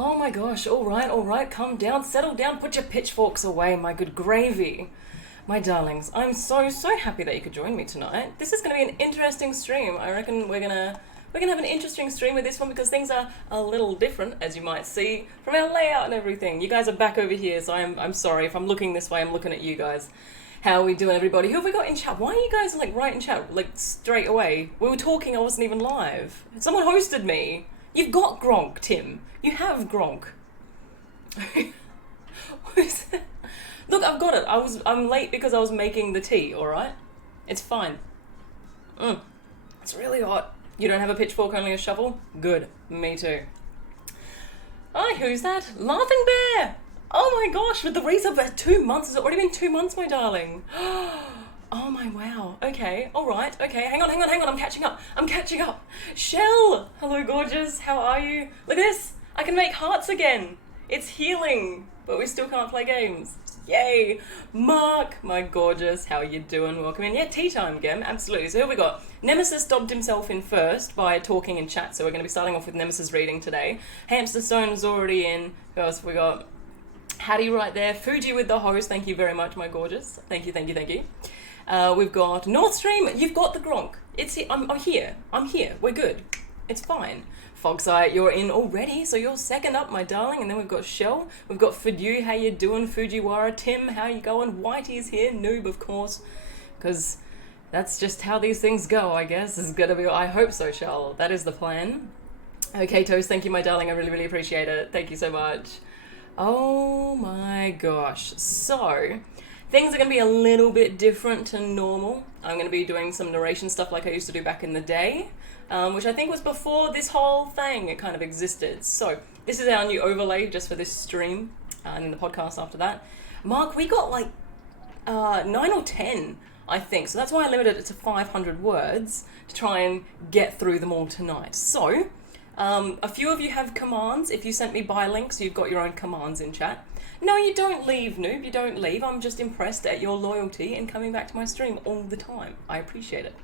Oh my gosh, alright, calm down, settle down, put your pitchforks away, my good gravy. My darlings, I'm so happy that you could join me tonight. This is going to be an interesting stream. I reckon we're gonna have an interesting stream with this one because things are a little different, as you might see from our layout and everything. You guys are back over here, so I'm sorry if I'm looking this way. I'm looking at you guys. How are we doing, everybody? Who have we got in chat? Why are you guys like right in chat like straight away? We were talking. I wasn't even live. Someone hosted me. You've got Gronk, Tim. You have Gronk. What is that? Look, I've got it. I'm late because I was making the tea, alright? It's fine. It's really hot. You don't have a pitchfork, only a shovel? Good. Me too. Hi, who's that? Laughing Bear! Oh my gosh, with the resub for 2 months. Has it already been 2 months, my darling? Oh my wow. Okay, alright, okay. Hang on. I'm catching up. Shell! Hello, gorgeous. How are you? Look at this. I can make hearts again. It's healing, but we still can't play games. Yay! Mark, my gorgeous, how are you doing? Welcome in. Yeah, tea time again, absolutely. So here we got. Nemesis dobbed himself in first by talking in chat, so we're going to be starting off with Nemesis reading today. Hamster Stone is already in. Who else have we got? Hattie right there. Fuji with the host, thank you very much, my gorgeous. Thank you. We've got North Stream, you've got the Gronk. It's here. I'm here. We're good. It's fine. Fogseye, you're in already, so you're second up, my darling. And then we've got Shell. We've got Fidyu, how you doing? Fujiwara, Tim, how you going? Whitey's here, Noob, of course, because that's just how these things go, I guess. It's gonna be, I hope so, Shell. That is the plan. Okay, Toast, thank you, my darling. I really appreciate it. Thank you so much. Oh my gosh. So, things are going to be a little bit different to normal. I'm going to be doing some narration stuff like I used to do back in the day, which I think was before this whole thing kind of existed. So, this is our new overlay just for this stream, and then the podcast after that. Mark, we got like 9 or 10, I think. So that's why I limited it to 500 words to try and get through them all tonight. So, a few of you have commands. If you sent me by links, you've got your own commands in chat. No, you don't leave, Noob. You don't leave. I'm just impressed at your loyalty and coming back to my stream all the time. I appreciate it.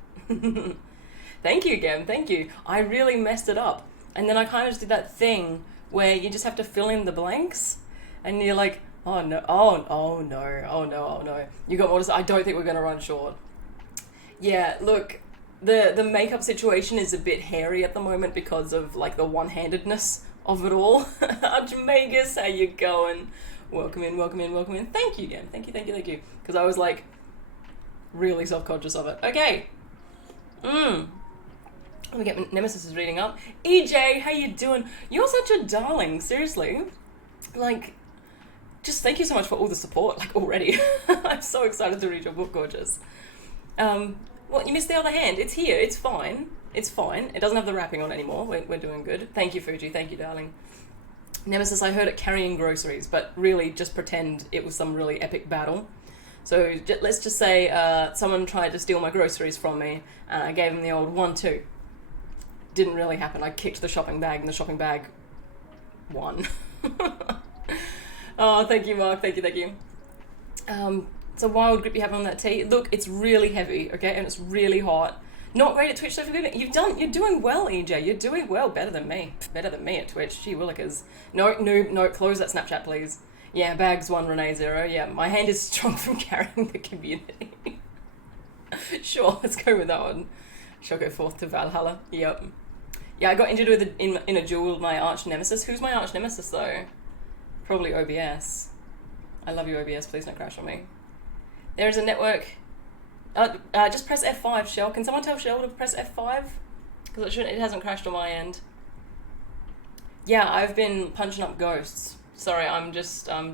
Thank you again. Thank you. I really messed it up. And then I kind of just did that thing where you just have to fill in the blanks. And you're like, oh no. You got more to say? I don't think we're going to run short. Yeah, look. The makeup situation is a bit hairy at the moment because of like the one-handedness of it all. Archmagus, how you going? Welcome in. Thank you again. Thank you. Because I was like really self-conscious of it. Okay. Let me get Nemesis is reading up. EJ, how you doing? You're such a darling, seriously. Like, just thank you so much for all the support, like already. I'm so excited to read your book, gorgeous. What, you missed the other hand? It's here, it's fine. It doesn't have the wrapping on anymore. We're doing good. Thank you, Fuji. Thank you, darling. Nemesis, I heard it carrying groceries, but really just pretend it was some really epic battle. So let's just say someone tried to steal my groceries from me, and I gave them the old 1-2. Didn't really happen. I kicked the shopping bag, and the shopping bag won. Oh, thank you, Mark. Thank you. It's a wild grip you have on that tea. Look, it's really heavy, okay, and it's really hot. Not great at Twitch, so forgive me. You're doing well, EJ. You're doing well. Better than me at Twitch. Gee willikers. No, noob, no, close that Snapchat, please. Yeah, bags 1, Renee 0. Yeah, my hand is strong from carrying the community. Sure, let's go with that one. Shall go forth to Valhalla. Yep. Yeah, I got injured in a duel with my arch nemesis. Who's my arch nemesis, though? Probably OBS. I love you, OBS. Please don't crash on me. There is a network. Just press F5, Shell. Can someone tell Shell to press F5? Because it hasn't crashed on my end. Yeah, I've been punching up ghosts. Sorry, I'm just, I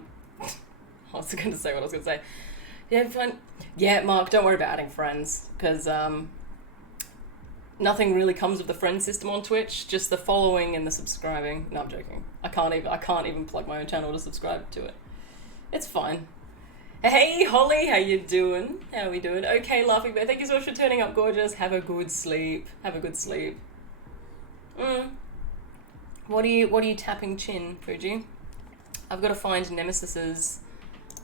was going to say what I was going to say. Yeah, fine. Yeah, Mark, don't worry about adding friends. Because, nothing really comes with the friend system on Twitch. Just the following and the subscribing. No, I'm joking. I can't even plug my own channel to subscribe to it. It's fine. Hey, Holly, how you doing? How are we doing? Okay, Laughing Bear, thank you so much for turning up, gorgeous. Have a good sleep. What are you tapping chin, Fuji? I've got to find Nemesis's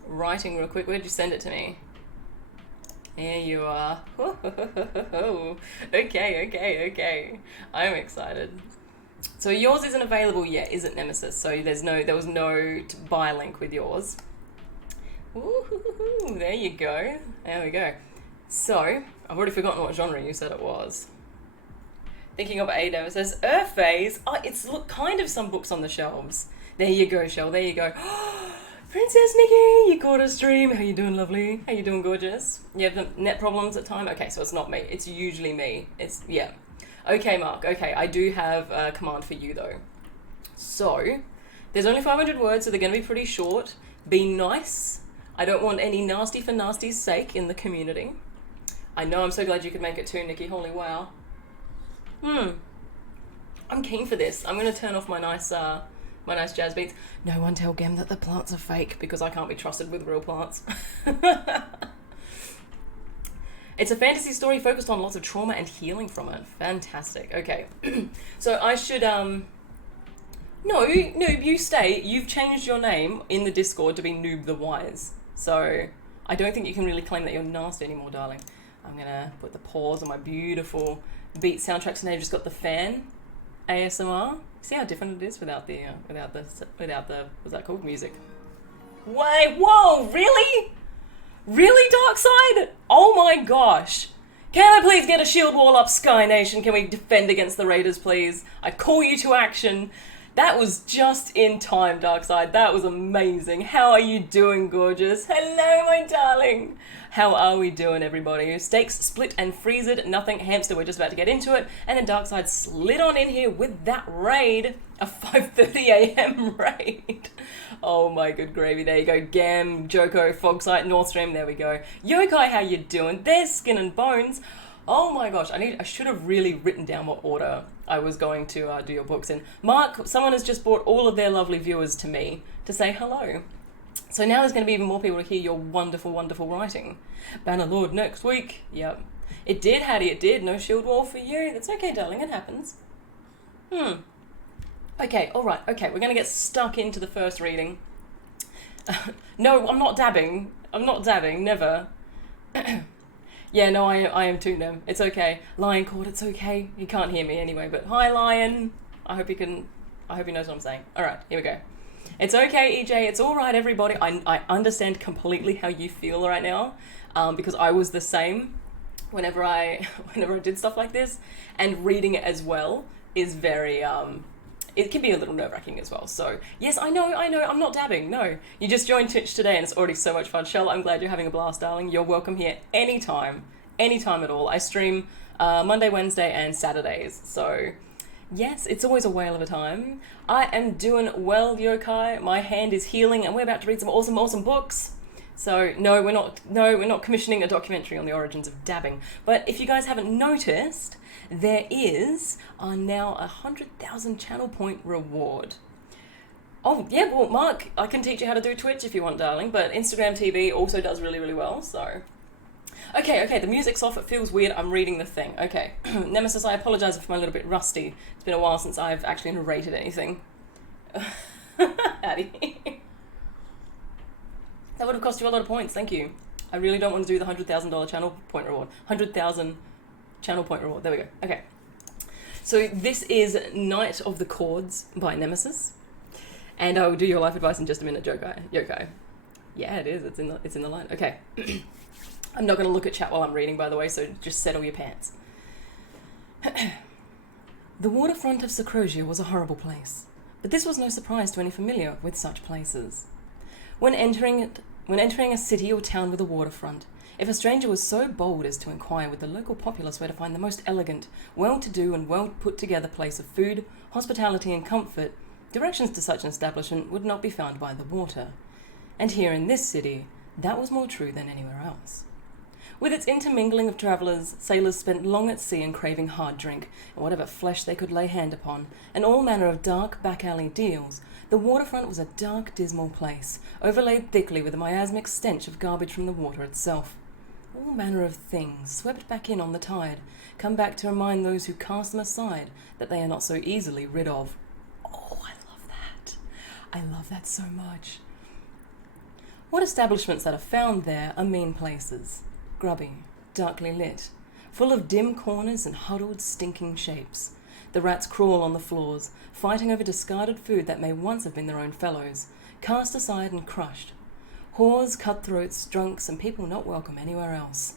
writing real quick. Where'd you send it to me? Here you are. Okay. I'm excited. So yours isn't available yet, is it, Nemesis? So there was no buy link with yours. Ooh, there you go. There we go. So, I've already forgotten what genre you said it was. Thinking of Ada, it says Earthphase. Oh, it's kind of some books on the shelves. There you go, Shell. There you go. Princess Nikki, you caught a stream. How you doing, lovely? How you doing, gorgeous? You have net problems at time? Okay, so it's not me. It's usually me. Yeah. Okay, Mark. Okay, I do have a command for you, though. So, there's only 500 words, so they're going to be pretty short. Be nice. I don't want any nasty for nasty's sake in the community. I know, I'm so glad you could make it too, Nikki. Holy wow. I'm keen for this. I'm going to turn off my nice jazz beats. No one tell Gem that the plants are fake, because I can't be trusted with real plants. It's a fantasy story focused on lots of trauma and healing from it. Fantastic. Okay. So I should, No, Noob, you stay. You've changed your name in the Discord to be Noob the Wise. So I don't think you can really claim that you're nasty anymore, darling. I'm going to put the pause on my beautiful beat soundtrack. So now you've just got the fan ASMR. See how different it is without the what's that called? Music. Wait, whoa, really? Really, Darkside? Oh my gosh. Can I please get a shield wall up, Sky Nation? Can we defend against the Raiders, please? I call you to action. That was just in time, Darkside. That was amazing. How are you doing, gorgeous? Hello, my darling. How are we doing, everybody? Stakes split and freeze it. Nothing hamster. We're just about to get into it. And then Darkside slid on in here with that raid. A 5:30 a.m. raid. Oh my good gravy. There you go. Gam, Joko, Fogsight, Northstream. There we go. Yokai, how you doing? There's Skin and Bones. Oh my gosh. I should have really written down what order I was going to do your books in. Mark, someone has just brought all of their lovely viewers to me to say hello. So now there's going to be even more people to hear your wonderful, wonderful writing. Bannerlord next week. Yep. It did, Hattie, it did. No shield wall for you. That's okay, darling. It happens. Okay, alright. Okay, we're going to get stuck into the first reading. No, I'm not dabbing. I'm not dabbing. Never. Yeah, no, I am too, Nem. It's okay. Lion Court, it's okay. You can't hear me anyway, but hi, Lion. I hope he knows what I'm saying. Alright, here we go. It's okay, EJ. It's alright, everybody. I understand completely how you feel right now, because I was the same whenever I did stuff like this, and reading it as well is very, it can be a little nerve-wracking as well. So, yes, I know, I'm not dabbing, no. You just joined Twitch today and it's already so much fun. Shell, I'm glad you're having a blast, darling. You're welcome here anytime at all. I stream Monday, Wednesday, and Saturdays, so yes, it's always a whale of a time. I am doing well, Yokai. My hand is healing and we're about to read some awesome, awesome books. So, no, we're not commissioning a documentary on the origins of dabbing. But if you guys haven't noticed, there is now 100,000 channel point reward. Oh, yeah, well, Mark, I can teach you how to do Twitch if you want, darling, but Instagram TV also does really, really well, so. Okay, the music's off, it feels weird, I'm reading the thing. Okay, Nemesis, I apologise if I'm a little bit rusty. It's been a while since I've actually narrated anything. Addie. That would have cost you a lot of points, thank you. I really don't want to do the $100,000 channel point reward. 100,000 channel point reward, there we go. Okay. So this is Knight of the Chords by Nemesis. And I will do your life advice in just a minute, Yokai. Yeah, it is, it's in the line. Okay. I'm not going to look at chat while I'm reading, by the way, so just settle your pants. The waterfront of Secrosia was a horrible place, but this was no surprise to any familiar with such places. When entering a city or town with a waterfront, if a stranger was so bold as to inquire with the local populace where to find the most elegant, well-to-do and well-put-together place of food, hospitality and comfort, directions to such an establishment would not be found by the water. And here in this city, that was more true than anywhere else. With its intermingling of travellers, sailors spent long at sea and craving hard drink, and whatever flesh they could lay hand upon, and all manner of dark back-alley deals, the waterfront was a dark, dismal place, overlaid thickly with a miasmic stench of garbage from the water itself. All manner of things, swept back in on the tide, come back to remind those who cast them aside that they are not so easily rid of. Oh, I love that. I love that so much. What establishments that are found there are mean places. Grubby, darkly lit, full of dim corners and huddled, stinking shapes. The rats crawl on the floors, fighting over discarded food that may once have been their own fellows, cast aside and crushed. Whores, cutthroats, drunks, and people not welcome anywhere else.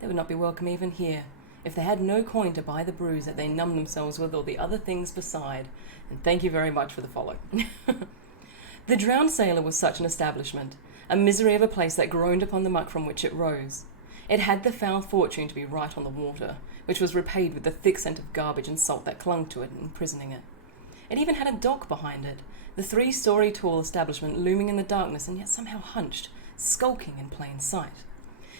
They would not be welcome even here, if they had no coin to buy the brews that they numb themselves with or the other things beside. And thank you very much for the follow. The Drowned Sailor was such an establishment, a misery of a place that groaned upon the muck from which it rose. It had the foul fortune to be right on the water, which was repaid with the thick scent of garbage and salt that clung to it, imprisoning it. It even had a dock behind it, the 3-story tall establishment looming in the darkness and yet somehow hunched, skulking in plain sight.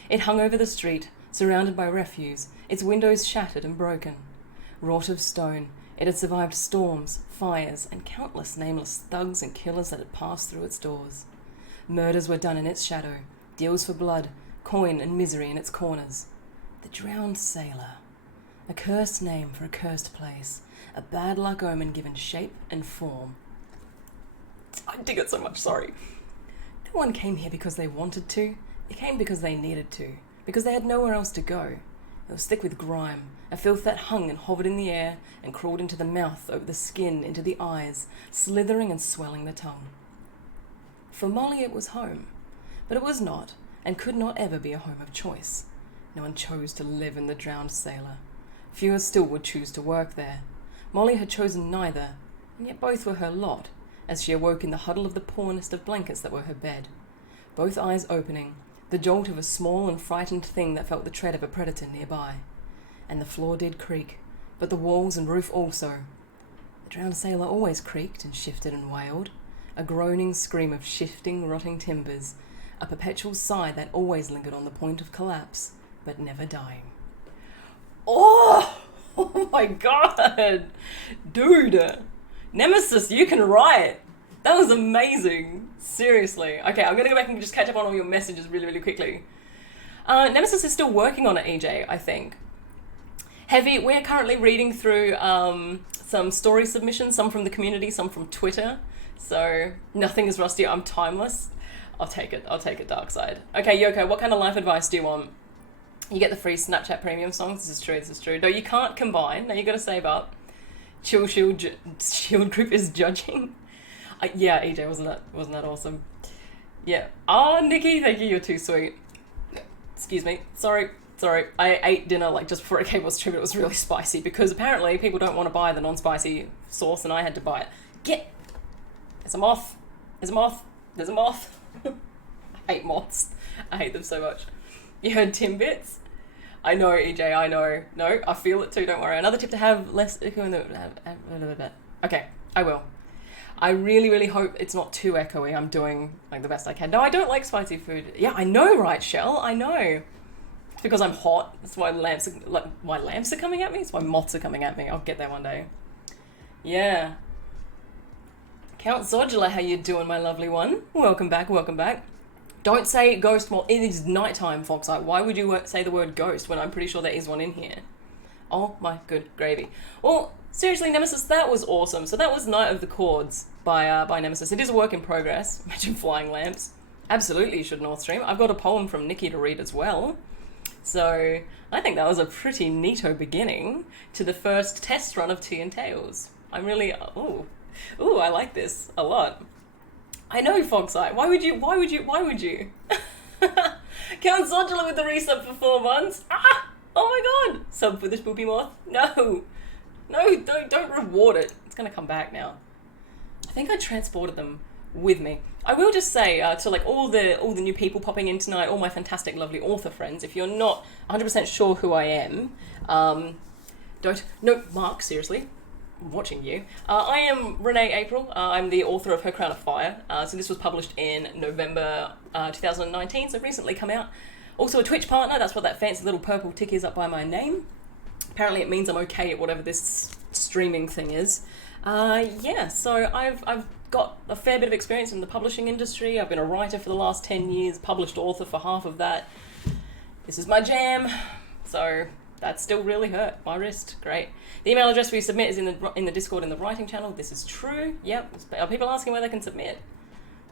It hung over the street, surrounded by refuse, its windows shattered and broken. Wrought of stone, it had survived storms, fires, and countless nameless thugs and killers that had passed through its doors. Murders were done in its shadow, deals for blood, coin and misery in its corners. The Drowned Sailor. A cursed name for a cursed place, a bad luck omen given shape and form. I dig it so much, sorry. No one came here because they wanted to. They came because they needed to, because they had nowhere else to go. It was thick with grime, a filth that hung and hovered in the air and crawled into the mouth, over the skin, into the eyes, slithering and swelling the tongue. For Molly it was home, but it was not, and could not ever be a home of choice. No one chose to live in the Drowned Sailor. Fewer still would choose to work there. Molly had chosen neither, and yet both were her lot, as she awoke in the huddle of the poorest of blankets that were her bed. Both eyes opening, the jolt of a small and frightened thing that felt the tread of a predator nearby. And the floor did creak, but the walls and roof also. The Drowned Sailor always creaked and shifted and wailed, a groaning scream of shifting, rotting timbers, a perpetual sigh that always lingered on the point of collapse, but never dying. Oh! Oh my god! Dude! Nemesis, you can write! That was amazing. Seriously. Okay, I'm gonna go back and just catch up on all your messages really, really quickly. Nemesis is still working on it, EJ, I think. Heavy, we're currently reading through some story submissions, some from the community, some from Twitter. So, nothing is rusty, I'm timeless. I'll take it, dark side. Okay, Yoko, what kind of life advice do you want? You get the free Snapchat premium songs. This is true. No, you can't combine. No, you gotta save up. Chill Shield Group is judging. Yeah, EJ, wasn't that awesome? Yeah. Oh, Nikki, thank you. You're too sweet. Excuse me. Sorry. I ate dinner like just before it came on stream. It was really spicy because apparently people don't want to buy the non-spicy sauce, and I had to buy it. There's a moth. I hate moths. I hate them so much. You heard Timbits? I know, EJ, I know. No, I feel it too, don't worry. Another tip to have less... Okay, I will. I really, really hope it's not too echoey. I'm doing like the best I can. No, I don't like spicy food. Yeah, I know, right, Shell? I know. It's because I'm hot. That's why lamps are coming at me. It's why moths are coming at me. I'll get there one day. Yeah. Count Zodula, how you doing, my lovely one? Welcome back. Don't say ghost while it is nighttime, Foxite. Why would you say the word ghost when I'm pretty sure there is one in here? Oh my good gravy. Well, seriously, Nemesis, that was awesome. So that was Night of the Chords by Nemesis. It is a work in progress. Imagine flying lamps. Absolutely, you should North Stream. I've got a poem from Nikki to read as well. So I think that was a pretty neato beginning to the first test run of Tea and Tales. I'm really... Ooh, I like this a lot. I know, Foxeye. Why would you? Count Zodula with the resub for 4 months. Ah! Oh my god! Sub for this poopy moth. No, don't reward it. It's gonna come back now. I think I transported them with me. I will just say to like all the new people popping in tonight, all my fantastic, lovely author friends. If you're not 100% sure who I am, Mark, seriously. Watching you. I am Renee April. I'm the author of Her Crown of Fire. So this was published in November 2019, so recently come out. Also a Twitch partner, that's what that fancy little purple tick is up by my name. Apparently it means I'm okay at whatever this streaming thing is. Yeah, so I've got a fair bit of experience in the publishing industry. I've been a writer for the last 10 years, published author for half of that. This is my jam, so that still really hurt my wrist. Great. The email address we submit is in the Discord in the writing channel. This is true. Yep. Are people asking where they can submit?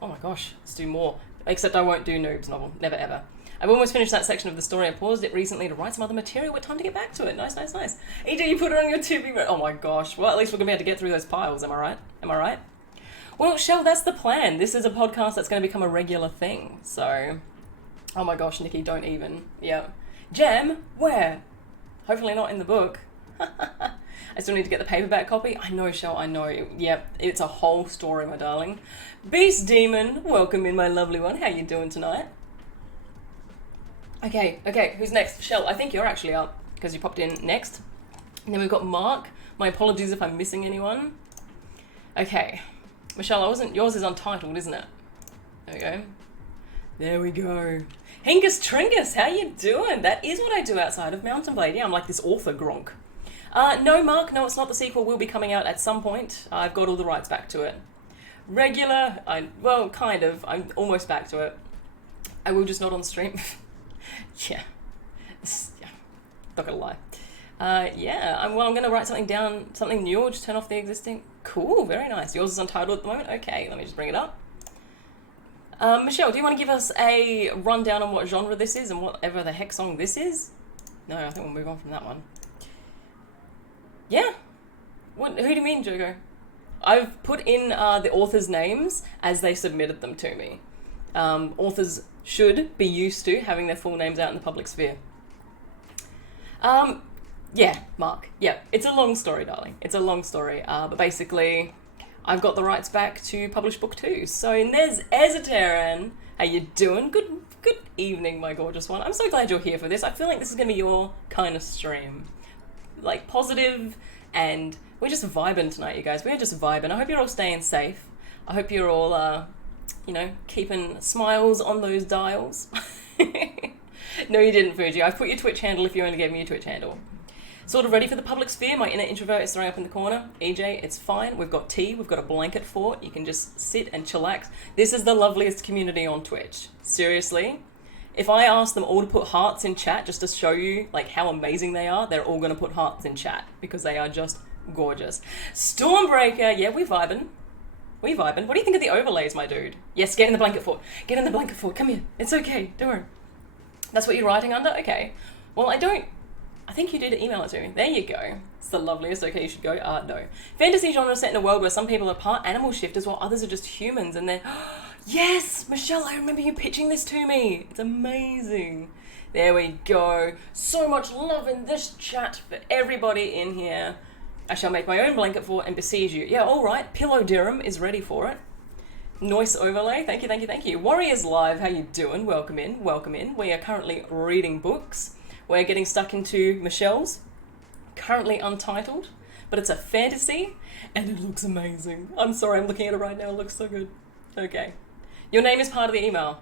Oh my gosh, let's do more. Except I won't do Noob's novel. Never ever. I've almost finished that section of the story. I paused it recently to write some other material. What time to get back to it? Nice. EJ, you put it on your to-be. Oh my gosh. Well, at least we're going to be able to get through those piles. Am I right? Well, Shell, that's the plan. This is a podcast that's going to become a regular thing. So, oh my gosh, Nikki, don't even. Yeah. Gem? Where? Hopefully not in the book. I still need to get the paperback copy. I know, Shell, I know. Yep, it's a whole story, my darling. Beast Demon, welcome in, my lovely one. How you doing tonight? Okay, who's next? Shell, I think you're actually up, because you popped in next. And then we've got Mark. My apologies if I'm missing anyone. Okay. Michelle, yours is Untitled, isn't it? There we go. There we go. Hingus Tringus, how you doing? That is what I do outside of Mountain Blade. Yeah, I'm like this author gronk. No, Mark, no, it's not. The sequel will be coming out at some point. I've got all the rights back to it. Regular, well, kind of. I'm almost back to it. I will just not on stream. Yeah. Not gonna lie. I'm going to write something down, something new, or just turn off the existing. Cool, very nice. Yours is Untitled at the moment? Okay, let me just bring it up. Michelle, do you want to give us a rundown on what genre this is and whatever the heck song this is? No, I think we'll move on from that one. Yeah. Who do you mean, Jogo? I've put in the authors' names as they submitted them to me. Authors should be used to having their full names out in the public sphere. Yeah, Mark. Yeah, it's a long story, darling. It's a long story. But basically, I've got the rights back to publish book 2. So there's Esoteran. How you doing? Good evening, my gorgeous one. I'm so glad you're here for this. I feel like this is going to be your kind of stream. Like, positive, and we're just vibing tonight, you guys. We're just vibing. I hope you're all staying safe. I hope you're all, keeping smiles on those dials. No, you didn't, Fuji. I've put your Twitch handle if you only gave me your Twitch handle. Sort of ready for the public sphere. My inner introvert is throwing up in the corner. EJ, it's fine. We've got tea. We've got a blanket fort. You can just sit and chillax. This is the loveliest community on Twitch. Seriously. If I ask them all to put hearts in chat just to show you like how amazing they are, they're all going to put hearts in chat because they are just gorgeous. Stormbreaker. Yeah, we vibing. What do you think of the overlays, my dude? Yes, get in the blanket fort. Get in the blanket fort. Come here. It's okay. Don't worry. That's what you're writing under? Okay. Well, I think you did email it to me. There you go. It's the loveliest. Okay, you should go. No. Fantasy genre set in a world where some people are part animal shifters while others are just humans and they're... Yes! Michelle, I remember you pitching this to me. It's amazing. There we go. So much love in this chat for everybody in here. I shall make my own blanket fort and besiege you. Yeah, all right. Pillow Dirham is ready for it. Noise overlay. Thank you. Warriors Live, how you doing? Welcome in. We are currently reading books. We're getting stuck into Michelle's, currently Untitled, but it's a fantasy, and it looks amazing. I'm sorry, I'm looking at it right now. It looks so good. Okay. Your name is part of the email.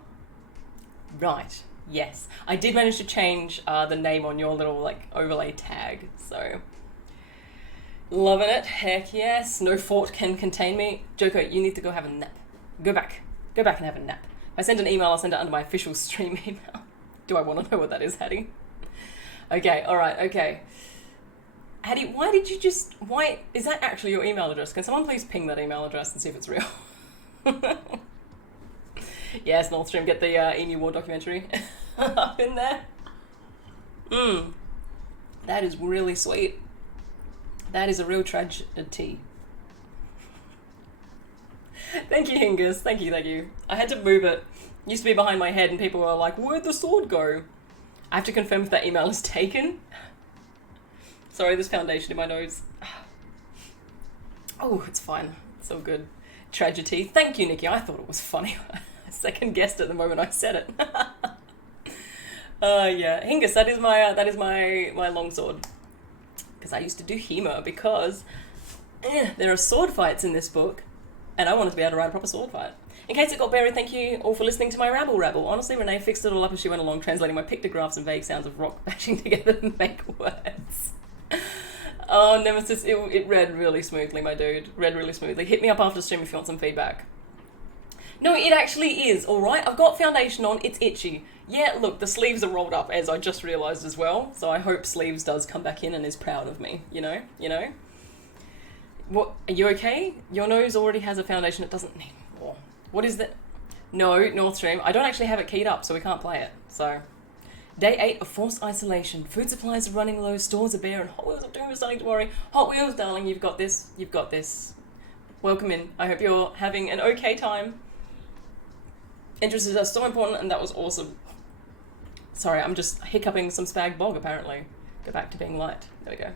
Right. Yes. I did manage to change the name on your little, overlay tag, so... Loving it. Heck yes. No fort can contain me. Joko, you need to go have a nap. Go back and have a nap. If I send an email, I'll send it under my official stream email. Do I want to know what that is, Hattie? Okay, alright, okay. Hattie, why is that actually your email address? Can someone please ping that email address and see if it's real? Yes, Northstream, get the Emu War documentary up in there. That is really sweet. That is a real tragedy. Thank you, Hingus. Thank you. I had to move it. It used to be behind my head and people were like, where'd the sword go? I have to confirm if that email is taken. Sorry, there's foundation in my nose. Oh, it's fine. It's all good. Tragedy. Thank you, Nikki. I thought it was funny. I second guessed it the moment I said it. Yeah. Hingus, that is my longsword. Because I used to do HEMA because there are sword fights in this book and I wanted to be able to ride a proper sword fight. In case it got buried, thank you all for listening to my rabble. Honestly, Renee fixed it all up as she went along, translating my pictographs and vague sounds of rock bashing together to make words. Oh, Nemesis, it read really smoothly, my dude. Read really smoothly. Hit me up after stream if you want some feedback. No, it actually is, alright? I've got foundation on, it's itchy. Yeah, look, the sleeves are rolled up, as I just realised as well, so I hope Sleeves does come back in and is proud of me, you know? What, are you okay? Your nose already has a foundation, it doesn't need more. What is that? No, North Stream. I don't actually have it keyed up, so we can't play it. So, Day 8 of forced isolation. Food supplies are running low, stores are bare, and Hot Wheels of Doom are starting to worry. Hot Wheels, darling, you've got this. You've got this. Welcome in. I hope you're having an okay time. Interests are so important, and that was awesome. Sorry, I'm just hiccuping some spag bog, apparently. Go back to being light. There we go.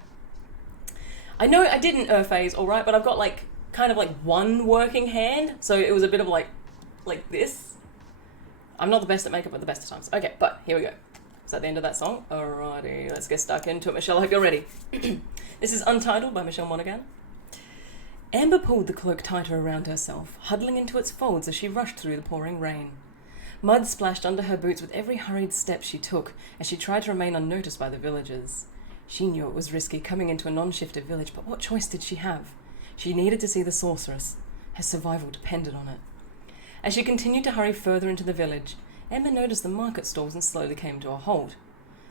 I know I didn't phase, alright, but I've got, like, kind of, like, one working hand, so it was a bit of, like this. I'm not the best at makeup at the best of times. Okay, but here we go. Is that the end of that song? Alrighty, let's get stuck into it. Michelle, I hope you're ready. This is Untitled by Michelle Monaghan. Amber pulled the cloak tighter around herself, huddling into its folds as she rushed through the pouring rain. Mud splashed under her boots with every hurried step she took as she tried to remain unnoticed by the villagers. She knew it was risky coming into a non-shifter village, but what choice did she have? She needed to see the sorceress. Her survival depended on it. As she continued to hurry further into the village, Amber noticed the market stalls and slowly came to a halt.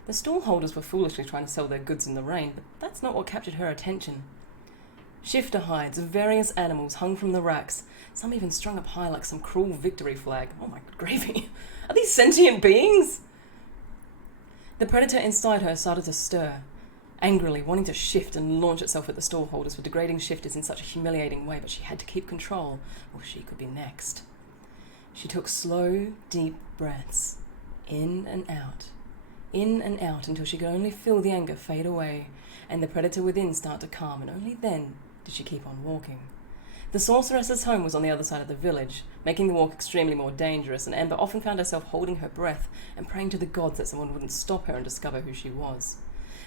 The stall holders were foolishly trying to sell their goods in the rain, but that's not what captured her attention. Shifter hides of various animals hung from the racks, some even strung up high like some cruel victory flag. Oh my gravy. Are these sentient beings? The predator inside her started to stir, angrily wanting to shift and launch itself at the stall holders for degrading shifters in such a humiliating way, but she had to keep control, or she could be next. She took slow, deep breaths, in and out until she could only feel the anger fade away and the predator within start to calm, and only then did she keep on walking. The sorceress's home was on the other side of the village, making the walk extremely more dangerous, and Amber often found herself holding her breath and praying to the gods that someone wouldn't stop her and discover who she was.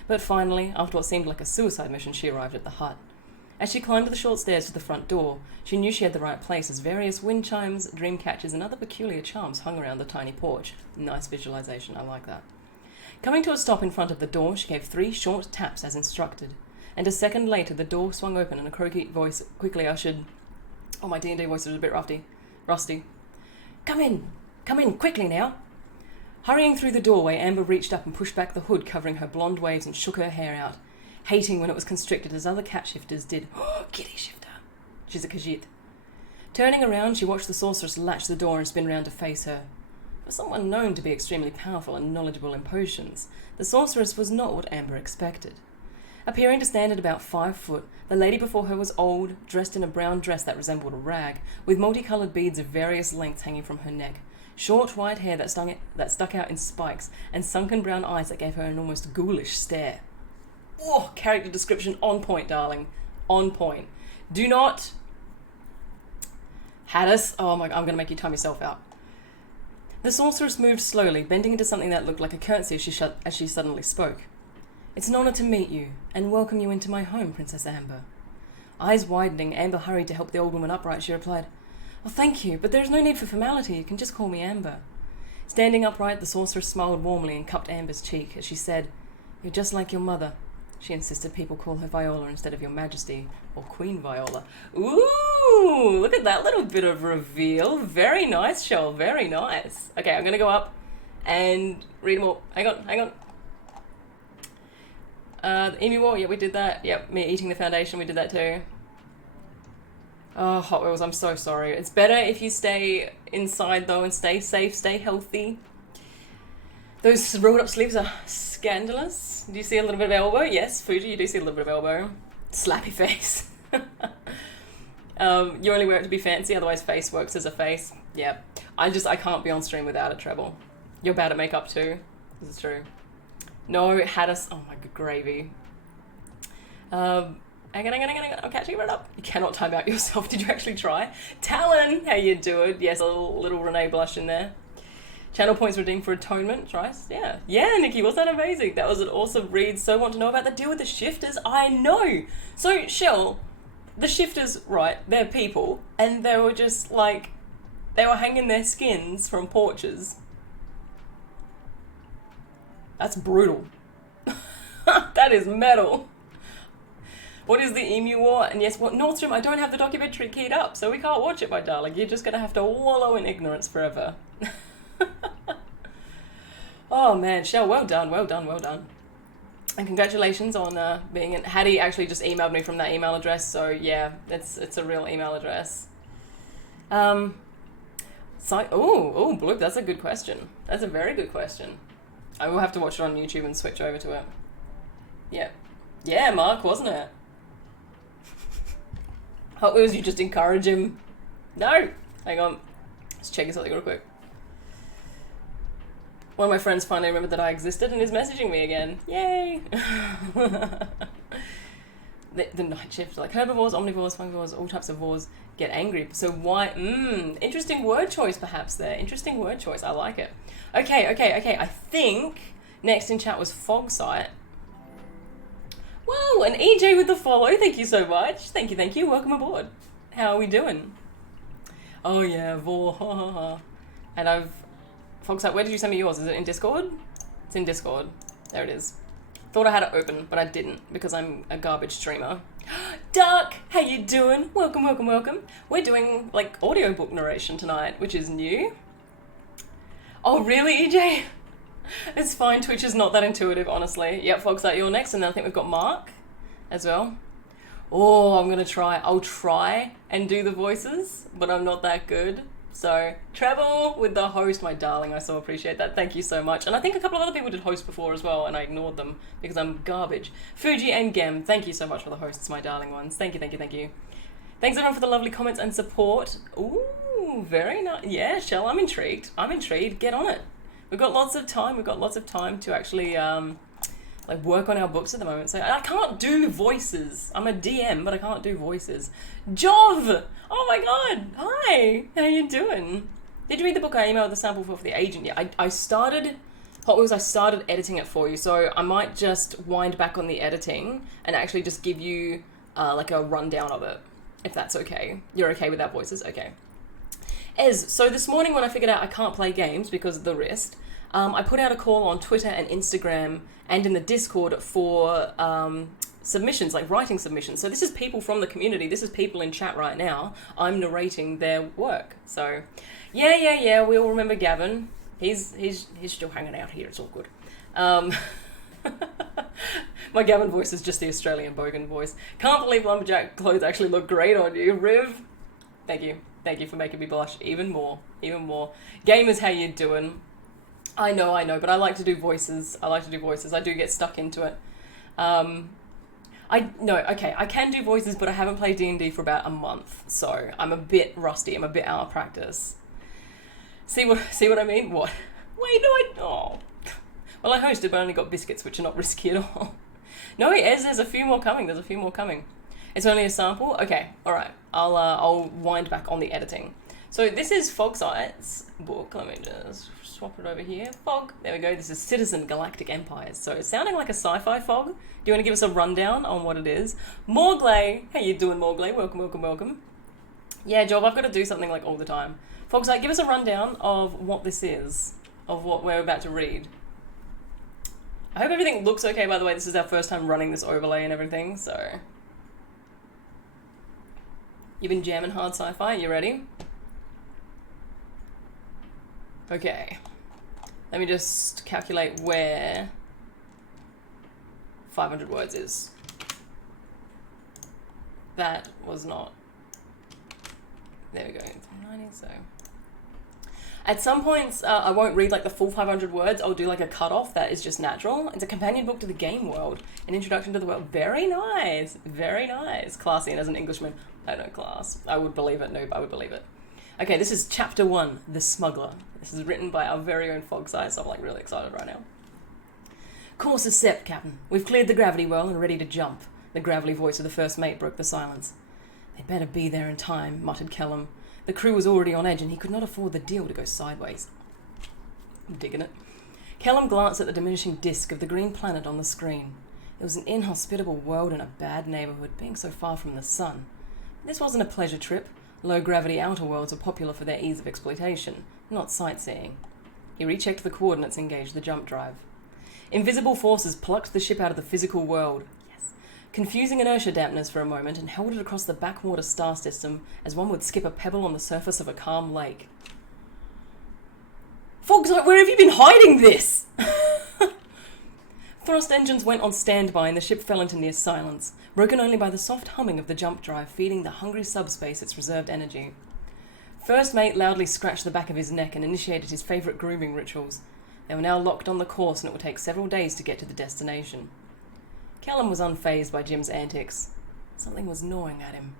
But finally, after what seemed like a suicide mission, she arrived at the hut. As she climbed the short stairs to the front door, she knew she had the right place, as various wind chimes, dream catchers, and other peculiar charms hung around the tiny porch. Nice visualization, I like that. Coming to a stop in front of the door, she gave 3 short taps as instructed, and a second later the door swung open and a croaky voice quickly ushered... Oh, my D&D voice is a bit rusty. Come in, quickly now. Hurrying through the doorway, Amber reached up and pushed back the hood covering her blonde waves and shook her hair out, hating when it was constricted as other cat shifters did. Oh, kitty shifter. She's a Khajiit. Turning around, she watched the sorceress latch the door and spin round to face her. For someone known to be extremely powerful and knowledgeable in potions, the sorceress was not what Amber expected. Appearing to stand at about 5 foot, the lady before her was old, dressed in a brown dress that resembled a rag, with multicoloured beads of various lengths hanging from her neck, short white hair that stuck out in spikes, and sunken brown eyes that gave her an almost ghoulish stare. Oh, character description on point, darling. On point. Do not... Haddis. Oh my... I'm going to make you time yourself out. The sorceress moved slowly, bending into something that looked like a curtsy as she suddenly spoke. It's an honour to meet you, and welcome you into my home, Princess Amber. Eyes widening, Amber hurried to help the old woman upright. She replied, "Oh, thank you, but there's no need for formality. You can just call me Amber." Standing upright, the sorceress smiled warmly and cupped Amber's cheek as she said, "You're just like your mother." She insisted people call her Viola instead of Your Majesty, or Queen Viola. Ooh, look at that little bit of reveal. Very nice, Shell, very nice. Okay, I'm going to go up and read them all. Hang on. The Emu War, yeah, we did that. Yep, me eating the foundation, we did that too. Oh, Hot Wheels, I'm so sorry. It's better if you stay inside though and stay safe, stay healthy. Those rolled up sleeves are scandalous. Do you see a little bit of elbow? Yes, Fuji, you do see a little bit of elbow. Slappy face. You only wear it to be fancy, otherwise face works as a face. Yeah, I can't be on stream without a treble. You're bad at makeup too. This is true. No, Haddis. Oh my good gravy. I'm catching it up. You cannot time out yourself. Did you actually try? Talon, how you doing? Yes, a little Renee blush in there. Channel points redeemed for atonement. Tries. Yeah, Nikki, was that amazing? That was an awesome read. So want to know about the deal with the shifters? I know. So Shell, the shifters, right? They're people, and they were just like, they were hanging their skins from porches. That's brutal. That is metal. What is the Emu War? And yes, Nordstrom, I don't have the documentary keyed up, so we can't watch it, my darling. You're just going to have to wallow in ignorance forever. Oh man, Shell, well done. And congratulations on being in... Hattie actually just emailed me from that email address, so yeah, it's a real email address. Oh, Bloop, that's a good question. That's a very good question. I will have to watch it on YouTube and switch over to it. Yeah. Yeah, Mark, wasn't it? Hot Wheels, you just encourage him. No! Hang on. Let's check something real quick. One of my friends finally remembered that I existed and is messaging me again. Yay! the night shift, like herbivores, omnivores, fungivores, all types of vores get angry. So why? Interesting word choice perhaps there. Interesting word choice. I like it. Okay. I think next in chat was Fogsight. Whoa, an EJ with the follow. Thank you so much. Thank you. Welcome aboard. How are we doing? Oh yeah, vor. And Fogsight, where did you send me yours? Is it in Discord? It's in Discord. There it is. Thought I had it open, but I didn't because I'm a garbage streamer. Duck, how you doing? Welcome. We're doing like audiobook narration tonight, which is new. Oh really, EJ? It's fine, Twitch is not that intuitive, honestly. Yep, Fogsight, you're next, and then I think we've got Mark as well. Oh, I'll try and do the voices, but I'm not that good. So, Treble with the host, my darling, I so appreciate that. Thank you so much. And I think a couple of other people did host before as well, and I ignored them because I'm garbage. Fuji and Gem, thank you so much for the hosts, my darling ones. Thank you. Thanks everyone for the lovely comments and support. Ooh, very nice. Yeah, Shell, I'm intrigued. Get on it. We've got lots of time to actually like work on our books at the moment. So I can't do voices. I'm a DM, but I can't do voices. Jov! Oh my god! Hi! How you doing? Did you read the book I emailed the sample for the agent? Yeah, I started Hot Wheels, I started editing it for you, so I might just wind back on the editing and actually just give you like a rundown of it, if that's okay. You're okay with our voices? Okay. So this morning when I figured out I can't play games because of the wrist, I put out a call on Twitter and Instagram and in the Discord for submissions, like writing submissions. So this is people from the community. This is people in chat right now. I'm narrating their work. So yeah. We all remember Gavin. He's still hanging out here. It's all good. My Gavin voice is just the Australian bogan voice. Can't believe lumberjack clothes actually look great on you, Riv. Thank you for making me blush even more. Gamers, how you doing? I know, but I like to do voices. I do get stuck into it. I can do voices, but I haven't played D&D for about a month, so I'm a bit rusty. I'm a bit out of practice. See what I mean? What? Wait, no, oh. Well, I hosted, but I only got biscuits, which are not risky at all. No, there's a few more coming. It's only a sample? Okay, alright. I'll wind back on the editing. So this is Fogsight's book. Let me just swap it over here. Fog. There we go. This is Citizen Galactic Empires. So it's sounding like a sci-fi fog. Do you want to give us a rundown on what it is? Morgley. How you doing, Morgley? Welcome. Yeah, Job, I've got to do something like all the time. Fogsight, give us a rundown of what this is, of what we're about to read. I hope everything looks okay, by the way. This is our first time running this overlay and everything, so... You've been jamming hard sci-fi, you ready? Okay. Let me just calculate where 500 words is. That was not... There we go. 90, so... At some points, I won't read like the full 500 words. I'll do like a cutoff that is just natural. It's a companion book to the game world, an introduction to the world. Very nice. Classy, and as an Englishman, I know class. I would believe it, noob. I would believe it. Okay, this is chapter 1, The Smuggler. This is written by our very own Fogsight, so I'm like really excited right now. Course is set, Captain. We've cleared the gravity well and ready to jump. The gravelly voice of the first mate broke the silence. They'd better be there in time, muttered Kellum. The crew was already on edge and he could not afford the deal to go sideways. I'm digging it. Kellum glanced at the diminishing disk of the green planet on the screen. It was an inhospitable world in a bad neighbourhood, being so far from the sun. This wasn't a pleasure trip. Low-gravity outer worlds are popular for their ease of exploitation, not sightseeing. He rechecked the coordinates and engaged the jump drive. Invisible forces plucked the ship out of the physical world. Confusing inertia dampeners for a moment and held it across the backwater star system as one would skip a pebble on the surface of a calm lake. Fogsight, where have you been hiding this? Thrust engines went on standby and the ship fell into near silence, broken only by the soft humming of the jump drive feeding the hungry subspace its reserved energy. First mate loudly scratched the back of his neck and initiated his favourite grooming rituals. They were now locked on the course and it would take several days to get to the destination. Callum was unfazed by Jim's antics. Something was gnawing at him.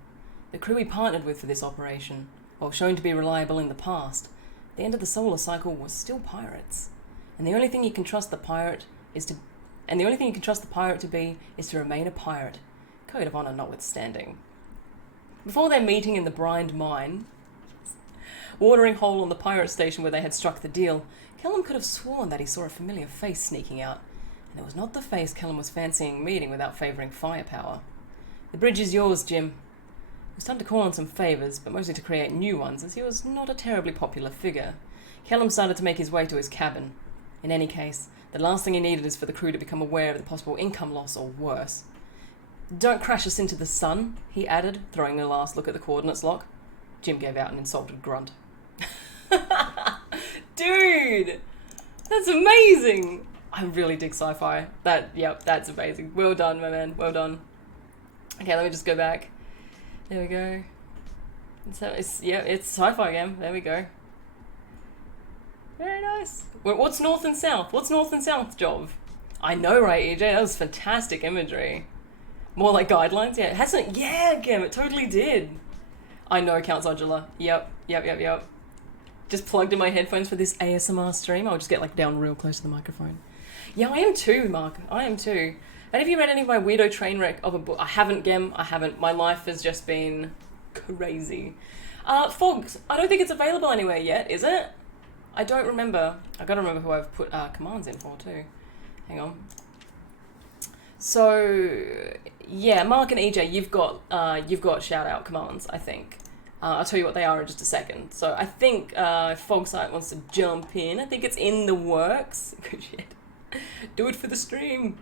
The crew he partnered with for this operation, while shown to be reliable in the past, at the end of the solar cycle was still pirates. And the only thing you can trust the pirate to be is to remain a pirate, code of honour notwithstanding. Before their meeting in the Brined Mine, watering hole on the pirate station where they had struck the deal, Callum could have sworn that he saw a familiar face sneaking out, and it was not the face Callum was fancying meeting without favouring firepower. The bridge is yours, Jim. It was time to call on some favours, but mostly to create new ones, as he was not a terribly popular figure. Callum started to make his way to his cabin. In any case, the last thing he needed is for the crew to become aware of the possible income loss or worse. Don't crash us into the sun, he added, throwing a last look at the coordinates lock. Jim gave out an insulted grunt. Dude! That's amazing! I really dig sci-fi. That's amazing. Well done, my man. Well done. Okay, let me just go back. There we go. So it's sci-fi game. There we go. Very nice. What's north and south? What's north and south, Jov? I know, right, EJ? That was fantastic imagery. More like guidelines? Yeah, it hasn't... Yeah, Gem, it totally did. I know, Count Zodula. Yep. Just plugged in my headphones for this ASMR stream. I'll just get, like, down real close to the microphone. Yeah, I am too, Mark. I am too. And have you read any of my weirdo train wreck of a book? I haven't, Gem. I haven't. My life has just been crazy. Fogs. I don't think it's available anywhere yet, is it? I don't remember. I gotta remember who I've put commands in for too. Hang on. So yeah, Mark and EJ, you've got shout out commands. I think. I'll tell you what they are in just a second. So I think if Fogsight wants to jump in, I think it's in the works. Good shit. Do it for the stream.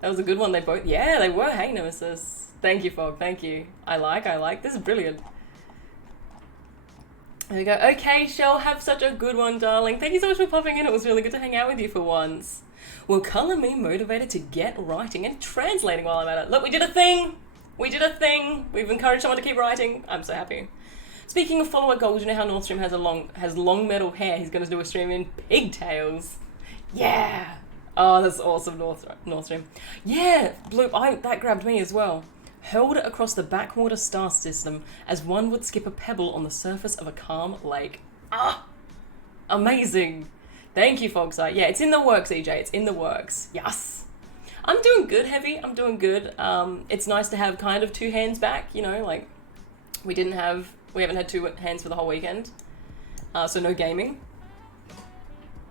That was a good one. They both. Yeah, they were. Hey, Nemesis. Thank you, Fog. Thank you. I like. This is brilliant. There we go. Okay, Shell, have such a good one, darling. Thank you so much for popping in. It was really good to hang out with you for once. Well, colour me motivated to get writing and translating while I'm at it. Look, we did a thing. We've encouraged someone to keep writing. I'm so happy. Speaking of follower goals, you know how Northstream has long metal hair. He's going to do a stream in pigtails. Yeah. Oh, that's awesome, Northstream. Yeah, Bloop, that grabbed me as well. Hurled it across the backwater star system as one would skip a pebble on the surface of a calm lake. Ah! Amazing. Thank you, Fogsight. Yeah, it's in the works, EJ. It's in the works. Yes. I'm doing good, Heavy. I'm doing good. It's nice to have kind of two hands back, you know, like we haven't had two hands for the whole weekend. So no gaming.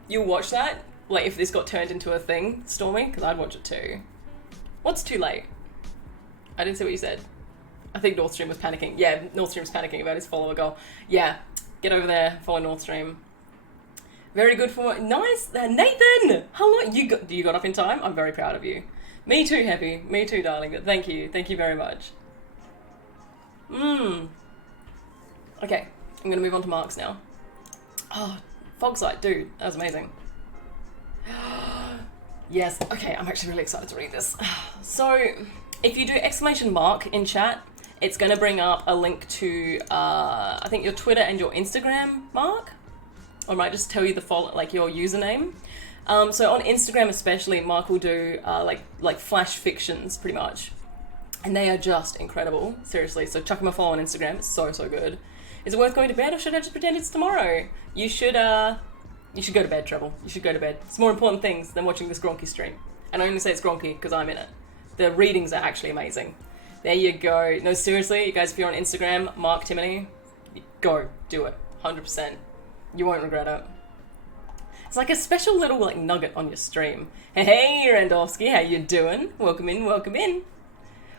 You'll watch that? Like if this got turned into a thing, Stormy? Because I'd watch it too. What's too late? I didn't see what you said. I think Northstream was panicking. Yeah, Northstream's panicking about his follower goal. Yeah, get over there, follow Northstream. Very good for... Nice! Nathan! Hello! You got up in time? I'm very proud of you. Me too, Happy. Me too, darling. Thank you. Thank you very much. Okay, I'm going to move on to marks now. Oh, Fogsight, dude. That was amazing. Yes. Okay, I'm actually really excited to read this. So... if you do exclamation mark in chat, it's going to bring up a link to, I think your Twitter and your Instagram, Mark? Or I might just tell you your username. So on Instagram especially, Mark will do like flash fictions pretty much. And they are just incredible, seriously. So chuck him a follow on Instagram, it's so good. Is it worth going to bed or should I just pretend it's tomorrow? You should go to bed, Treble. You should go to bed. It's more important things than watching this Gronky stream. And I only say it's Gronky because I'm in it. The readings are actually amazing. There you go. No, seriously, you guys, if you're on Instagram, Mark Timony, go, do it, 100%. You won't regret it. It's like a special little nugget on your stream. Hey, Randolphy, how you doing? Welcome in.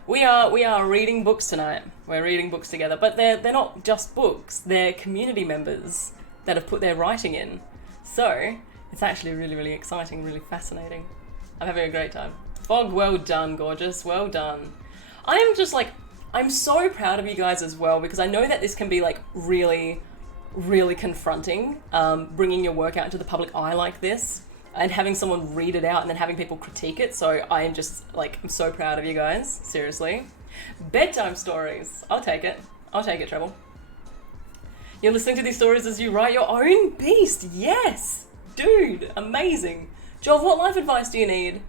We are reading books tonight. We're reading books together, but they're not just books. They're community members that have put their writing in. So it's actually really exciting, really fascinating. I'm having a great time. Fog, well done, gorgeous, well done. I'm so proud of you guys as well, because I know that this can be really confronting, bringing your work out into the public eye like this, and having someone read it out and then having people critique it, so I am just, I'm so proud of you guys, seriously. Bedtime stories, I'll take it, Treble. You're listening to these stories as you write your own beast. Yes! Dude, amazing. Jov, what life advice do you need?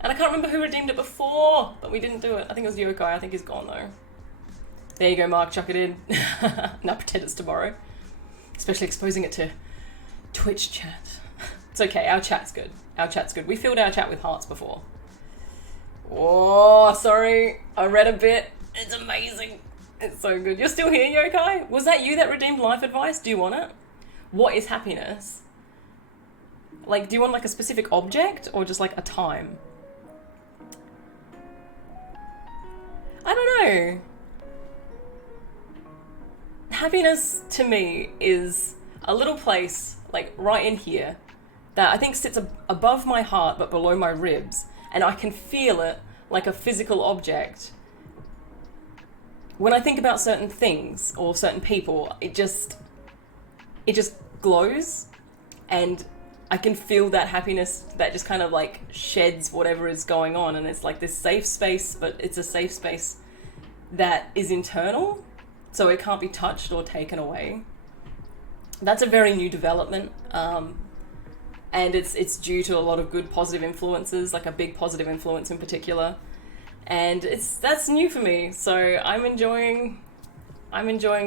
And I can't remember who redeemed it before, but we didn't do it. I think it was Yokai. I think he's gone, though. There you go, Mark. Chuck it in. Now pretend it's tomorrow. Especially exposing it to Twitch chat. It's okay. Our chat's good. Our chat's good. We filled our chat with hearts before. Oh, sorry. I read a bit. It's amazing. It's so good. You're still here, Yokai? Was that you that redeemed life advice? Do you want it? What is happiness? Like, do you want like a specific object or just like a time? I don't know. Happiness to me is a little place like right in here that I think sits above my heart but below my ribs, and I can feel it like a physical object. When I think about certain things or certain people, it just glows, and I can feel that happiness that just kind of like sheds whatever is going on, and it's like this safe space, but it's a safe space that is internal, so it can't be touched or taken away. That's a very new development, and it's due to a lot of good positive influences, like a big positive influence in particular. And that's new for me, so I'm enjoying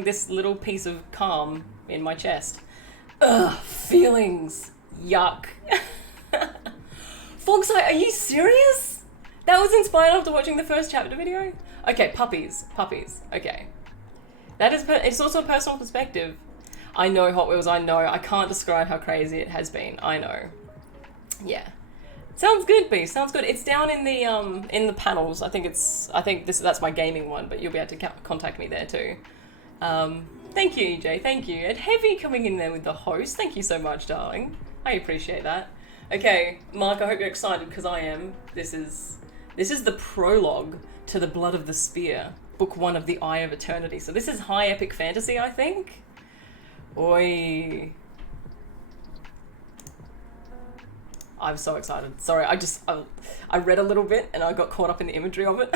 this little piece of calm in my chest. Ugh, feelings. Yuck. Fogsight, are you serious? That was inspired after watching the first chapter video? Okay, puppies. Okay. It's also a personal perspective. I know Hot Wheels, I know. I can't describe how crazy it has been. I know. Yeah. Sounds good, B. Sounds good. It's down in the panels. I think that's my gaming one, but you'll be able to contact me there too. Thank you, EJ. Thank you. And Heavy coming in there with the host. Thank you so much, darling. I appreciate that. Okay, Mark, I hope you're excited because I am. This is the prologue to The Blood of the Spear, book 1 of the Eye of Eternity. So this is high epic fantasy, I think. Oi. I'm so excited. Sorry, I read a little bit and I got caught up in the imagery of it.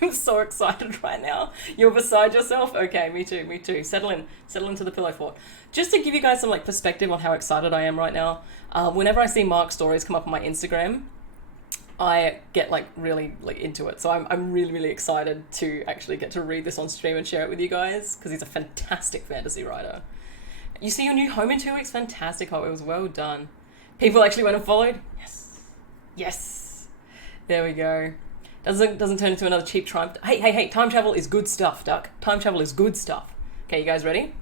I'm so excited right now. You're beside yourself? Okay, me too. Settle into the pillow fort. Just to give you guys some like perspective on how excited I am right now, whenever I see Mark's stories come up on my Instagram, I get like really like into it. So I'm really, really excited to actually get to read this on stream and share it with you guys, because he's a fantastic fantasy writer. You see your new home in 2 weeks? Fantastic, Hot Wheels. Well done. People actually went and followed? Yes. There we go. Doesn't turn into another cheap triumph. Hey, time travel is good stuff, Duck. Time travel is good stuff. Okay, you guys ready?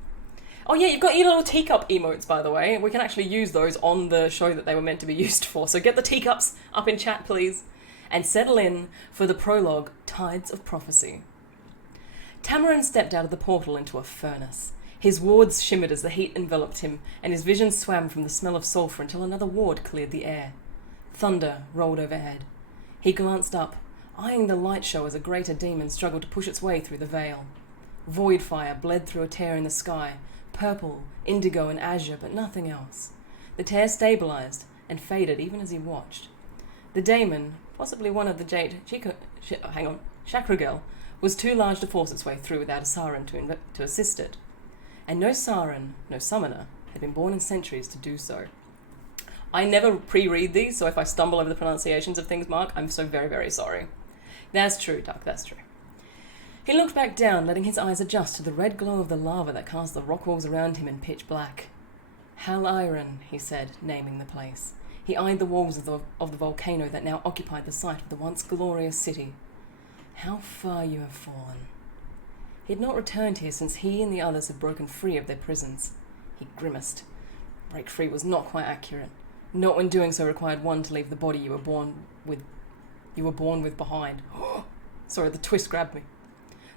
Oh yeah, you've got your little teacup emotes, by the way. We can actually use those on the show that they were meant to be used for. So get the teacups up in chat, please. And settle in for the prologue, Tides of Prophecy. Tamarin stepped out of the portal into a furnace. His wards shimmered as the heat enveloped him, and his vision swam from the smell of sulphur until another ward cleared the air. Thunder rolled overhead. He glanced up, eyeing the light show as a greater demon struggled to push its way through the veil. Void fire bled through a tear in the sky, purple, indigo, and azure, but nothing else. The tear stabilized and faded even as he watched. The daemon, possibly one of the Chakrugel, was too large to force its way through without a siren to assist it. And no siren, no summoner, had been born in centuries to do so. I never pre-read these, so if I stumble over the pronunciations of things, Mark, I'm so very, very sorry. That's true, Duck, that's true. He looked back down, letting his eyes adjust to the red glow of the lava that cast the rock walls around him in pitch black. Hal Iron, he said, naming the place. He eyed the walls of the volcano that now occupied the site of the once glorious city. How far you have fallen. He had not returned here since he and the others had broken free of their prisons. He grimaced. Break free was not quite accurate. Not when doing so required one to leave the body you were born with behind. Sorry, the twist grabbed me.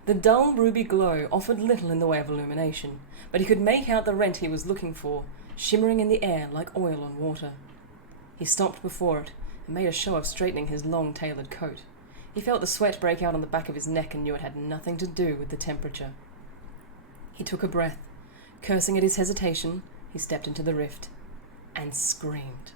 The dull ruby glow offered little in the way of illumination, but he could make out the rent he was looking for, shimmering in the air like oil on water. He stopped before it and made a show of straightening his long tailored coat. He felt the sweat break out on the back of his neck and knew it had nothing to do with the temperature. He took a breath. Cursing at his hesitation, he stepped into the rift and screamed.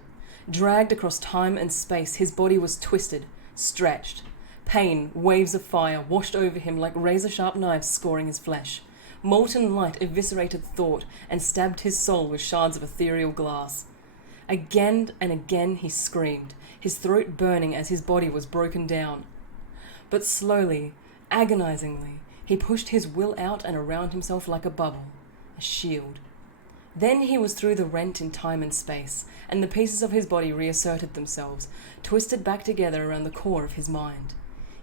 Dragged across time and space, his body was twisted, stretched. Pain, waves of fire, washed over him like razor-sharp knives scoring his flesh. Molten light eviscerated thought and stabbed his soul with shards of ethereal glass. Again and again he screamed, his throat burning as his body was broken down. But slowly, agonizingly, he pushed his will out and around himself like a bubble, a shield. Then he was through the rent in time and space, and the pieces of his body reasserted themselves, twisted back together around the core of his mind.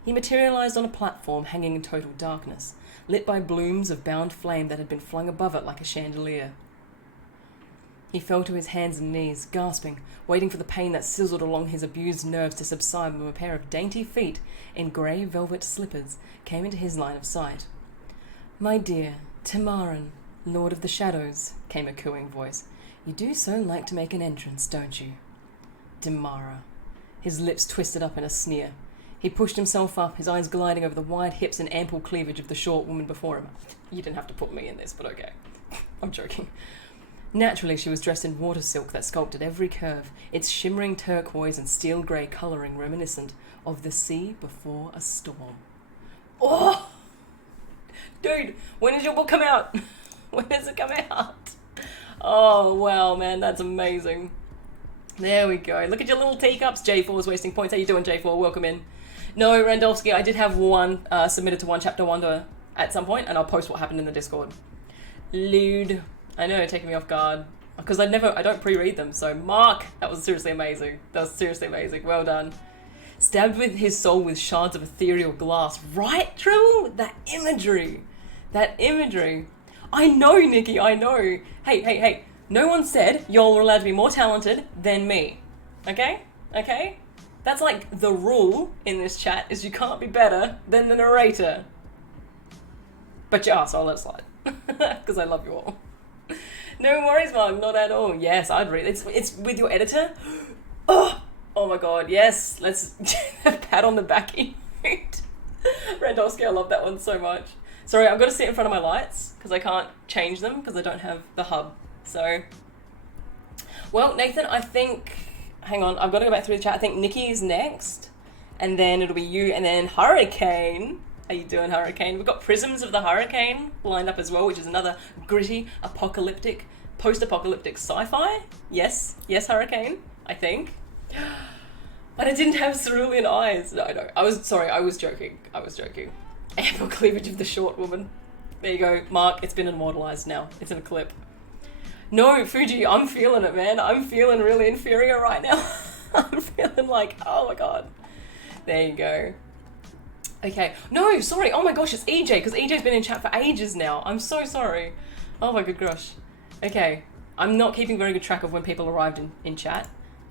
He materialized on a platform hanging in total darkness, lit by blooms of bound flame that had been flung above it like a chandelier. He fell to his hands and knees, gasping, waiting for the pain that sizzled along his abused nerves to subside when a pair of dainty feet in grey velvet slippers came into his line of sight. "My dear, Tamaran, Lord of the Shadows," came a cooing voice. "You do so like to make an entrance, don't you?" Damara. His lips twisted up in a sneer. He pushed himself up, his eyes gliding over the wide hips and ample cleavage of the short woman before him. You didn't have to put me in this, but okay. I'm joking. Naturally, she was dressed in water silk that sculpted every curve, its shimmering turquoise and steel grey colouring reminiscent of the sea before a storm. Oh! Dude, when does your book come out? When does it come out? Oh, wow, man, that's amazing. There we go. Look at your little teacups. J4's wasting points. How you doing, J4? Welcome in. No, Randolphi, I did have one submitted to One Chapter Wonder at some point, and I'll post what happened in the Discord. Lewd. I know, taking me off guard. Because I don't pre-read them, so Mark, that was seriously amazing. That was seriously amazing. Well done. Stabbed with his soul with shards of ethereal glass. Right, Tribble? That imagery. That imagery. I know, Nikki, I know. Hey. No one said y'all were allowed to be more talented than me. Okay? Okay? That's like the rule in this chat, is you can't be better than the narrator. But you are, so I'll let it slide. Because I love you all. No worries, Mark, not at all. Yes, I'd read it. It's with your editor. Oh my god, yes. Let's pat on the back. Randolphi, I love that one so much. Sorry, I've got to sit in front of my lights because I can't change them because I don't have the hub. So, well, Nathan, I think, hang on, I've got to go back through the chat. I think Nikki is next, and then it'll be you, and then Hurricane. How you doing, Hurricane? We've got Prisms of the Hurricane lined up as well, which is another gritty, apocalyptic, post-apocalyptic sci-fi. Yes, Hurricane, I think. But I didn't have cerulean eyes. No, I was joking. Ample cleavage of the short woman. There you go, Mark, it's been immortalized now. It's in a clip. No, Fuji, I'm feeling it, man. I'm feeling really inferior right now. I'm feeling like, oh my god. There you go. Okay. No, sorry. Oh my gosh, it's EJ, because EJ's been in chat for ages now. I'm so sorry. Oh my good gosh. Okay. I'm not keeping very good track of when people arrived in chat.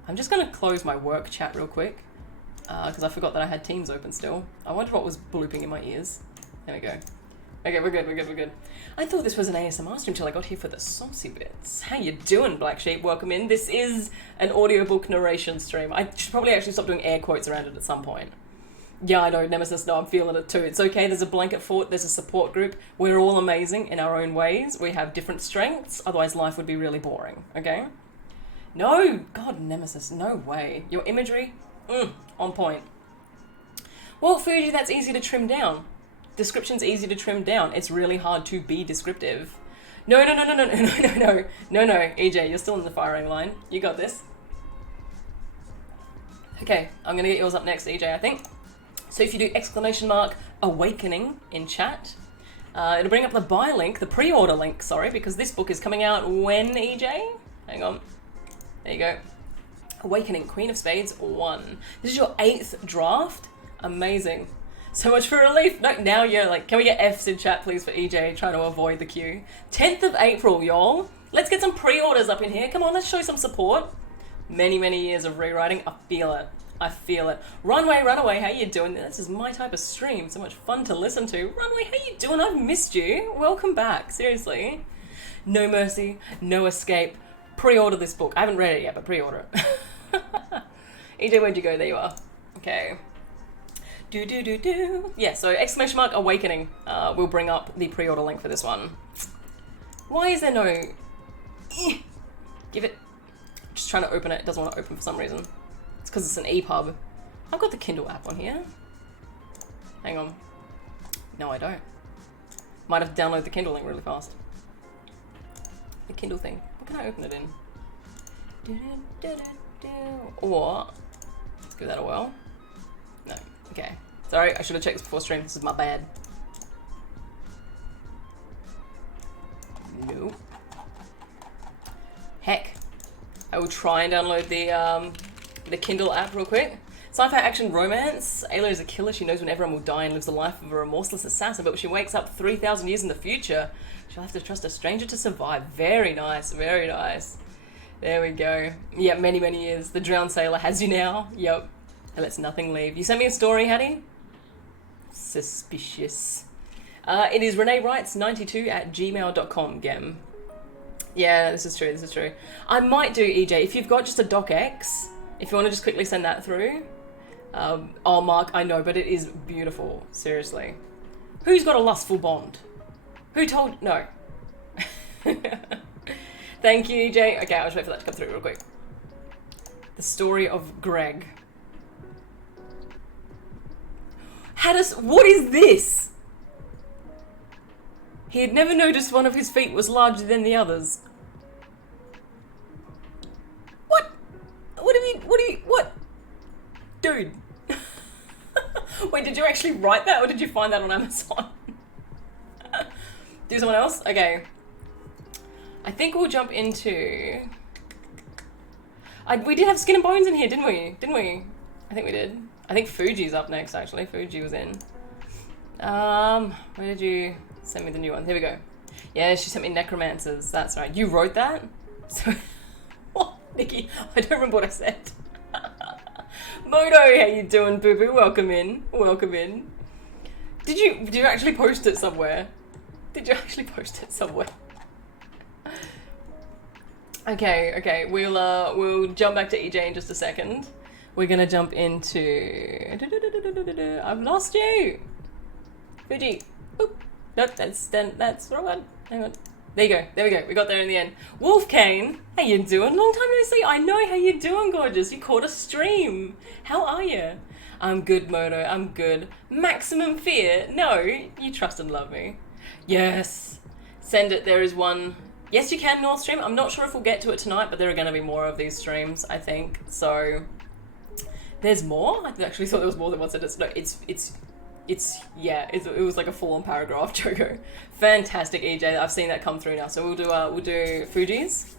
I'm just going to close my work chat real quick, because I forgot that I had Teams open still. I wonder what was blooping in my ears. There we go. Okay, we're good. I thought this was an ASMR stream until I got here for the saucy bits. How you doing, Black Sheep? Welcome in. This is an audiobook narration stream. I should probably actually stop doing air quotes around it at some point. Yeah, I know, Nemesis, no, I'm feeling it too. It's okay, there's a blanket fort, there's a support group. We're all amazing in our own ways. We have different strengths, otherwise life would be really boring, okay? No, God, Nemesis, no way. Your imagery, on point. Well, Fuji, that's easy to trim down. Description's easy to trim down. It's really hard to be descriptive. No, EJ, you're still in the firing line. You got this. Okay, I'm gonna get yours up next, EJ, I think. So if you do !awakening in chat, it'll bring up the buy link, the pre-order link, sorry, because this book is coming out when, EJ? Hang on. There you go. Awakening, Queen of Spades 1. This is your 8th draft. Amazing. So much for relief. No, now you're like, can we get Fs in chat, please, for EJ trying to avoid the queue? 10th of April, y'all. Let's get some pre-orders up in here. Come on, let's show some support. Many years of rewriting. I feel it. Runway, Runaway, how you doing? This is my type of stream. So much fun to listen to. Runway, how you doing? I've missed you. Welcome back. Seriously. No Mercy, No Escape. Pre-order this book. I haven't read it yet, but pre-order it. EJ, where'd you go? There you are. Okay. Yeah, so !awakening will bring up the pre-order link for this one. Why is there no... Give it... Just trying to open it. It doesn't want to open for some reason. It's because it's an EPUB. I've got the Kindle app on here. Hang on. No, I don't. Might have to download the Kindle link really fast. The Kindle thing. What can I open it in? Or, let's give that a whirl. No, okay. Sorry, I should have checked this before stream. This is my bad. Nope. Heck. I will try and download the Kindle app real quick. Sci-fi action romance. Ayla is a killer. She knows when everyone will die and lives the life of a remorseless assassin, but when she wakes up 3,000 years in the future, she'll have to trust a stranger to survive. Very nice, very nice. There we go. Yeah, many, many years. The drowned sailor has you now. Yep. And lets nothing leave. You sent me a story, Hattie? Suspicious. It is reneewrites92@gmail.com, Gem. Yeah, this is true, this is true. I might do, EJ, if you've got just a docx, if you want to just quickly send that through. Oh, Mark, I know, but it is beautiful. Seriously. Who's got a lustful bond? Who told... No. Thank you, EJ. Okay, I'll just wait for that to come through real quick. The story of Greg. What is this? He had never noticed one of his feet was larger than the others. What? What? Dude. Wait, did you actually write that or did you find that on Amazon? Do someone else? Okay. I think we'll jump into... we did have Skin and Bones in here, didn't we? Didn't we? I think we did. I think Fuji's up next, actually. Fuji was in. Where did you send me the new one? Here we go. Yeah, she sent me Necromancers. That's right. You wrote that? So, what, Nikki? I don't remember what I said. Moto, how you doing, boo-boo? Welcome in. Welcome in. Did you actually post it somewhere? Did you actually post it somewhere? Okay. We'll jump back to EJ in just a second. We're gonna jump into... I've lost you! Fuji. Boop. Nope, that's the wrong one. Hang on. There you go. There we go. We got there in the end. Wolfcane, how you doing? Long time no see. I know how you doing, gorgeous. You caught a stream. How are you? I'm good, Moto. I'm good. Maximum Fear. No, you trust and love me. Yes. Send it. There is one. Yes, you can, North Stream. I'm not sure if we'll get to it tonight, but there are going to be more of these streams, I think. So, there's more? I actually thought there was more than one sentence. No, it was like a full-on paragraph, Joko. Fantastic, EJ. I've seen that come through now. So we'll do Fuji's.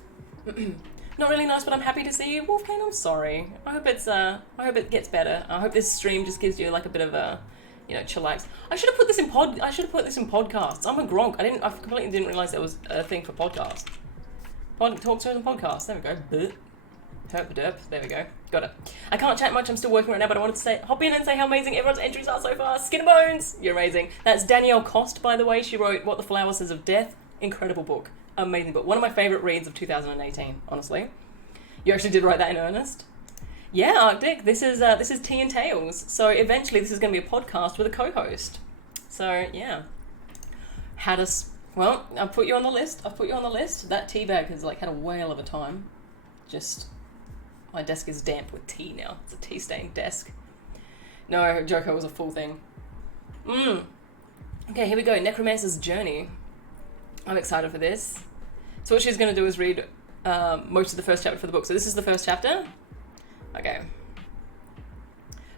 Not really nice, but I'm happy to see you, Wolfgang. I'm sorry. I hope it gets better. I hope this stream just gives you like a bit of a, chillax. I should have put this in podcasts. I'm a gronk. I completely didn't realize there was a thing for podcast. Talk shows and podcasts. There we go. Herp derp. There we go. Got it. I can't chat much. I'm still working right now, but I wanted to hop in and say how amazing everyone's entries are so far. Skin and Bones. You're amazing. That's Danielle Cost, by the way. She wrote What the Flower Says of Death. Incredible book. Amazing book. One of my favorite reads of 2018, honestly. You actually did write that in earnest? Yeah, Arctic. This is Tea and Tales. So eventually this is going to be a podcast with a co-host. So, yeah. Well, I've put you on the list. That tea bag has had a whale of a time. My desk is damp with tea now. It's a tea-stained desk. No, Joko was a full thing. Okay, here we go. Necromancer's Journey. I'm excited for this. So what she's going to do is read most of the first chapter for the book. So this is the first chapter. Okay.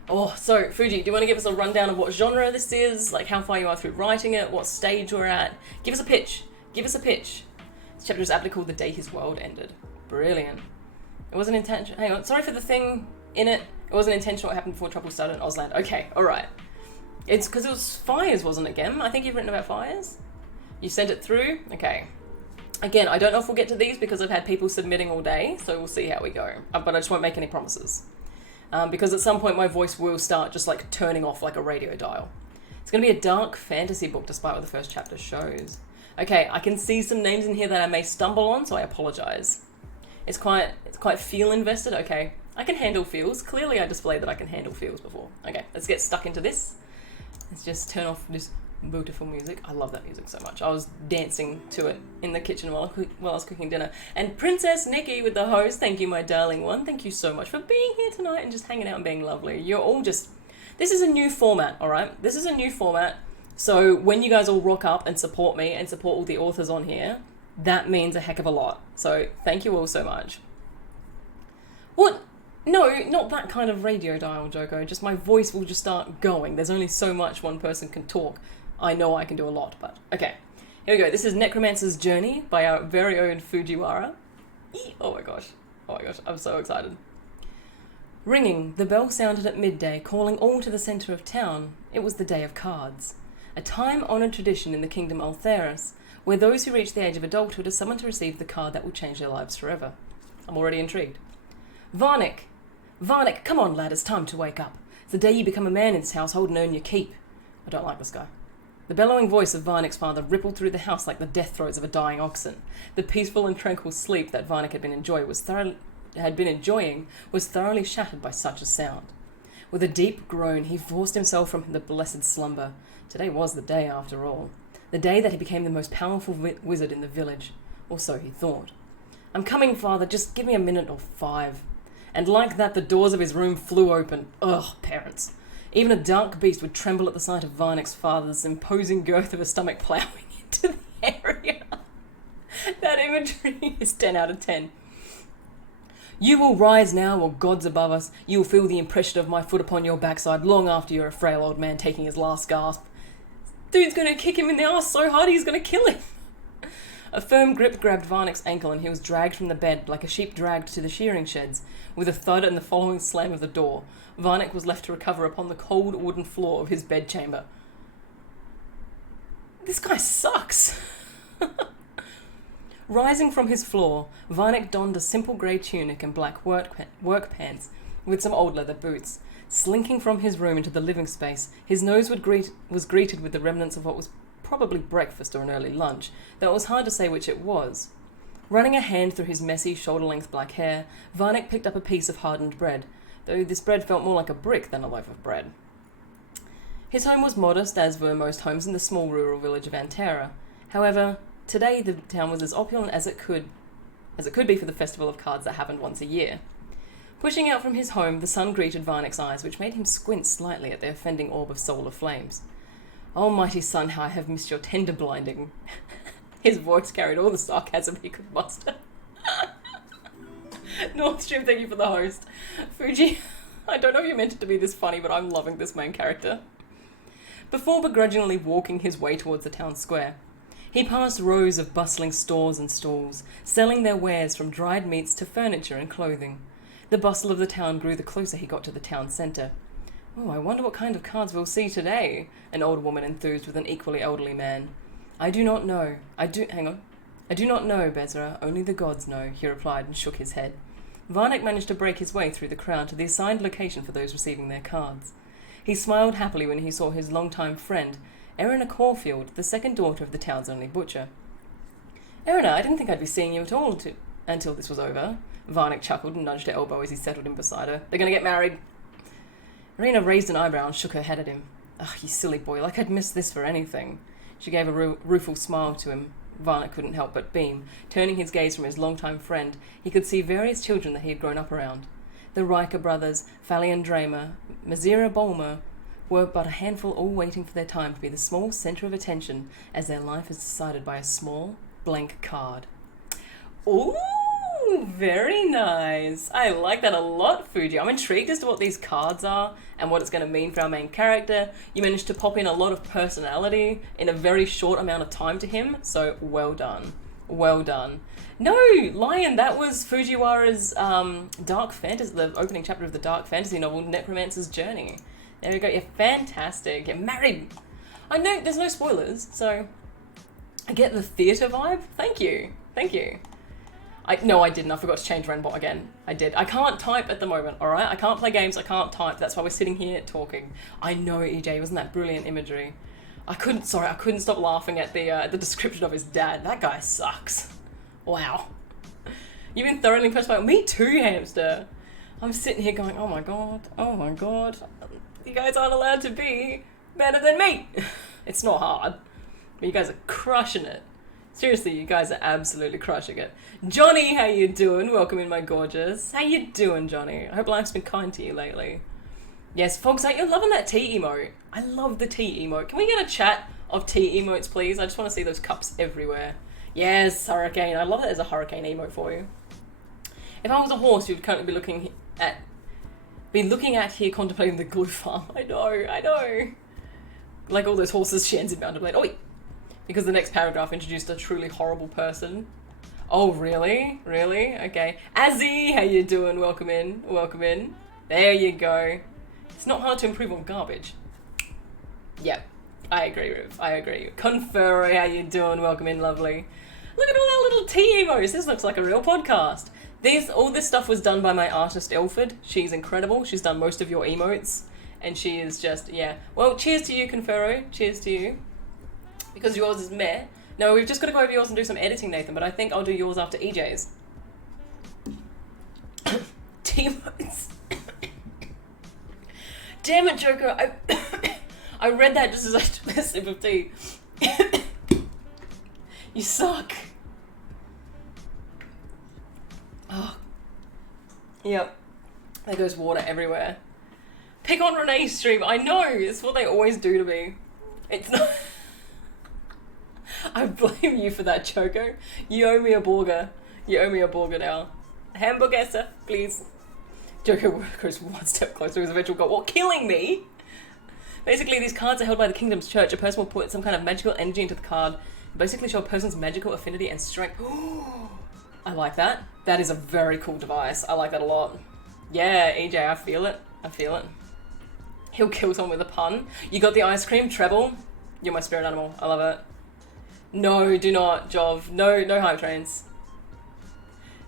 Oh, so Fuji, do you want to give us a rundown of what genre this is? Like how far you are through writing it? What stage we're at? Give us a pitch. This chapter is aptly called The Day His World Ended. Brilliant. It wasn't intentional. Hang on. Sorry for the thing in it. It wasn't intentional. What happened before trouble started in Ausland. Okay. All right. It's because it was fires, wasn't it, Gem? I think you've written about fires. You sent it through? Okay. Again, I don't know if we'll get to these because I've had people submitting all day, so we'll see how we go. But I just won't make any promises. Because at some point my voice will start just turning off like a radio dial. It's going to be a dark fantasy book despite what the first chapter shows. Okay, I can see some names in here that I may stumble on, so I apologise. It's quite feel invested. Okay, I can handle feels. Clearly I displayed that I can handle feels before. Okay, let's get stuck into this. Let's just turn off this beautiful music. I love that music so much. I was dancing to it in the kitchen while I was cooking dinner. And Princess Nikki with the host, thank you, my darling one. Thank you so much for being here tonight and just hanging out and being lovely. You're all just... This is a new format, all right? This is a new format. So when you guys all rock up and support me and support all the authors on here, that means a heck of a lot. So thank you all so much. What? No, not that kind of radio dial, Joko. Just my voice will just start going. There's only so much one person can talk. I know I can do a lot, but okay. Here we go. This is Necromancer's Journey by our very own Fujiwara. Oh my gosh. Oh my gosh. I'm so excited. Ringing, the bell sounded at midday, calling all to the centre of town. It was the day of cards. A time-honoured tradition in the kingdom Altheris, where those who reach the age of adulthood are summoned to receive the card that will change their lives forever. I'm already intrigued. Varnick! Varnick, come on, lad, it's time to wake up. It's the day you become a man in this household and earn your keep. I don't like this guy. The bellowing voice of Varnick's father rippled through the house like the death throes of a dying oxen. The peaceful and tranquil sleep that Varnick had been enjoying was thoroughly shattered by such a sound. With a deep groan, he forced himself from the blessed slumber. Today was the day, after all. The day that he became the most powerful wizard in the village. Or so he thought. I'm coming, father, just give me a minute or 5. And like that, the doors of his room flew open. Ugh, parents. Even a dark beast would tremble at the sight of Varnick's father's imposing girth of a stomach ploughing into the area. That imagery is 10 out of 10. You will rise now, or gods above us. You will feel the impression of my foot upon your backside long after you're a frail old man taking his last gasp. Dude's gonna kick him in the ass so hard he's gonna kill him. A firm grip grabbed Varnick's ankle and he was dragged from the bed like a sheep dragged to the shearing sheds. With a thud and the following slam of the door, Varnick was left to recover upon the cold wooden floor of his bedchamber. This guy sucks. Rising from his floor, Varnick donned a simple grey tunic and black work pants with some old leather boots. Slinking from his room into the living space, his nose was greeted with the remnants of what was probably breakfast or an early lunch, though it was hard to say which it was. Running a hand through his messy, shoulder-length black hair, Varnick picked up a piece of hardened bread, though this bread felt more like a brick than a loaf of bread. His home was modest, as were most homes in the small rural village of Antera. However, today the town was as opulent as it could be for the festival of cards that happened once a year. Pushing out from his home, the sun greeted Varnick's eyes, which made him squint slightly at the offending orb of solar flames. Almighty sun, how I have missed your tender blinding. His voice carried all the sarcasm he could muster. Northstream, thank you for the host. Fuji, I don't know if you meant it to be this funny, but I'm loving this main character. Before begrudgingly walking his way towards the town square, he passed rows of bustling stores and stalls, selling their wares from dried meats to furniture and clothing. The bustle of the town grew the closer he got to the town centre. Oh, I wonder what kind of cards we'll see today, an old woman enthused with an equally elderly man. I do not know. I do not know, Bezra. Only the gods know, he replied and shook his head. Varnick managed to break his way through the crowd to the assigned location for those receiving their cards. He smiled happily when he saw his longtime friend, Erina Caulfield, the second daughter of the town's only butcher. Erina, I didn't think I'd be seeing you at all until this was over. Varnick chuckled and nudged her elbow as he settled in beside her. They're going to get married. Erina raised an eyebrow and shook her head at him. Ugh, you silly boy, like I'd miss this for anything. She gave a rueful smile to him. Varnick couldn't help but beam. Turning his gaze from his longtime friend, he could see various children that he had grown up around. The Riker brothers, Falian Dramer, Mazira Bulmer, were but a handful, all waiting for their time to be the small centre of attention as their life is decided by a small, blank card. Ooh, very nice. I like that a lot, Fuji. I'm intrigued as to what these cards are and what it's going to mean for our main character. You managed to pop in a lot of personality in a very short amount of time to him, so well done. Well done. No, Lion, that was Fujiwara's dark fantasy, the opening chapter of the dark fantasy novel, Necromancer's Journey. There we go, you're fantastic. You're married. I know there's no spoilers, so I get the theatre vibe. Thank you. Thank you. No, I didn't. I forgot to change Renbot again. I did. I can't type at the moment, alright? I can't play games, I can't type. That's why we're sitting here talking. I know, EJ, wasn't that brilliant imagery? I couldn't stop laughing at the description of his dad. That guy sucks. Wow. You've been thoroughly impressed by it. Me too, hamster. I'm sitting here going, oh my god. You guys aren't allowed to be better than me. It's not hard, but you guys are crushing it. Seriously, you guys are absolutely crushing it. Johnny, how you doing? Welcome in, my gorgeous. How you doing, Johnny? I hope life's been kind to you lately. Yes, Fogsite, you're loving that tea emote. I love the tea emote. Can we get a chat of tea emotes, please? I just want to see those cups everywhere. Yes, hurricane. I love that there's a hurricane emote for you. If I was a horse, you'd currently be looking at here contemplating the glue farm. I know. Like all those horses Shen's in Bound to Blade. Oh wait. Because the next paragraph introduced a truly horrible person. Oh, really? Really? Okay. Azzy, how you doing? Welcome in. Welcome in. There you go. It's not hard to improve on garbage. Yep. I agree, Riv. I agree. Confero, how you doing? Welcome in, lovely. Look at all our little tea emotes. This looks like a real podcast. All this stuff was done by my artist, Ilford. She's incredible. She's done most of your emotes. And she is just, yeah. Well, cheers to you, Confero. Cheers to you. Because yours is meh. No, we've just got to go over yours and do some editing, Nathan. But I think I'll do yours after EJ's. Tea emotes. Damn it, Joker. I read that just as I took a sip of tea. You suck. Oh. Yep. There goes water everywhere. Pick on Renee's stream. I know. It's what they always do to me. It's not... I blame you for that, Choco. You owe me a burger. You owe me a burger now. Hamburger, please. Joker goes one step closer to his eventual goal. What, killing me? Basically, these cards are held by the Kingdom's Church. A person will put some kind of magical energy into the card. Basically show a person's magical affinity and strength. I like that. That is a very cool device. I like that a lot. Yeah, EJ, I feel it. I feel it. He'll kill someone with a pun. You got the ice cream, Treble. You're my spirit animal. I love it. No, do not, Jov. No hype trains.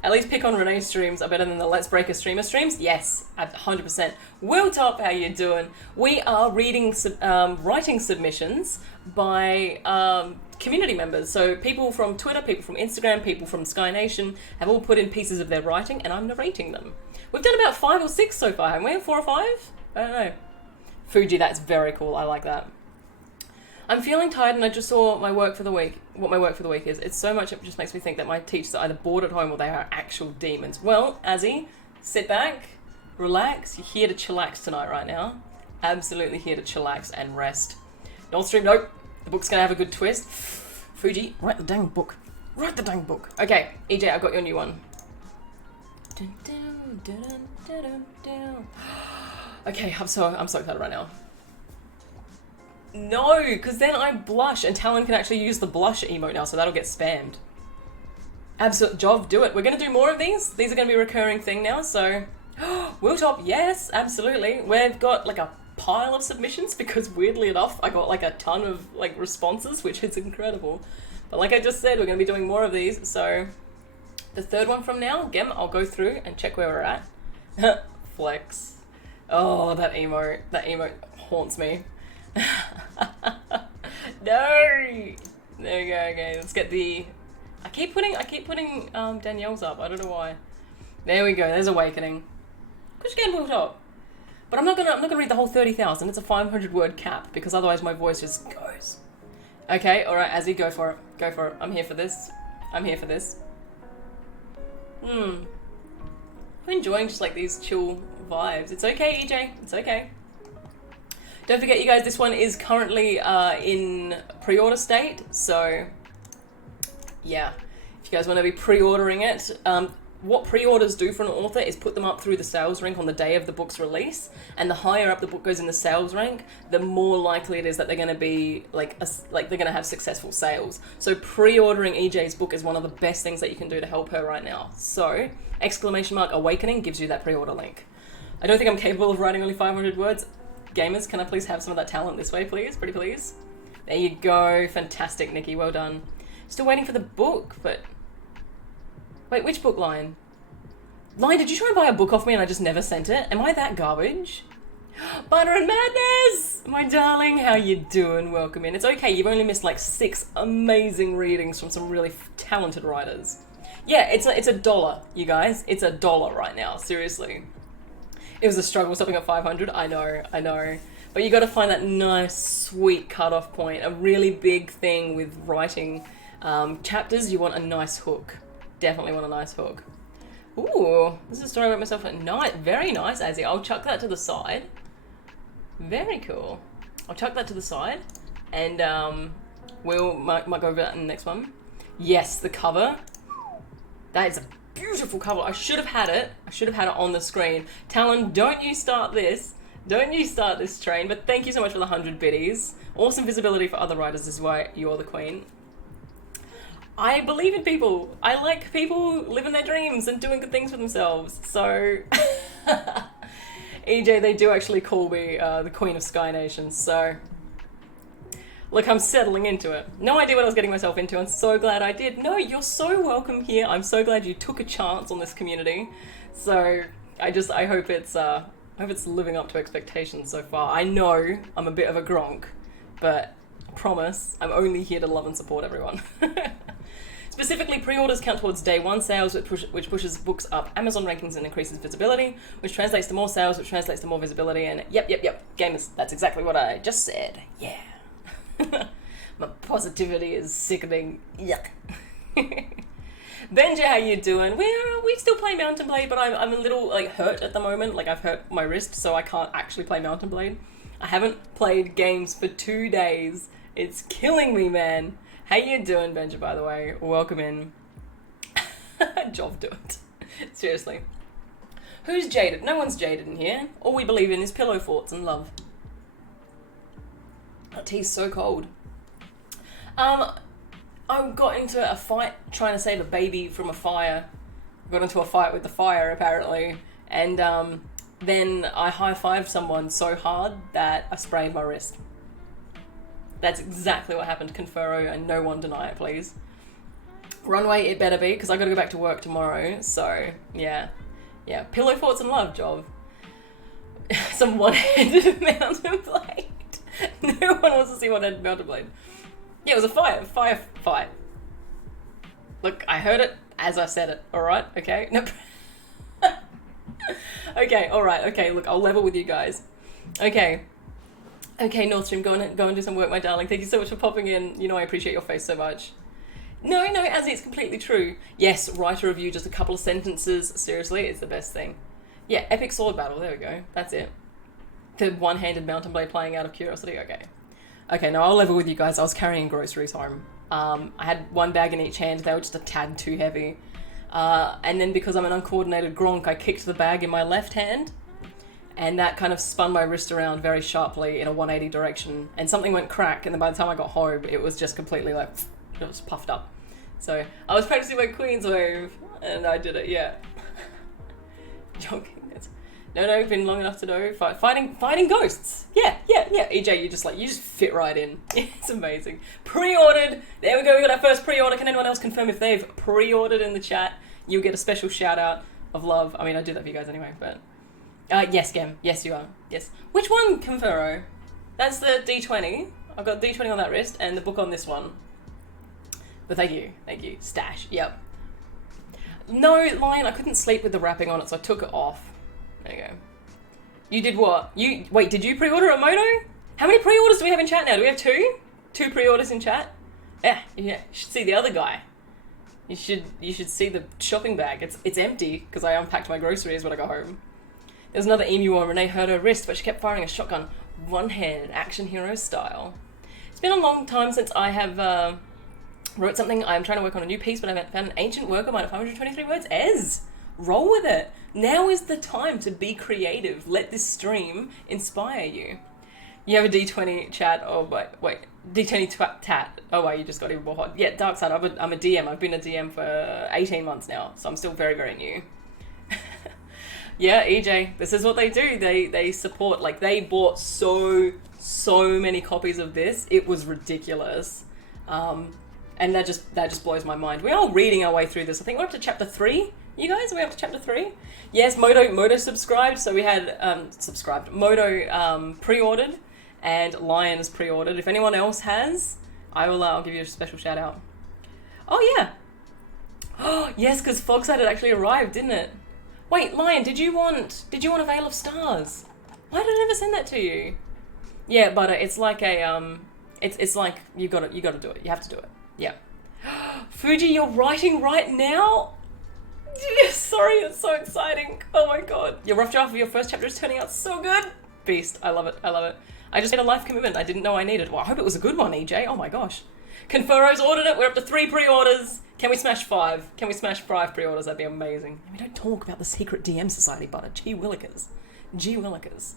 At least Pick on Renee's streams are better than the Let's Break a Streamer streams. Yes, 100%. Willtop, how you doing? We are reading, writing submissions by community members. So people from Twitter, people from Instagram, people from Sky Nation have all put in pieces of their writing, and I'm narrating them. We've done about 5 or 6 so far, haven't we? 4 or 5? I don't know. Fuji, that's very cool. I like that. I'm feeling tired and I just saw my work for the week, what my work for the week is. It's so much, it just makes me think that my teachers are either bored at home or they are actual demons. Well, Azzy, sit back, relax. You're here to chillax tonight right now. Absolutely here to chillax and rest. Don't stream, nope. The book's gonna have a good twist. Fuji, write the dang book. Write the dang book. Okay, EJ, I've got your new one. Okay, I'm so excited right now. No, because then I blush, and Talon can actually use the blush emote now, so that'll get spammed. Absolutely, Jov, do it. We're going to do more of these. These are going to be a recurring thing now, so... Willtop, yes, absolutely. We've got, like, a pile of submissions, because weirdly enough, I got, like, a ton of, like, responses, which is incredible. But like I just said, we're going to be doing more of these, so... The third one from now, again, I'll go through and check where we're at. Flex. Oh, that emote haunts me. No! There we go, okay, let's get the... I keep putting Danielle's up, I don't know why. There we go, there's Awakening. Push again, built up. But I'm not gonna read the whole 30,000, it's a 500 word cap, because otherwise my voice just goes. Okay, alright, Azzy, go for it. Go for it. I'm here for this. I'm here for this. I'm enjoying just like these chill vibes. It's okay, EJ, it's okay. Don't forget, you guys, this one is currently in pre-order state, so yeah, if you guys want to be pre-ordering it, what pre-orders do for an author is put them up through the sales rank on the day of the book's release, and the higher up the book goes in the sales rank, the more likely it is that they're going to be like they're going to have successful sales. So pre-ordering EJ's book is one of the best things that you can do to help her right now. So !Awakening gives you that pre-order link. I don't think I'm capable of writing only 500 words. Gamers, can I please have some of that talent this way, please? Pretty please. There you go. Fantastic, Nikki. Well done. Still waiting for the book, but... Wait, which book, Lion? Lion, did you try and buy a book off me and I just never sent it? Am I that garbage? Butter and Madness! My darling, how you doing? Welcome in. It's okay, you've only missed like 6 amazing readings from some really talented writers. Yeah, it's $1, you guys. It's $1 right now, seriously. It was a struggle stopping at 500, I know. But you got to find that nice, sweet cutoff point. A really big thing with writing chapters, you want a nice hook. Definitely want a nice hook. Ooh, this is a story about myself at night. Very nice, Azzy. I'll chuck that to the side. Very cool. I'll chuck that to the side, and we'll might go over that in the next one. Yes, the cover. That is a beautiful cover. I should have had it. I should have had it on the screen. Talon, don't you start this. Don't you start this train. But thank you so much for the 100 biddies. Awesome visibility for other writers. This is why you're the queen. I believe in people. I like people living their dreams and doing good things for themselves. So, EJ, they do actually call me the Queen of Sky Nations. So, look, I'm settling into it. No idea what I was getting myself into, and so glad I did. No, you're so welcome here. I'm so glad you took a chance on this community. So, I hope it's living up to expectations so far. I know I'm a bit of a gronk, but I promise I'm only here to love and support everyone. Specifically, pre-orders count towards day one sales, which pushes books up Amazon rankings and increases visibility, which translates to more sales, which translates to more visibility, and yep, gamers, that's exactly what I just said. Yeah. My positivity is sickening. Yuck. Benja, how you doing? We still play Mountain Blade, but I'm a little hurt at the moment. I've hurt my wrist, so I can't actually play Mountain Blade. I haven't played games for 2 days. It's killing me, man. How you doing, Benja, by the way? Welcome in. Job do it. Seriously. Who's jaded? No one's jaded in here. All we believe in is pillow forts and love. That tea's so cold. I got into a fight trying to save a baby from a fire. Got into a fight with the fire, apparently. And then I high-fived someone so hard that I sprained my wrist. That's exactly what happened to Confero, and no one deny it, please. Runway, it better be, because I got to go back to work tomorrow. So, yeah. Yeah, pillow forts and love, Jov. Some one-handed mountain blade. No one wants to see one-handed mountain blade. Yeah, it was a fire fight. Look, I heard it as I said it, alright? Okay? Nope. Okay, alright, okay, look, I'll level with you guys. Okay, Northstream, go and do some work, my darling. Thank you so much for popping in. You know I appreciate your face so much. No, Azzy, it's completely true. Yes, write a review, just a couple of sentences. Seriously, it's the best thing. Yeah, epic sword battle, there we go. That's it. The one-handed mountain blade playing out of curiosity, okay. Okay, now I'll level with you guys. I was carrying groceries home. I had one bag in each hand. They were just a tad too heavy. And then because I'm an uncoordinated gronk, I kicked the bag in my left hand. And that kind of spun my wrist around very sharply in a 180 direction. And something went crack, and then by the time I got home, it was just completely it was puffed up. So I was practicing my Queen's Wave, and I did it, yeah. Joking. No, been long enough to know. Fighting ghosts. Yeah. EJ, you just fit right in. It's amazing. Pre-ordered. There we go. We got our first pre-order. Can anyone else confirm if they've pre-ordered in the chat? You'll get a special shout out of love. I mean, I do that for you guys anyway, but yes, Gem. Yes, you are. Yes. Which one, Confero? That's the D20. I've got D20 on that wrist and the book on this one. But thank you. Stash. Yep. No, Lion, I couldn't sleep with the wrapping on it, so I took it off. There you go. You did what? Wait, did you pre-order a Moto? How many pre-orders do we have in chat now? Do we have 2? 2 pre-orders in chat? Yeah. You should see the other guy. You should see the shopping bag. It's empty, because I unpacked my groceries when I got home. There's another emu on Renee hurt her wrist, but she kept firing a shotgun, one-handed, action hero style. It's been a long time since I have wrote something. I'm trying to work on a new piece, but I found an ancient work of mine of 523 words. Roll with it. Now is the time to be creative. Let this stream inspire you. You have a D20 chat. Oh, wait. D20 tat. Oh, wait, you just got even more hot. Yeah, Dark Side. I'm a DM. I've been a DM for 18 months now, so I'm still very, very new. Yeah, EJ, this is what they do. They support, they bought so many copies of this. It was ridiculous. And that just blows my mind. We are reading our way through this. I think we're up to chapter 3. You guys, are we up to chapter 3? Yes, Moto subscribed. So we had Moto pre-ordered, and Lions pre-ordered. If anyone else has, I'll give you a special shout out. Oh yeah. Oh yes, because Fox had it actually arrived, didn't it? Wait, Lion, did you want a Veil of Stars? Why did I never send that to you? Yeah, but it's like a it's like you gotta do it. You have to do it. Yeah. Fuji, you're writing right now? Sorry, it's so exciting. Oh my god. Your rough draft of your first chapter is turning out so good. Beast. I love it. I love it. I just made a life commitment I didn't know I needed. Well, I hope it was a good one, EJ. Oh my gosh. Confuro's ordered it. We're up to 3 pre-orders. Can we smash 5? Can we smash 5 pre-orders? That'd be amazing. And we don't talk about the secret DM society, butter. Gee willikers. Gee willikers.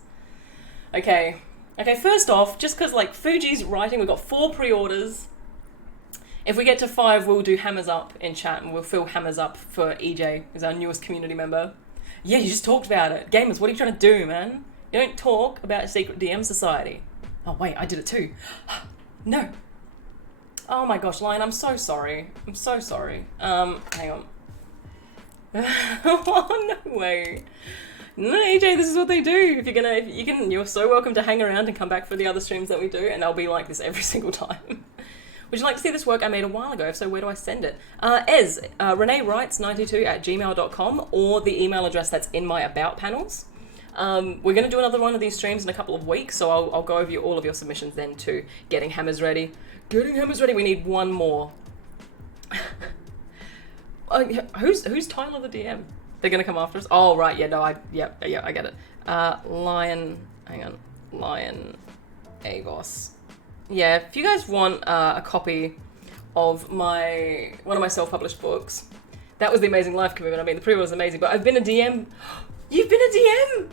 Okay. Okay, first off, just because, like, Fuji's writing, we've got 4 pre-orders. If we get to 5, we'll do hammers up in chat, and we'll fill hammers up for EJ, who's our newest community member. Yeah, you just talked about it. Gamers, what are you trying to do, man? You don't talk about secret DM society. Oh, wait, I did it too. No. Oh my gosh, Lion, I'm so sorry. I'm so sorry. Hang on. Oh, no way. No, EJ, this is what they do. If you're so welcome to hang around and come back for the other streams that we do, and they'll be like this every single time. Would you like to see this work I made a while ago? If so, where do I send it? ReneeWrites92@gmail.com, or the email address that's in my About panels. We're going to do another one of these streams in a couple of weeks, so I'll go over all of your submissions then to Getting Hammers Ready. Getting Hammers Ready, we need one more. Who's Tyler the DM? They're going to come after us? Oh, right, yeah, no, I get it. Lion Avos. Yeah, if you guys want a copy of one of my self-published books, that was the Amazing Life Commitment. I mean, the pre-order was amazing, but I've been a DM. You've been a DM?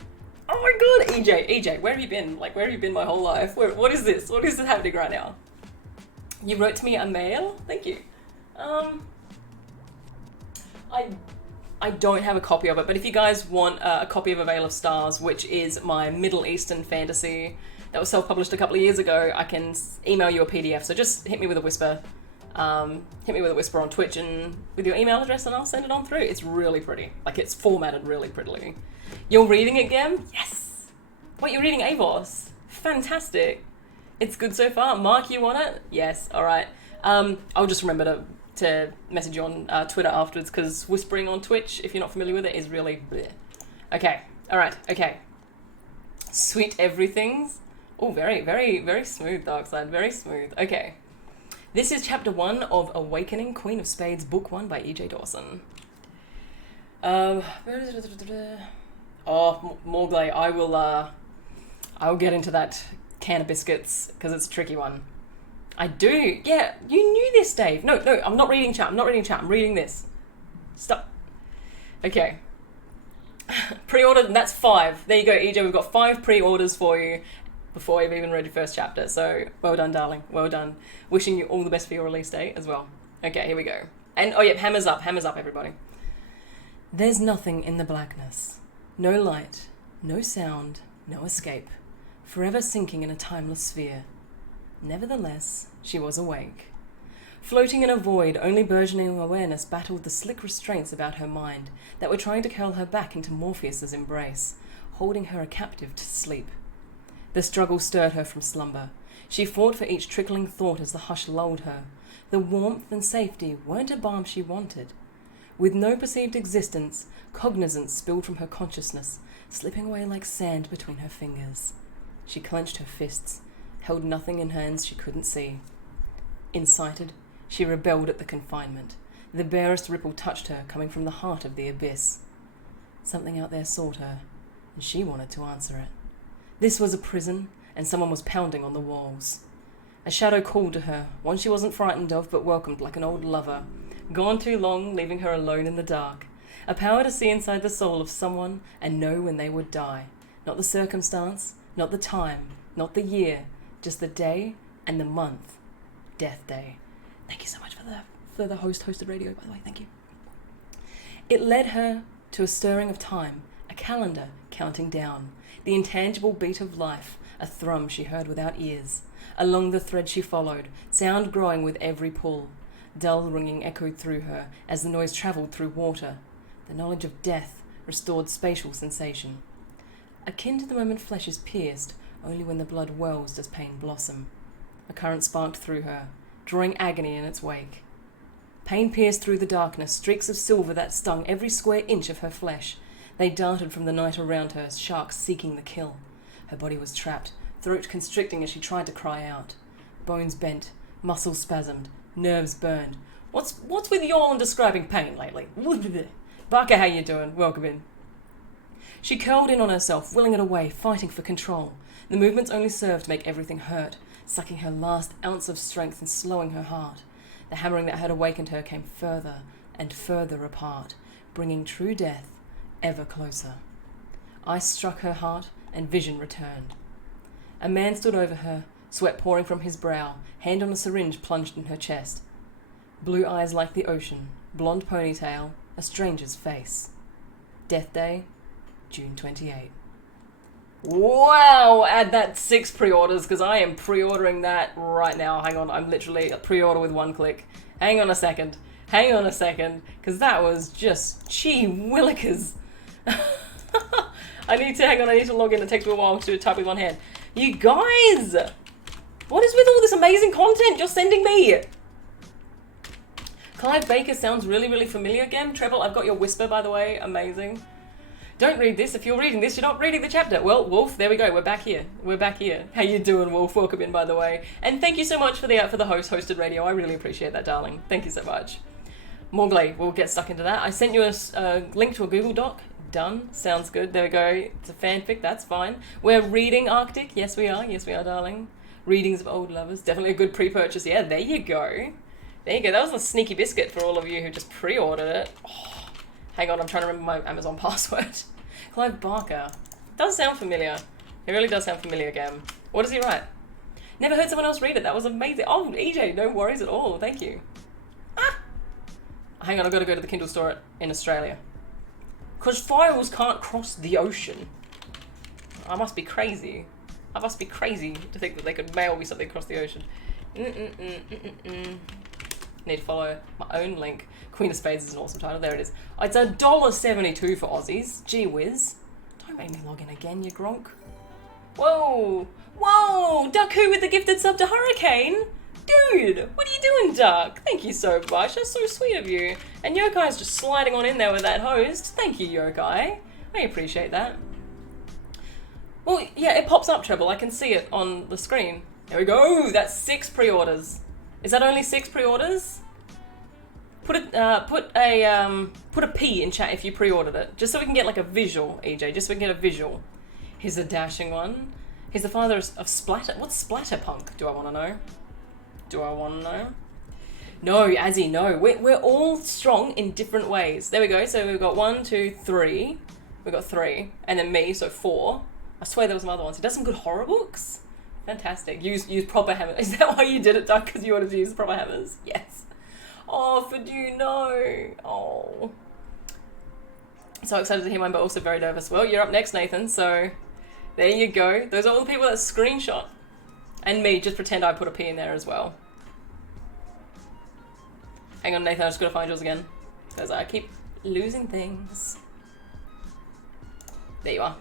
Oh my god, EJ, where have you been? Like, where have you been my whole life? What is this? What is this happening right now? You wrote to me a mail? Thank you. I don't have a copy of it, but if you guys want a copy of A Veil of Stars, which is my Middle Eastern fantasy that was self-published a couple of years ago, I can email you a PDF. So just hit me with a whisper. Hit me with a whisper on Twitch and with your email address, and I'll send it on through. It's really pretty. Like, it's formatted really prettily. You're reading it, Gem? Yes! What, you're reading Avos? Fantastic. It's good so far. Mark, you want it? Yes. All right. I'll just remember to message you on Twitter afterwards, because whispering on Twitch, if you're not familiar with it, is really bleh. Okay. All right. Okay. Sweet everythings. Oh, very, very, very smooth, Darkside. Very smooth. Okay. This is chapter 1 of Awakening Queen of Spades, book 1 by E.J. Dawson. Morgley, I will get into that can of biscuits, because it's a tricky one. I do. Yeah, you knew this, Dave. No, I'm not reading chat. I'm reading this. Stop. Okay. Pre-ordered, and that's 5. There you go, EJ. We've got 5 pre-orders for you before you've even read your first chapter. So, well done, darling. Well done. Wishing you all the best for your release date as well. Okay, here we go. And, oh, yep, hammers up, everybody. There's nothing in the blackness. No light, no sound, no escape. Forever sinking in a timeless sphere. Nevertheless, she was awake. Floating in a void, only burgeoning awareness battled the slick restraints about her mind that were trying to curl her back into Morpheus's embrace, holding her a captive to sleep. The struggle stirred her from slumber. She fought for each trickling thought as the hush lulled her. The warmth and safety weren't a balm she wanted. With no perceived existence, cognizance spilled from her consciousness, slipping away like sand between her fingers. She clenched her fists, held nothing in hands she couldn't see. Incited, she rebelled at the confinement. The barest ripple touched her, coming from the heart of the abyss. Something out there sought her, and she wanted to answer it. This was a prison, and someone was pounding on the walls. A shadow called to her, one she wasn't frightened of, but welcomed like an old lover. Gone too long, leaving her alone in the dark. A power to see inside the soul of someone and know when they would die. Not the circumstance, not the time, not the year, just the day and the month. Death Day. Thank you so much for the hosted radio, by the way, thank you. It led her to a stirring of time, a calendar counting down, the intangible beat of life, a thrum she heard without ears. Along the thread she followed, sound growing with every pull. Dull ringing echoed through her as the noise travelled through water. The knowledge of death restored spatial sensation. Akin to the moment flesh is pierced, only when the blood wells does pain blossom. A current sparked through her, drawing agony in its wake. Pain pierced through the darkness, streaks of silver that stung every square inch of her flesh. They darted from the night around her, sharks seeking the kill. Her body was trapped, throat constricting as she tried to cry out. Bones bent, muscles spasmed, nerves burned. What's with y'all in describing pain lately? Barker, how you doing? Welcome in. She curled in on herself, willing it away, fighting for control. The movements only served to make everything hurt, sucking her last ounce of strength and slowing her heart. The hammering that had awakened her came further and further apart, bringing true death ever closer. Ice struck her heart, and vision returned. A man stood over her, sweat pouring from his brow, hand on a syringe plunged in her chest. Blue eyes like the ocean, blonde ponytail, a stranger's face. Death Day, June 28. Wow! Add that 6 pre-orders, because I am pre-ordering that right now. Hang on, I'm literally a pre-order with 1 click. Hang on a second, because that was just gee willikers. I need to log in. It takes me a while to type with one hand. You guys! What is with all this amazing content you're sending me? Clive Baker sounds really, really familiar again. Treble, I've got your whisper, by the way. Amazing. Don't read this. If you're reading this, you're not reading the chapter. Well, Wolf, there we go. We're back here. How you doing, Wolf? Welcome in, by the way. And thank you so much for the hosted radio. I really appreciate that, darling. Thank you so much. Morgley, we'll get stuck into that. I sent you a link to a Google Doc. Done. Sounds good. There we go. It's a fanfic. That's fine. We're reading Arctic. Yes, we are. Yes, we are, darling. Readings of Old Lovers. Definitely a good pre-purchase. Yeah, there you go. There you go. That was a sneaky biscuit for all of you who just pre-ordered it. Oh, hang on. I'm trying to remember my Amazon password. Clive Barker. Does sound familiar. It really does sound familiar again. What does he write? Never heard someone else read it. That was amazing. Oh, EJ, no worries at all. Thank you. Hang on. I've got to go to the Kindle store in Australia. Because files can't cross the ocean. I must be crazy. I must be crazy to think that they could mail me something across the ocean. Need to follow my own link. Queen of Spades is an awesome title. There it is. It's $1.72 for Aussies. Gee whiz. Don't make me log in again, you gronk. Whoa. Whoa. Duck Who with the gifted sub to Hurricane. Dude, what are you doing, Duck? Thank you so much. That's so sweet of you. And Yokai's just sliding on in there with that host. Thank you, Yokai. I appreciate that. Well, yeah, it pops up, Treble. I can see it on the screen. There we go. That's 6 pre-orders. Is that only 6 pre-orders? Put a P in chat if you pre-ordered it, just so we can get like a visual, EJ. Just so we can get a visual. Here's a dashing one. He's the father of Splatter. What's Splatterpunk? Do I want to know? No, Azzy, no. We're all strong in different ways. There we go. So we've got 1, 2, 3. We've got 3. And then me, so 4. I swear there was some other ones. He does some good horror books. Fantastic. Use proper hammers. Is that why you did it, Doug? Because you wanted to use proper hammers? Yes. Oh, for you, no. Oh. So excited to hear mine, but also very nervous. Well, you're up next, Nathan. So there you go. Those are all the people that screenshot. And me, just pretend I put a P in there as well. Hang on, Nathan, I just gotta find yours again. Because I keep losing things. There you are.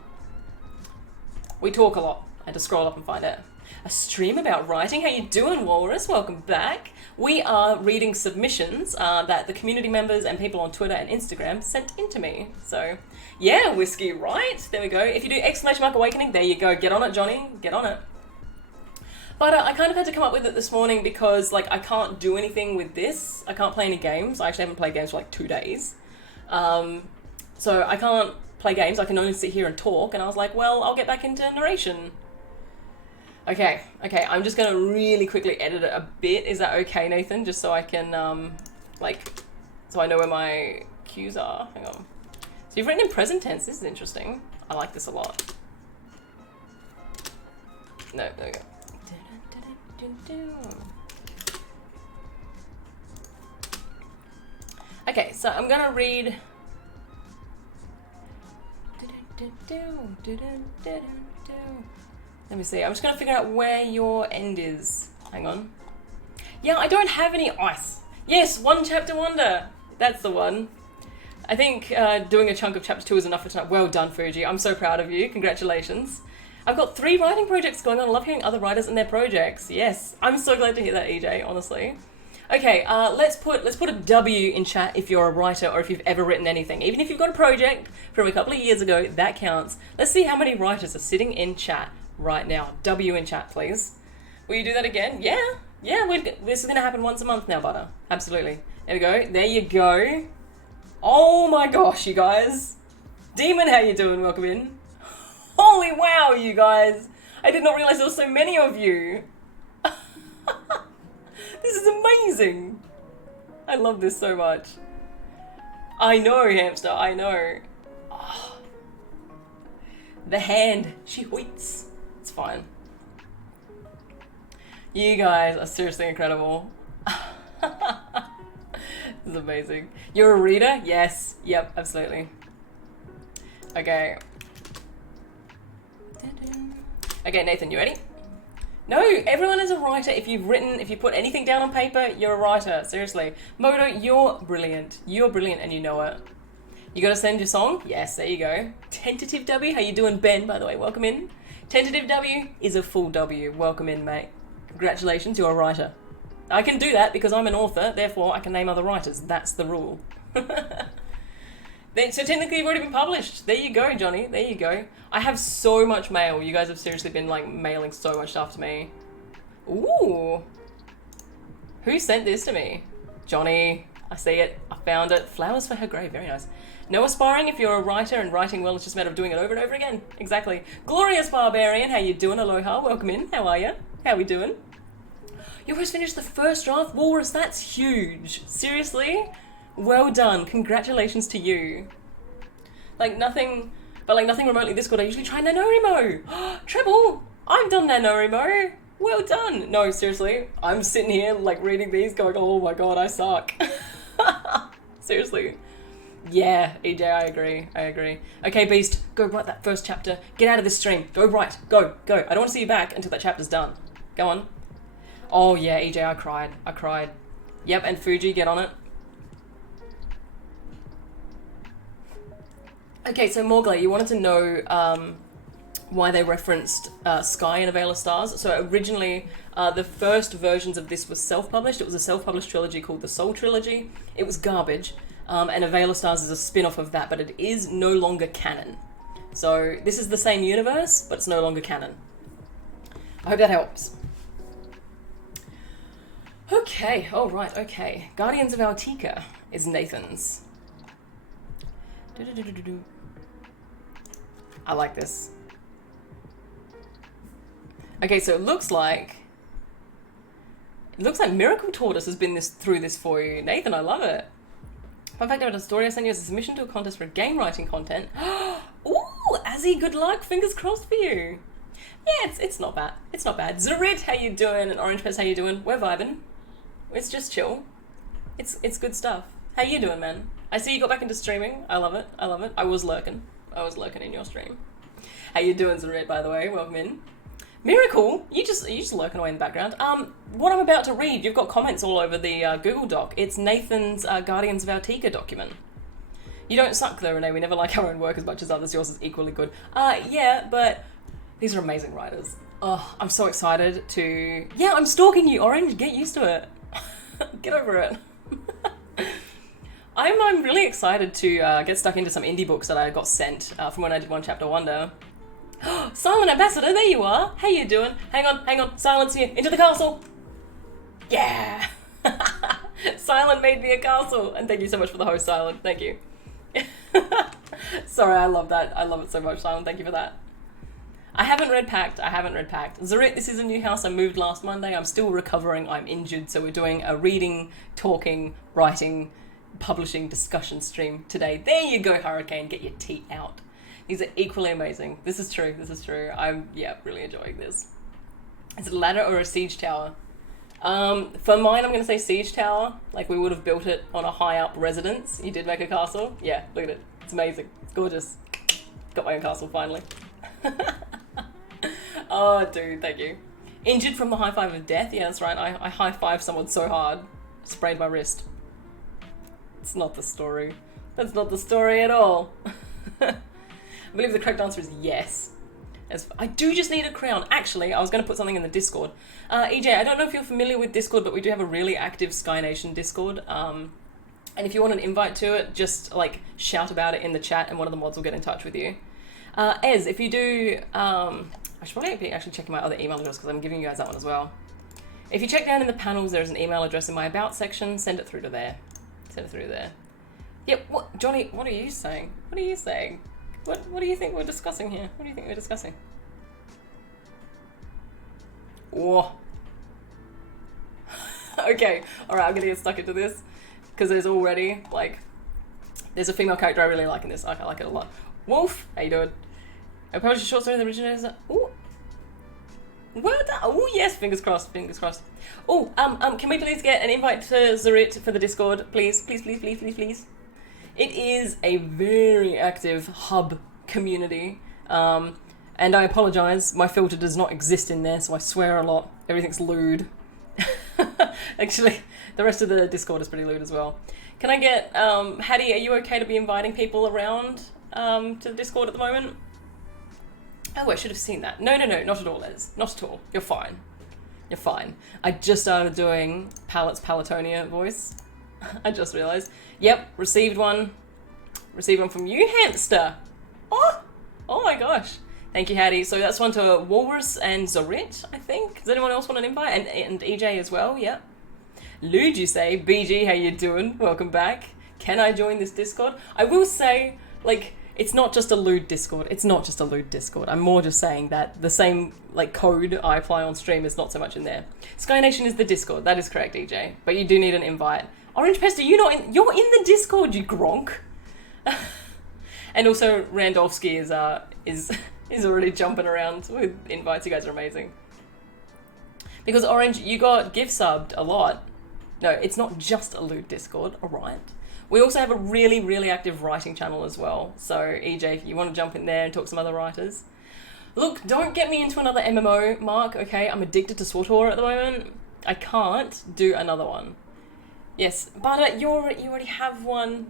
We talk a lot. I had to scroll up and find it. A stream about writing? How you doing, Walrus? Welcome back. We are reading submissions that the community members and people on Twitter and Instagram sent in to me. So, yeah, Whiskey, right? There we go. If you do !Awakening, there you go. Get on it, Johnny. Get on it. But I kind of had to come up with it this morning because, like, I can't do anything with this. I can't play any games. I actually haven't played games for, like, 2 days. So I can't play games. I can only sit here and talk. And I was like, well, I'll get back into narration. Okay. I'm just going to really quickly edit it a bit. Is that okay, Nathan? Just so I can, so I know where my cues are. Hang on. So you've written in present tense. This is interesting. I like this a lot. No, there we go. Okay, so I'm gonna read. Let me see. I'm just gonna figure out where your end is. Hang on. Yeah, I don't have any ice. Yes, one chapter wonder. That's the one. I think doing a chunk of chapter 2 is enough for tonight. Well done, Fuji. I'm so proud of you. Congratulations. I've got 3 writing projects going on. I love hearing other writers and their projects. Yes, I'm so glad to hear that, EJ, honestly. Okay, let's put a W in chat if you're a writer or if you've ever written anything. Even if you've got a project from a couple of years ago, that counts. Let's see how many writers are sitting in chat right now. W in chat, please. Will you do that again? Yeah, this is going to happen once a month now, Butter. Absolutely. There we go. There you go. Oh my gosh, you guys. Demon, how you doing? Welcome in. Holy wow, you guys. I did not realize there were so many of you. This is amazing. I love this so much. I know, hamster, I know. Oh. The hand, she hoits. It's fine. You guys are seriously incredible. This is amazing. You're a reader? Yes. Yep, absolutely. Okay. Okay, Nathan, you ready? No, everyone is a writer. If you've put anything down on paper, you're a writer. Seriously. Moto, you're brilliant. You're brilliant and you know it. You gotta send your song? Yes, there you go. Tentative W, how you doing, Ben, by the way? Welcome in. Tentative W is a full W. Welcome in, mate. Congratulations, you're a writer. I can do that because I'm an author, therefore I can name other writers. That's the rule. So technically you've already been published. There you go, Johnny. There you go. I have so much mail. You guys have seriously been like mailing so much stuff to me. Ooh. Who sent this to me? Johnny. I see it. I found it. Flowers for her grave. Very nice. No aspiring if you're a writer, and writing well, it's just a matter of doing it over and over again. Exactly. Glorious Barbarian. How you doing? Aloha. Welcome in. How are you? How we doing? You almost finished the first draft, Walrus. That's huge. Seriously? Well done. Congratulations to you. Like nothing remotely Discord. I usually try NaNoWriMo. Treble. I've done NaNoWriMo. Well done. No, seriously. I'm sitting here like reading these going, oh my god, I suck. Seriously. Yeah, EJ, I agree. Okay, Beast, go write that first chapter. Get out of this stream. Go write. Go. I don't want to see you back until that chapter's done. Go on. Oh yeah, EJ, I cried. Yep, and Fuji, get on it. Okay, so Morgley, you wanted to know why they referenced Sky in A Veil of Stars. So originally, the first versions of this was self-published. It was a self-published trilogy called the Soul Trilogy. It was garbage, and A Veil of Stars is a spin-off of that, but it is no longer canon. So this is the same universe, but it's no longer canon. I hope that helps. Okay, alright, okay. Guardians of Altika is Nathan's. I like this. Okay, so it looks like Miracle Tortoise has been through this for you. Nathan, I love it. Fun fact about a story I sent you as a submission to a contest for game writing content. Ooh, Azzy, good luck. Fingers crossed for you. Yeah, it's not bad. It's not bad. Zarit, how you doing? And Orange Pest, how you doing? We're vibing. It's just chill. It's good stuff. How you doing, man? I see you got back into streaming. I love it. I was lurking in your stream. How you doing, Zarit, by the way? Welcome in. Miracle, you just lurking away in the background. What I'm about to read, you've got comments all over the Google Doc. It's Nathan's Guardians of Altika document. You don't suck though, Renee. We never like our own work as much as others. Yours is equally good. Yeah, but these are amazing writers. Oh, I'm so excited to... Yeah, I'm stalking you, Orange. Get used to it. Get over it. I'm really excited to get stuck into some indie books that I got sent from when I did One Chapter Wonder. Silent Ambassador, there you are. How you doing? Hang on. Silence here. Into the castle. Yeah. Silent made me a castle. And thank you so much for the host, Silent. Thank you. Sorry, I love that. I love it so much, Silent. Thank you for that. I haven't read Pact. Zarit, this is a new house. I moved last Monday. I'm still recovering. I'm injured. So we're doing a reading, talking, writing, publishing, discussion stream today. There you go, Hurricane. Get your tea out. These are equally amazing. This is true. I'm, really enjoying this. Is it a ladder or a siege tower? For mine, I'm going to say siege tower. Like we would have built it on a high up residence. You did make a castle? Yeah, look at it. It's amazing. It's gorgeous. Got my own castle finally. Oh, dude, thank you. Injured from the high five of death? Yeah, that's right. I high fived someone so hard. Sprained my wrist. It's not the story. That's not the story at all. I believe the correct answer is yes. I do just need a crown. Actually, I was going to put something in the Discord. EJ, I don't know if you're familiar with Discord, but we do have a really active Sky Nation Discord. And if you want an invite to it, just like shout about it in the chat and one of the mods will get in touch with you. Ez, if you do... I should probably be actually checking my other email address because I'm giving you guys that one as well. If you check down in the panels, there's an email address in my About section. Send it through to there. Yep, what, Johnny, what are you saying? What do you think we're discussing here? What do you think we're discussing? Oh. Okay, alright, I'm gonna get stuck into this. Because there's already, like, there's a female character I really like in this. I like it a lot. Wolf, how you doing? I published a short story that originates. Ooh. Well done. Oh yes, fingers crossed, fingers crossed. Oh, can we please get an invite to Zarit for the Discord, please, please, please, please, please, please. It is a very active hub community, and I apologise. My filter does not exist in there, so I swear a lot. Everything's lewd. Actually, the rest of the Discord is pretty lewd as well. Can I get Hattie? Are you okay to be inviting people around to the Discord at the moment? Oh, I should have seen that. No, not at all, Liz. Not at all. You're fine. You're fine. I just started doing Palette's Palatonia voice. I just realised. Yep, received one. Received one from you, hamster. Oh my gosh. Thank you, Hattie. So that's one to Walrus and Zorit, I think. Does anyone else want an invite? And EJ as well, yep. Lude, you say. BG, how you doing? Welcome back. Can I join this Discord? I will say, like, it's not just a lewd Discord. It's not just a lewd Discord. I'm more just saying that the same, like, code I apply on stream is not so much in there. Sky Nation is the Discord. That is correct, EJ. But you do need an invite. Orange Pester, you're in the Discord, you gronk. And also, Randolphski is already jumping around with invites. You guys are amazing. Because Orange, you got gift subbed a lot. No, it's not just a lewd Discord, alright. We also have a really, really active writing channel as well. So, EJ, if you want to jump in there and talk to some other writers. Look, don't get me into another MMO, Mark, okay? I'm addicted to SWTOR at the moment. I can't do another one. Yes, but you already have one.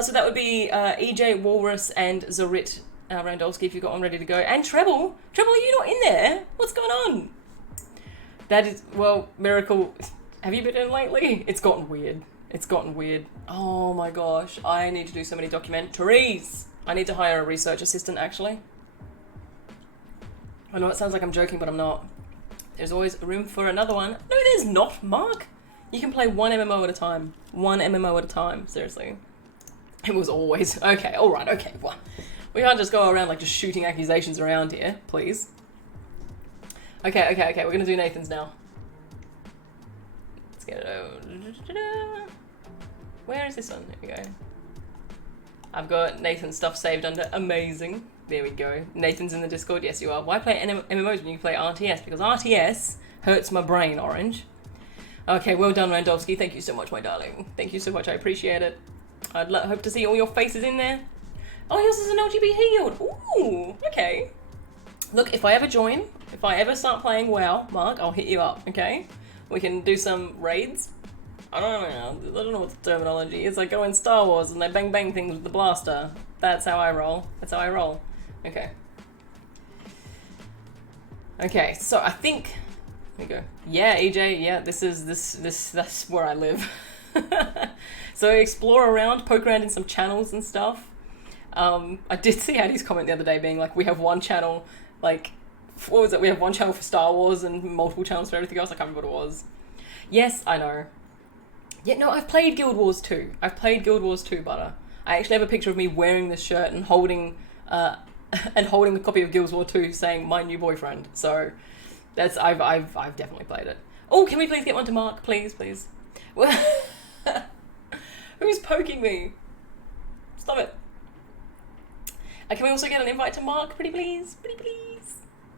So that would be EJ, Walrus, and Zorit Randolphski if you've got one ready to go. And Treble! Treble, are you not in there? What's going on? That is, well, Miracle, have you been in lately? It's gotten weird. It's gotten weird. Oh my gosh, I need to do so many documentaries. I need to hire a research assistant, actually. I know it sounds like I'm joking, but I'm not. There's always room for another one. No, there's not, Mark. You can play one MMO at a time. One MMO at a time, seriously. It was always, okay, alright, okay, well. We can't just go around like just shooting accusations around here, please. Okay, we're gonna do Nathan's now. Let's get it over. Where is this one? There we go. I've got Nathan's stuff saved under amazing. There we go. Nathan's in the Discord. Yes, you are. Why play MMOs when you play RTS? Because RTS hurts my brain, Orange. Okay, well done, Randolphski. Thank you so much, my darling. Thank you so much. I appreciate it. I'd hope to see all your faces in there. Oh, yours is an LGBT guild. Ooh, okay. Look, if I ever join, if I ever start playing WoW, Mark, I'll hit you up, okay? We can do some raids. I don't know what the terminology is. I go in Star Wars and they bang things with the blaster. That's how I roll. That's how I roll. Okay. Okay, so I think, there we go. Yeah, EJ, yeah, that's where I live. So explore around, poke around in some channels and stuff. I did see Addie's comment the other day being like, we have one channel, like, what was it? We have one channel for Star Wars and multiple channels for everything else. I can't remember what it was. Yes, I know. Yeah, no, I've played Guild Wars 2. I've played Guild Wars 2, Butter. I actually have a picture of me wearing this shirt and holding a copy of Guild Wars 2 saying my new boyfriend. So that's I've definitely played it. Oh, can we please get one to Mark, please? Who's poking me? Stop it. Can we also get an invite to Mark, pretty please? Pretty please.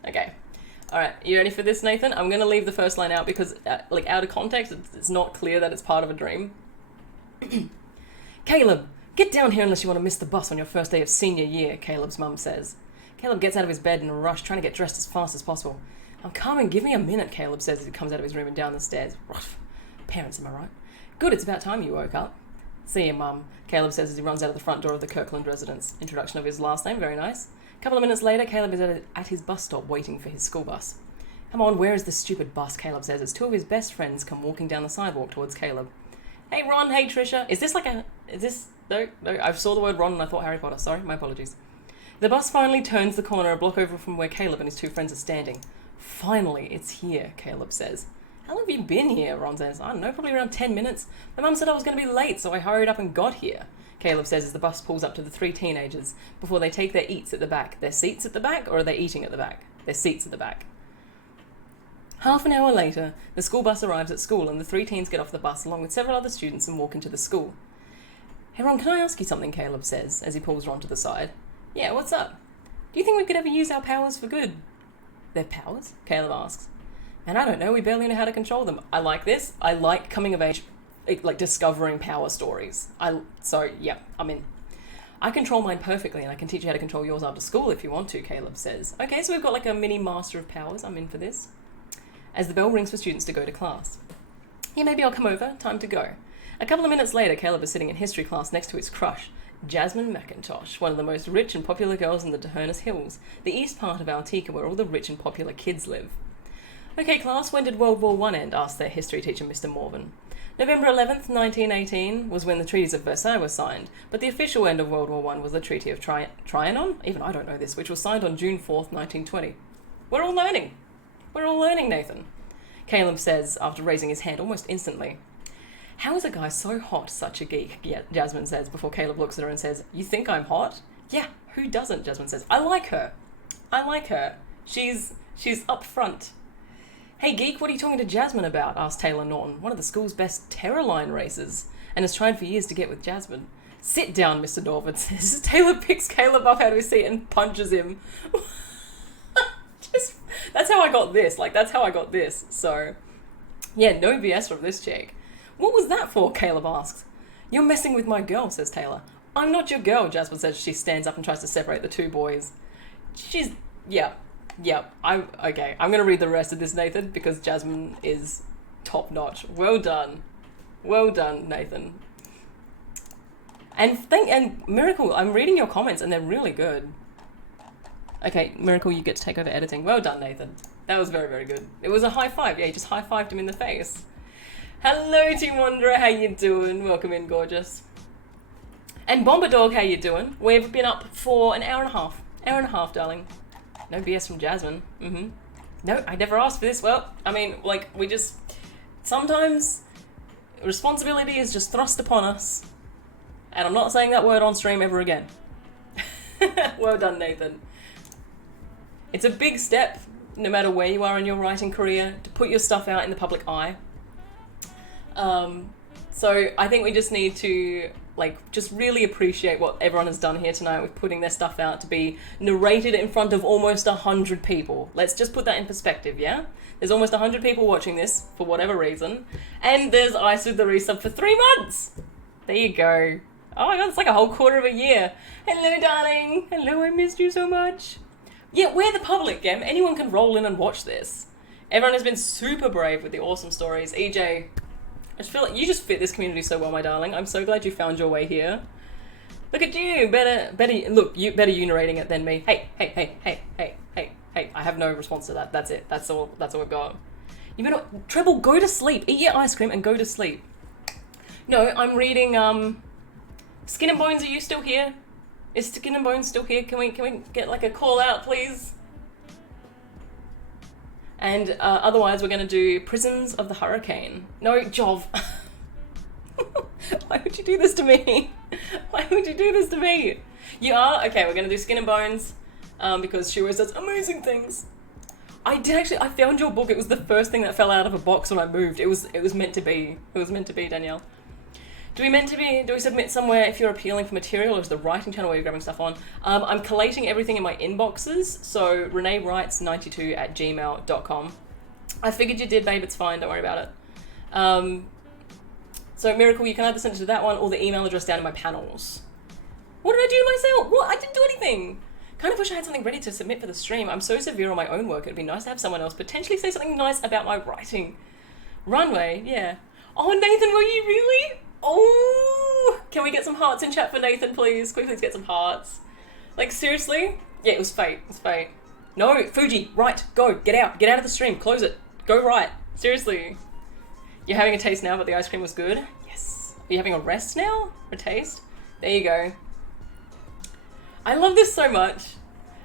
Okay. Alright, you ready for this, Nathan? I'm going to leave the first line out because, like, out of context, it's not clear that it's part of a dream. Caleb, get down here unless you want to miss the bus on your first day of senior year, Caleb's mum says. Caleb gets out of his bed in a rush, trying to get dressed as fast as possible. I'm coming, give me a minute, Caleb says as he comes out of his room and down the stairs. Rough. Parents, am I right? Good, it's about time you woke up. See you, Mum, Caleb says as he runs out of the front door of the Kirkland residence. Introduction of his last name, very nice. A couple of minutes later, Caleb is at his bus stop waiting for his school bus. Come on, where is the stupid bus, Caleb says as two of his best friends come walking down the sidewalk towards Caleb. Hey Ron, hey Trisha. No, I saw the word Ron and I thought Harry Potter. Sorry, my apologies. The bus finally turns the corner a block over from where Caleb and his two friends are standing. Finally, it's here, Caleb says. How long have you been here? Ron says. I don't know, probably around 10 minutes. My mum said I was going to be late, so I hurried up and got here. Caleb says as the bus pulls up to the three teenagers before they take their eats at the back. Their seats at the back, or are they eating at the back? Their seats at the back. Half an hour later, the school bus arrives at school and the three teens get off the bus along with several other students and walk into the school. Hey Ron, can I ask you something, Caleb says as he pulls Ron to the side. Yeah, what's up? Do you think we could ever use our powers for good? Their powers? Caleb asks. And I don't know, we barely know how to control them. I like this. I like coming of age, like discovering power stories. So yeah, I'm in. I control mine perfectly and I can teach you how to control yours after school if you want to, Caleb says. Okay, so we've got like a mini master of powers. I'm in for this. As the bell rings for students to go to class. Yeah, maybe I'll come over. Time to go. A couple of minutes later, Caleb is sitting in history class next to his crush, Jasmine McIntosh, one of the most rich and popular girls in the Dehernus Hills, the east part of Altica where all the rich and popular kids live. Okay, class, when did World War I end? Asked their history teacher, Mr. Morvan. November 11th, 1918 was when the treaties of Versailles were signed, but the official end of World War I was the Treaty of Trianon? Even I don't know this, which was signed on June 4th, 1920. We're all learning. We're all learning, Nathan. Caleb says, after raising his hand almost instantly. How is a guy so hot such a geek? Yeah, Jasmine says, before Caleb looks at her and says, you think I'm hot? Yeah, who doesn't? Jasmine says. I like her. I like her. She's up front. Hey geek, what are you talking to Jasmine about? Asked Taylor Norton, one of the school's best terror line racers, and has tried for years to get with Jasmine. Sit down, Mr. Norton says. Taylor picks Caleb up out of his seat and punches him. That's how I got this. That's how I got this. So, yeah, no BS from this chick. What was that for? Caleb asks. You're messing with my girl, says Taylor. I'm not your girl, Jasmine says. She stands up and tries to separate the two boys. Yeah. I'm going to read the rest of this, Nathan, because Jasmine is top notch. Well done, Nathan. And Miracle, I'm reading your comments and they're really good. Okay, Miracle, you get to take over editing. Well done, Nathan. That was very, very good. It was a high five. Yeah, you just high-fived him in the face. Hello, Team Wanderer. How you doing? Welcome in, gorgeous. And Bomber Dog, how you doing? We've been up for an hour and a half. Hour and a half, darling. No BS from Jasmine. No, I never asked for this. Well, I mean, we just... Sometimes responsibility is just thrust upon us. And I'm not saying that word on stream ever again. Well done, Nathan. It's a big step, no matter where you are in your writing career, to put your stuff out in the public eye. So I think we just need to, just really appreciate what everyone has done here tonight with putting their stuff out to be narrated in front of almost 100 people. Let's just put that in perspective, yeah? There's almost 100 people watching this, for whatever reason, and there's Ice with the resub for 3 months! There you go. Oh my god, it's like a whole quarter of a year. Hello, darling. Hello, I missed you so much. Yeah, we're the public, Gem. Anyone can roll in and watch this. Everyone has been super brave with the awesome stories. EJ, I just feel like you just fit this community so well, my darling. I'm so glad you found your way here. Look at you. Better you narrating it than me. Hey. I have no response to that. That's it. That's all we've got. You better, Treble, go to sleep. Eat your ice cream and go to sleep. No, I'm reading, Skin and Bones, are you still here? Is Skin and Bones still here? Can we get a call out, please? And otherwise we're going to do Prisms of the Hurricane. No, Jov. Why would you do this to me? Why would you do this to me? You are? Okay, we're going to do Skin and Bones because she always does amazing things. I found your book. It was the first thing that fell out of a box when I moved. It was meant to be. It was meant to be, Danielle. Do we submit somewhere if you're appealing for material, or is the writing channel where you're grabbing stuff on? I'm collating everything in my inboxes, so renewrites92@gmail.com. I figured you did, babe, it's fine, don't worry about it. So Miracle, you can either send it to that one or the email address down in my panels. What did I do to myself? What? I didn't do anything. Kind of wish I had something ready to submit for the stream. I'm so severe on my own work, it'd be nice to have someone else potentially say something nice about my writing. Runway, yeah. Oh, Nathan, were you really? Oh, can we get some hearts in chat for Nathan, please? Can we please get some hearts? Seriously? Yeah, it was fate. It was fate. No, Fuji, right, go, get out of the stream, close it, go right. Seriously. You're having a taste now, but the ice cream was good? Yes. Are you having a rest now? A taste? There you go. I love this so much.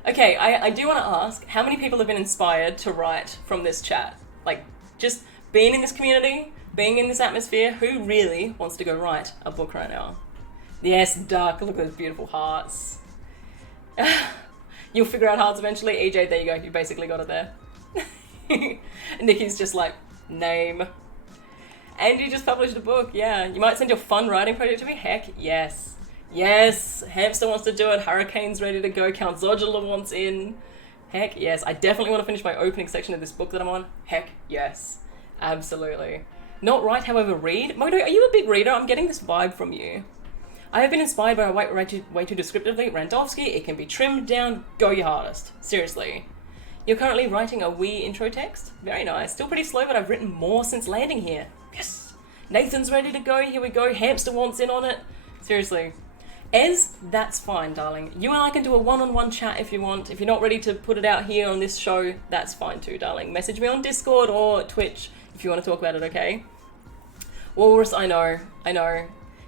Okay, I do want to ask, how many people have been inspired to write from this chat? Just being in this community, being in this atmosphere, who really wants to go write a book right now? Yes, duck. Look at those beautiful hearts. You'll figure out hearts eventually. EJ, there you go. You basically got it there. Nikki's just like, name. And you just published a book, yeah. You might send your fun writing project to me? Heck, yes. Yes, Hamster wants to do it. Hurricane's ready to go. Count Zodula wants in. Heck, yes. I definitely want to finish my opening section of this book that I'm on. Heck, yes. Absolutely. Not write, however, read. Modo, are you a big reader? I'm getting this vibe from you. I have been inspired by way too descriptively. Randolph-ski, it can be trimmed down. Go your hardest. Seriously. You're currently writing a wee intro text? Very nice. Still pretty slow, but I've written more since landing here. Yes! Nathan's ready to go. Here we go. Hamster wants in on it. Seriously. Ez, that's fine, darling. You and I can do a one-on-one chat if you want. If you're not ready to put it out here on this show, that's fine too, darling. Message me on Discord or Twitch if you want to talk about it, okay? Walrus, I know.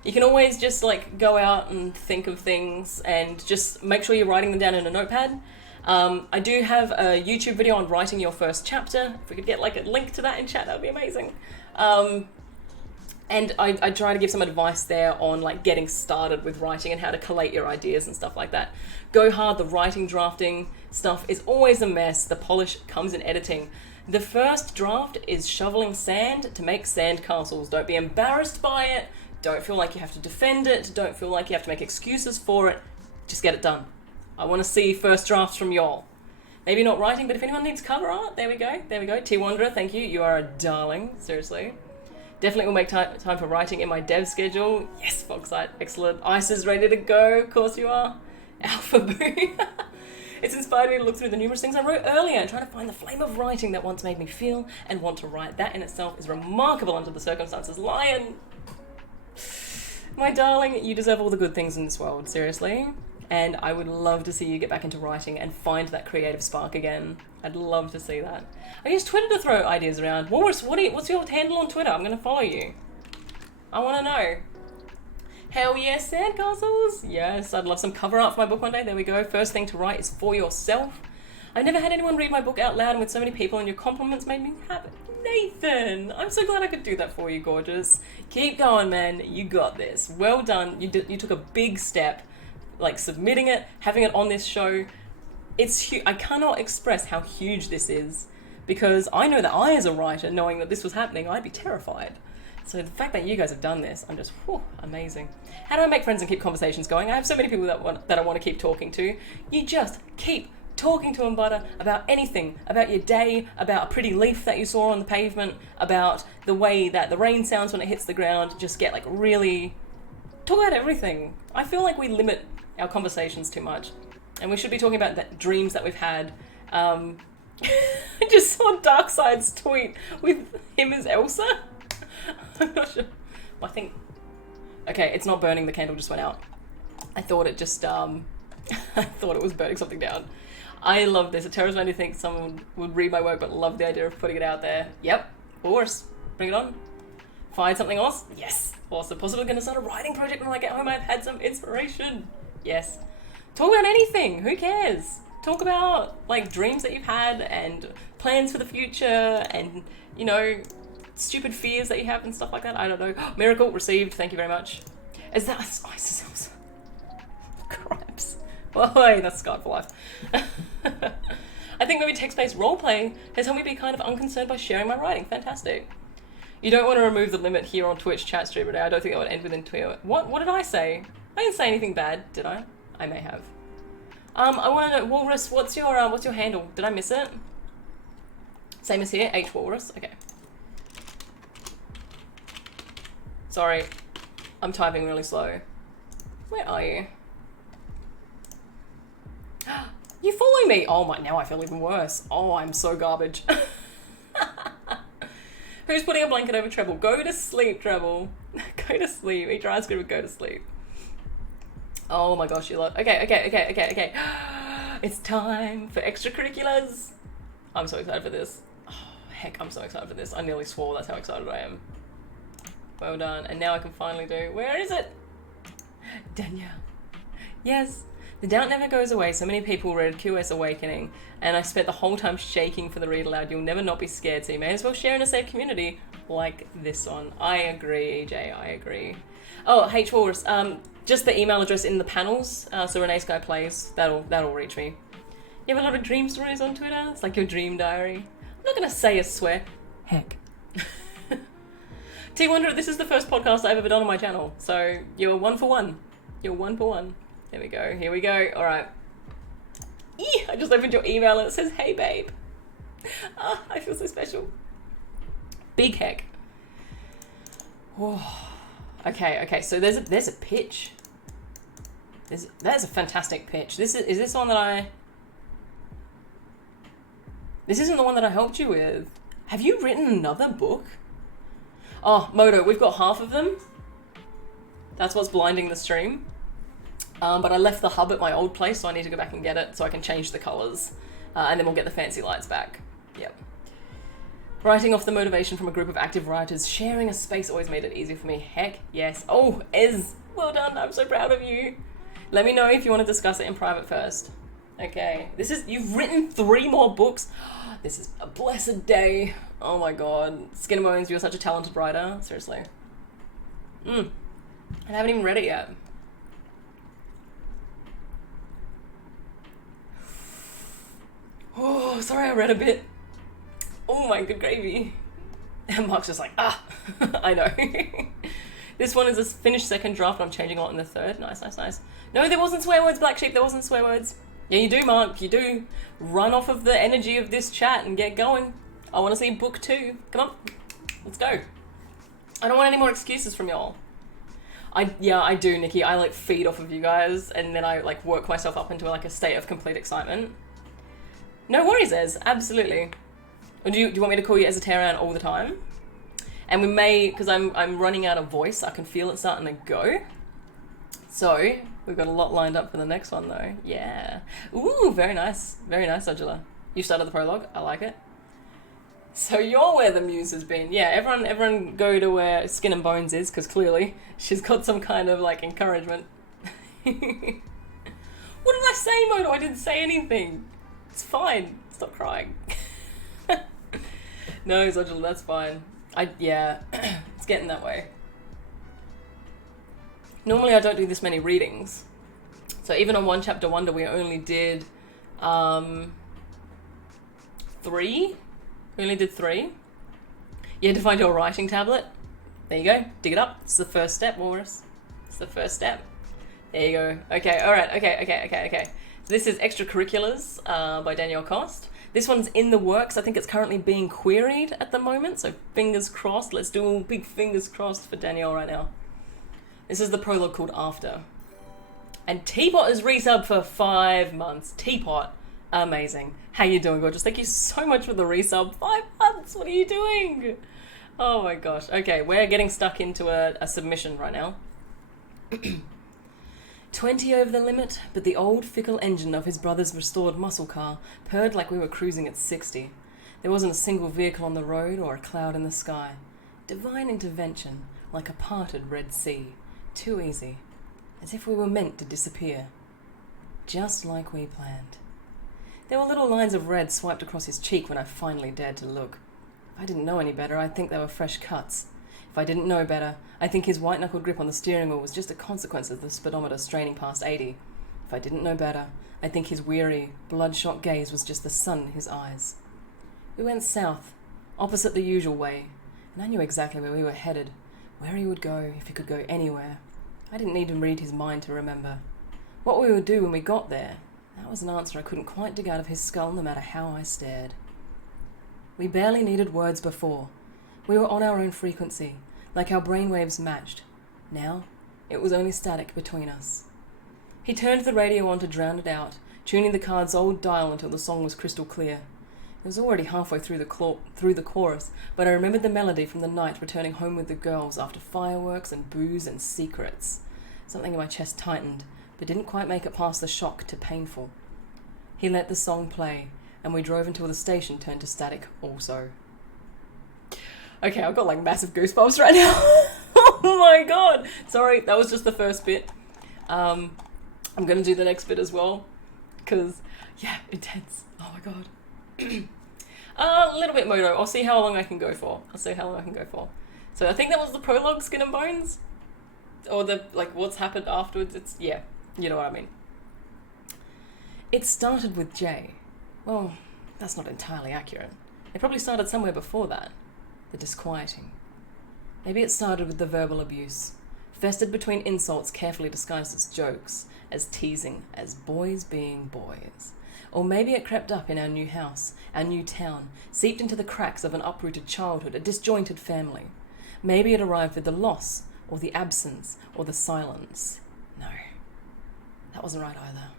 You can always just like go out and think of things and just make sure you're writing them down in a notepad. I do have a YouTube video on writing your first chapter. If we could get like a link to that in chat, that would be amazing. And I try to give some advice there on like getting started with writing and how to collate your ideas and stuff like that. Go hard, the writing, drafting stuff is always a mess. The polish comes in editing. The first draft is shoveling sand to make sand castles. Don't be embarrassed by it. Don't feel like you have to defend it. Don't feel like you have to make excuses for it. Just get it done. I want to see first drafts from y'all. Maybe not writing, but if anyone needs cover art, there we go. There we go. T Wanderer, thank you. You are a darling. Seriously. Definitely will make time for writing in my dev schedule. Yes, Foxite. Excellent. Ice is ready to go. Of course you are. Alpha Boo. It's inspired me to look through the numerous things I wrote earlier and try to find the flame of writing that once made me feel and want to write. That in itself is remarkable under the circumstances. Lion. My darling, you deserve all the good things in this world, seriously. And I would love to see you get back into writing and find that creative spark again. I'd love to see that. I use Twitter to throw ideas around. Walrus, what's your handle on Twitter? I'm going to follow you. I want to know. Hell yes, sandcastles. Yes, I'd love some cover art for my book one day. There we go. First thing to write is for yourself. I've never had anyone read my book out loud and with so many people, and your compliments made me happy. Nathan, I'm so glad I could do that for you, gorgeous. Keep going, man. You got this. Well done. You took a big step. Like submitting it, having it on this show, it's huge. I cannot express how huge this is because I know that I, as a writer, knowing that this was happening, I'd be terrified. So the fact that you guys have done this, I'm just, whew, amazing. How do I make friends and keep conversations going? I have so many people that I want to keep talking to. You just keep talking to them, Butter, about anything, about your day, about a pretty leaf that you saw on the pavement, about the way that the rain sounds when it hits the ground. Just get like really, talk about everything. I feel like we limit our conversations too much, and we should be talking about the dreams that we've had. I just saw Darkside's tweet with him as Elsa. I'm not sure. I think. Okay, it's not burning. The candle just went out. I thought it just. I thought it was burning something down. I love this. It terrifies me to think someone would read my work, but love the idea of putting it out there. Yep, of course. Bring it on. Find something else. Yes. Awesome. Possibly going to start a writing project when I get home. I've had some inspiration. Yes. Talk about anything. Who cares? Talk about like dreams that you've had and plans for the future and, you know, stupid fears that you have and stuff like that. I don't know. Miracle received. Thank you very much. Is that Isis? Cripes. Boy, that's scarred for life. I think maybe text-based roleplay has helped me be kind of unconcerned by sharing my writing. Fantastic. You don't want to remove the limit here on Twitch chat stream today. I don't think that would end within 2 hours. What did I say? I didn't say anything bad, did I? I may have. I want to know, Walrus, what's your handle? Did I miss it? Same as here, H Walrus. Okay. Sorry, I'm typing really slow. Where are you? You follow me! Oh my, now I feel even worse. Oh, I'm so garbage. Who's putting a blanket over Treble? Go to sleep, Treble. Go to sleep. Eat your ice cream and go to sleep. Oh my gosh, you love. Okay. It's time for extracurriculars. I'm so excited for this. Oh, heck, I'm so excited for this. I nearly swore, that's how excited I am. Well done. And now I can finally do. Where is it? Danielle. Yes. The doubt never goes away. So many people read QS Awakening, and I spent the whole time shaking for the read aloud. You'll never not be scared, so you may as well share in a safe community like this one. I agree, EJ, I agree. Oh, H Walrus, just the email address in the panels, so Renee Sky Plays, that'll reach me. You have a lot of dream stories on Twitter? It's like your dream diary. I'm not gonna say a swear. Heck. T-Wonder, this is the first podcast I've ever done on my channel, so you're 1 for 1. You're 1 for 1. There we go, here we go, alright. I just opened your email and it says, hey babe. Ah, I feel so special. Big heck. Oh. Okay, so there's a pitch. That's a fantastic pitch. Is this one that I... This isn't the one that I helped you with. Have you written another book? Oh, Moto, we've got half of them. That's what's blinding the stream. But I left the hub at my old place, so I need to go back and get it so I can change the colours. And then we'll get the fancy lights back. Yep. Writing off the motivation from a group of active writers, sharing a space always made it easier for me. Heck yes. Oh, Ez, well done. I'm so proud of you. Let me know if you want to discuss it in private first. Okay. You've written 3 more books. This is a blessed day. Oh my god. Skin and Bones, you're such a talented writer. Seriously. I haven't even read it yet. Oh, sorry I read a bit. Oh my good gravy. And Mark's just like, I know. This one is a finished second draft and I'm changing a lot in the third. Nice. No, there wasn't swear words, Black Sheep, there wasn't swear words. Yeah, you do, Mark, you do. Run off of the energy of this chat and get going. I want to see book 2. Come on, let's go. I don't want any more excuses from y'all. I do, Nikki. I like feed off of you guys and then I like work myself up into like a state of complete excitement. No worries, Ez, absolutely. Do you want me to call you Esoterian all the time? And we may, because I'm running out of voice, I can feel it starting to go. So, we've got a lot lined up for the next one though. Yeah. Ooh, very nice. Very nice, Angela. You started the prologue, I like it. So you're where the muse has been. Yeah, everyone go to where Skin and Bones is, because clearly she's got some kind of like encouragement. What did I say, Moto? I didn't say anything. It's fine. Stop crying. No, Zodula, that's fine. It's getting that way. Normally I don't do this many readings. So even on One Chapter Wonder we only did 3. We only did 3. You had to find your writing tablet. There you go. Dig it up. It's the first step, Walrus. It's the first step. There you go. Okay, alright. Okay. This is Extracurriculars by Danielle Cost. This one's in the works. I think it's currently being queried at the moment, so fingers crossed. Let's do big fingers crossed for Danielle right now. This is the prologue called After. And Teapot is resubbed for 5 months. Teapot, amazing. How you doing, gorgeous? Thank you so much for the resub. 5 months, what are you doing? Oh my gosh. Okay, we're getting stuck into a submission right now. 20 over the limit, but the old fickle engine of his brother's restored muscle car purred like we were cruising at 60. There wasn't a single vehicle on the road or a cloud in the sky. Divine intervention, like a parted Red Sea. Too easy. As if we were meant to disappear. Just like we planned. There were little lines of red swiped across his cheek when I finally dared to look. If I didn't know any better, I'd think they were fresh cuts. If I didn't know better, I think his white-knuckled grip on the steering wheel was just a consequence of the speedometer straining past 80. If I didn't know better, I think his weary, bloodshot gaze was just the sun in his eyes. We went south, opposite the usual way, and I knew exactly where we were headed, where he would go if he could go anywhere. I didn't need to read his mind to remember. What we would do when we got there, that was an answer I couldn't quite dig out of his skull no matter how I stared. We barely needed words before. We were on our own frequency, like our brainwaves matched. Now, it was only static between us. He turned the radio on to drown it out, tuning the car's old dial until the song was crystal clear. It was already halfway through the chorus, but I remembered the melody from the night returning home with the girls after fireworks and booze and secrets. Something in my chest tightened, but didn't quite make it past the shock to painful. He let the song play, and we drove until the station turned to static also. Okay, I've got like massive goosebumps right now. Oh my god. Sorry, that was just the first bit. I'm gonna do the next bit as well, because, yeah, intense. Oh my god. A little bit moto. I'll see how long I can go for. So I think that was the prologue, Skin and Bones? Or the, like, what's happened afterwards. It's, yeah, you know what I mean. It started with Jay. Well, that's not entirely accurate. It probably started somewhere before that. The disquieting. Maybe it started with the verbal abuse, festered between insults carefully disguised as jokes, as teasing, as boys being boys. Or maybe it crept up in our new house, our new town, seeped into the cracks of an uprooted childhood, a disjointed family. Maybe it arrived with the loss, or the absence, or the silence. No, that wasn't right either.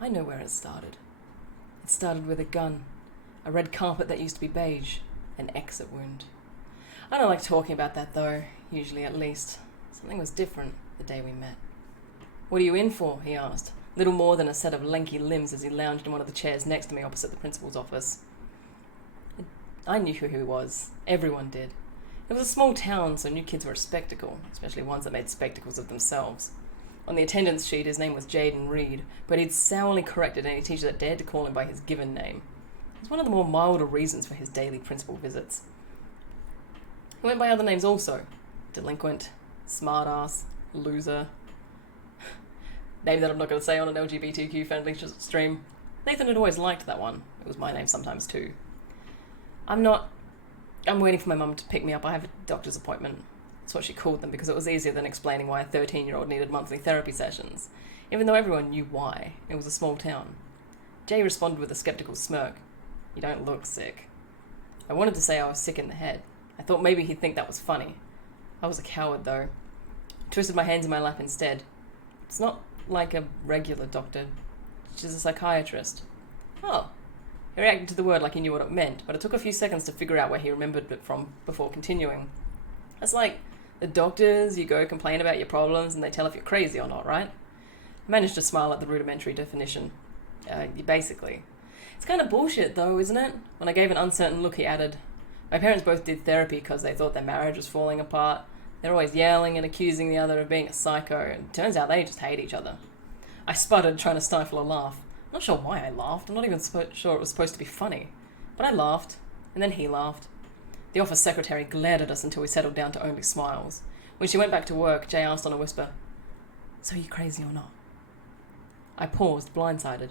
I know where it started. It started with a gun, a red carpet that used to be beige, an exit wound. I don't like talking about that though, usually at least. Something was different the day we met. "What are you in for?" he asked, little more than a set of lanky limbs as he lounged in one of the chairs next to me opposite the principal's office. I knew who he was. Everyone did. It was a small town, so new kids were a spectacle, especially ones that made spectacles of themselves. On the attendance sheet, his name was Jaden Reed, but he'd sourly corrected any teacher that dared to call him by his given name. It was one of the more milder reasons for his daily principal visits. He went by other names also. Delinquent, smartass, loser. Name that I'm not going to say on an LGBTQ-friendly stream. Nathan had always liked that one. It was my name sometimes too. I'm waiting for my mum to pick me up. I have a doctor's appointment. That's what she called them because it was easier than explaining why a 13-year-old needed monthly therapy sessions, even though everyone knew why. It was a small town. Jay responded with a skeptical smirk. "You don't look sick." I wanted to say I was sick in the head. I thought maybe he'd think that was funny. I was a coward, though. I twisted my hands in my lap instead. "It's not like a regular doctor. She's a psychiatrist." "Oh." He reacted to the word like he knew what it meant, but it took a few seconds to figure out where he remembered it from before continuing. It's like the doctors, you go complain about your problems and they tell if you're crazy or not, right? I managed to smile at the rudimentary definition. Basically. It's kind of bullshit though, isn't it? When I gave an uncertain look, he added, "My parents both did therapy because they thought their marriage was falling apart. They're always yelling and accusing the other of being a psycho, and it turns out they just hate each other." I sputtered, trying to stifle a laugh. I'm not sure why I laughed. I'm not even sure it was supposed to be funny. But I laughed, and then he laughed. The office secretary glared at us until we settled down to only smiles. When she went back to work, Jay asked on a whisper, "So are you crazy or not?" I paused, blindsided.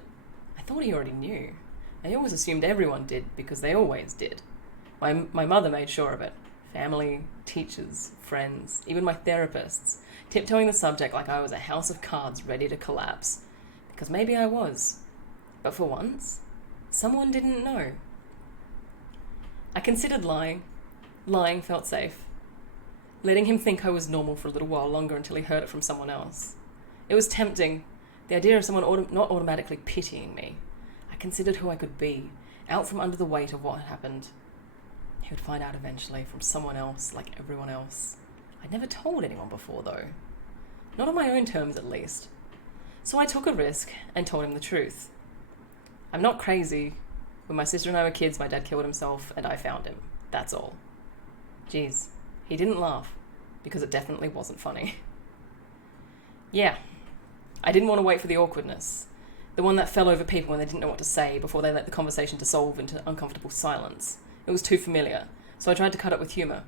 I thought he already knew. I always assumed everyone did, because they always did. My mother made sure of it. Family, teachers, friends, even my therapists, tiptoeing the subject like I was a house of cards ready to collapse. Because maybe I was. But for once, someone didn't know. I considered lying. Lying felt safe. Letting him think I was normal for a little while longer until he heard it from someone else. It was tempting. The idea of someone not automatically pitying me. I considered who I could be, out from under the weight of what had happened. He would find out eventually from someone else, like everyone else. I'd never told anyone before, though. Not on my own terms, at least. So I took a risk and told him the truth. I'm not crazy. When my sister and I were kids, my dad killed himself, and I found him. That's all. Jeez, he didn't laugh, because it definitely wasn't funny. Yeah, I didn't want to wait for the awkwardness. The one that fell over people when they didn't know what to say before they let the conversation dissolve into uncomfortable silence. It was too familiar, so I tried to cut it with humour.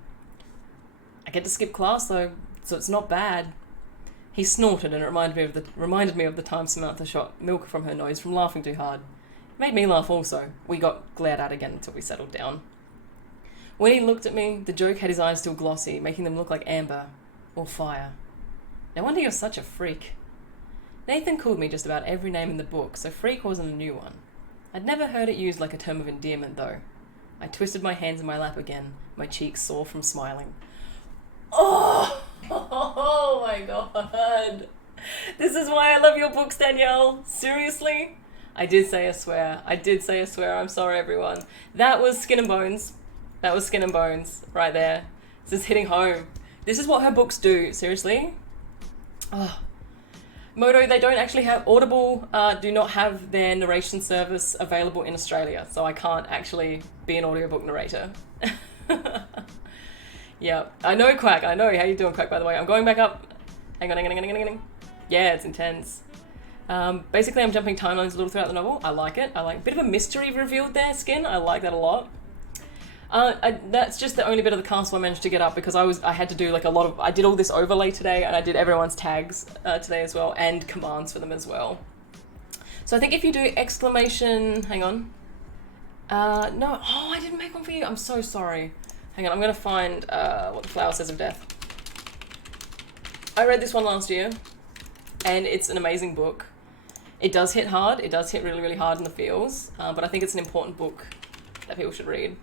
"I get to skip class, though, so it's not bad." He snorted, and it reminded me of the time Samantha shot milk from her nose from laughing too hard. It made me laugh also. We got glared at again until we settled down. When he looked at me, the joke had his eyes still glossy, making them look like amber or fire. No wonder you're such a freak. Nathan called me just about every name in the book, so freak wasn't a new one. I'd never heard it used like a term of endearment, though. I twisted my hands in my lap again, my cheeks sore from smiling. Oh my god. This is why I love your books, Danielle. Seriously? I did say a swear. I'm sorry, everyone. That was Skin and Bones. Right there. This is hitting home. This is what her books do. Seriously? Oh. Moto, they don't actually have... Audible do not have their narration service available in Australia, so I can't actually be an audiobook narrator. Yeah, I know, Quack. I know. How you doing, Quack, by the way? I'm going back up. Hang on. Yeah, it's intense. Basically, I'm jumping timelines a little throughout the novel. I like it. I like a bit of a mystery revealed there, Skin. I like that a lot. That's just the only bit of the castle I managed to get up because I had to do like I did all this overlay today and I did everyone's tags today as well and commands for them as well. So I think if you do exclamation, hang on. No, I didn't make one for you. I'm so sorry. Hang on, I'm gonna find what the flower says of death. I read this one last year and it's an amazing book. It does hit hard. It does hit really, really hard in the feels, but I think it's an important book that people should read.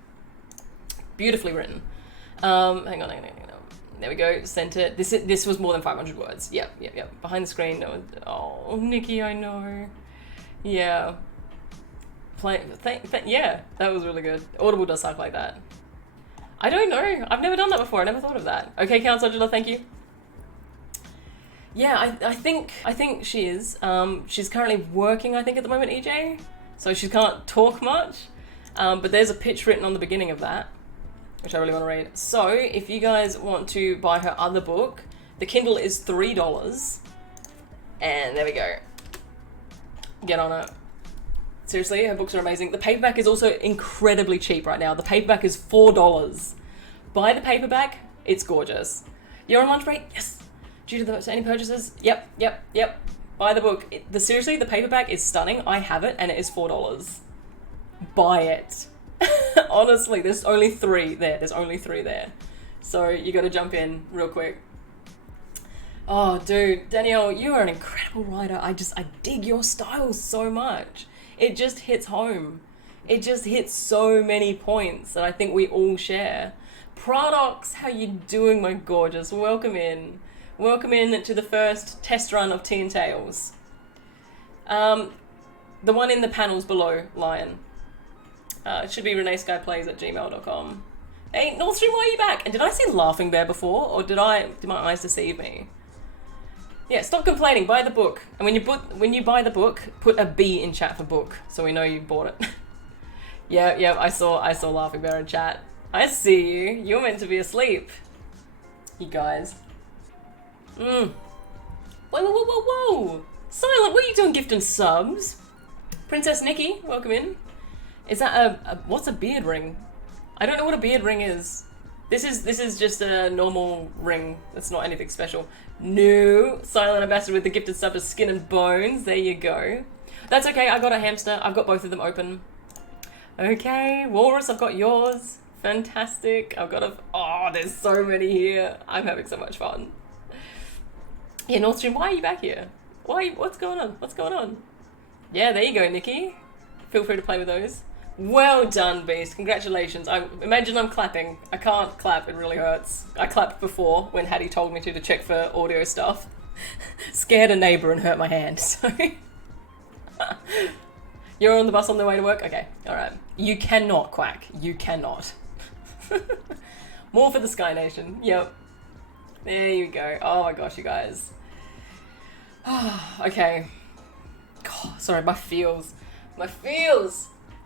Beautifully written. Hang on. There we go. Sent it. This was more than 500 words. Yep. Behind the screen. Oh, Nikki, I know. Yeah. Yeah, that was really good. Audible does suck like that. I don't know. I've never done that before. I never thought of that. Okay, Count Sodular, thank you. Yeah, I think she is. She's currently working, I think, at the moment, EJ. So she can't talk much. But there's a pitch written on the beginning of that, which I really want to read. So if you guys want to buy her other book, the Kindle is $3. And there we go. Get on it. Seriously, her books are amazing. The paperback is also incredibly cheap right now. The paperback is $4. Buy the paperback. It's gorgeous. You're on lunch break? Yes. Due to any purchases? Yep. Buy the book. Seriously, the paperback is stunning. I have it and it is $4. Buy it. Honestly, there's only 3 there. There's only 3 there. So you got to jump in real quick. Oh, dude. Danielle, you are an incredible writer. I dig your style so much. It just hits home. It just hits so many points that I think we all share. Prodox, how you doing, my gorgeous? Welcome in. Welcome in to the first test run of Tea and Tales. The one in the panels below, Lion. It should be reneeskyplays@gmail.com. Hey, Northstream, why are you back? And did I see Laughing Bear before, or did my eyes deceive me? Yeah, stop complaining. Buy the book. And when you buy the book, put a B in chat for book, so we know you bought it. yeah. I saw Laughing Bear in chat. I see you. You're meant to be asleep. You guys. Whoa. Silent, what are you doing gifting subs? Princess Nikki, welcome in. Is that what's a beard ring? I don't know what a beard ring is. This is just a normal ring. It's not anything special. No, Silent Ambassador with the gifted sub of Skin and Bones. There you go. That's okay, I got a hamster. I've got both of them open. Okay, Walrus, I've got yours. Fantastic. there's so many here. I'm having so much fun. Yeah, Northstream, why are you back here? What's going on? Yeah, there you go, Nikki. Feel free to play with those. Well done, Beast. Congratulations. Imagine I'm clapping. I can't clap. It really hurts. I clapped before when Hattie told me to check for audio stuff. Scared a neighbour and hurt my hand, so... You're on the bus on the way to work? Okay, alright. You cannot quack. You cannot. More for the Sky Nation. Yep. There you go. Oh my gosh, you guys. Okay. God, sorry, my feels.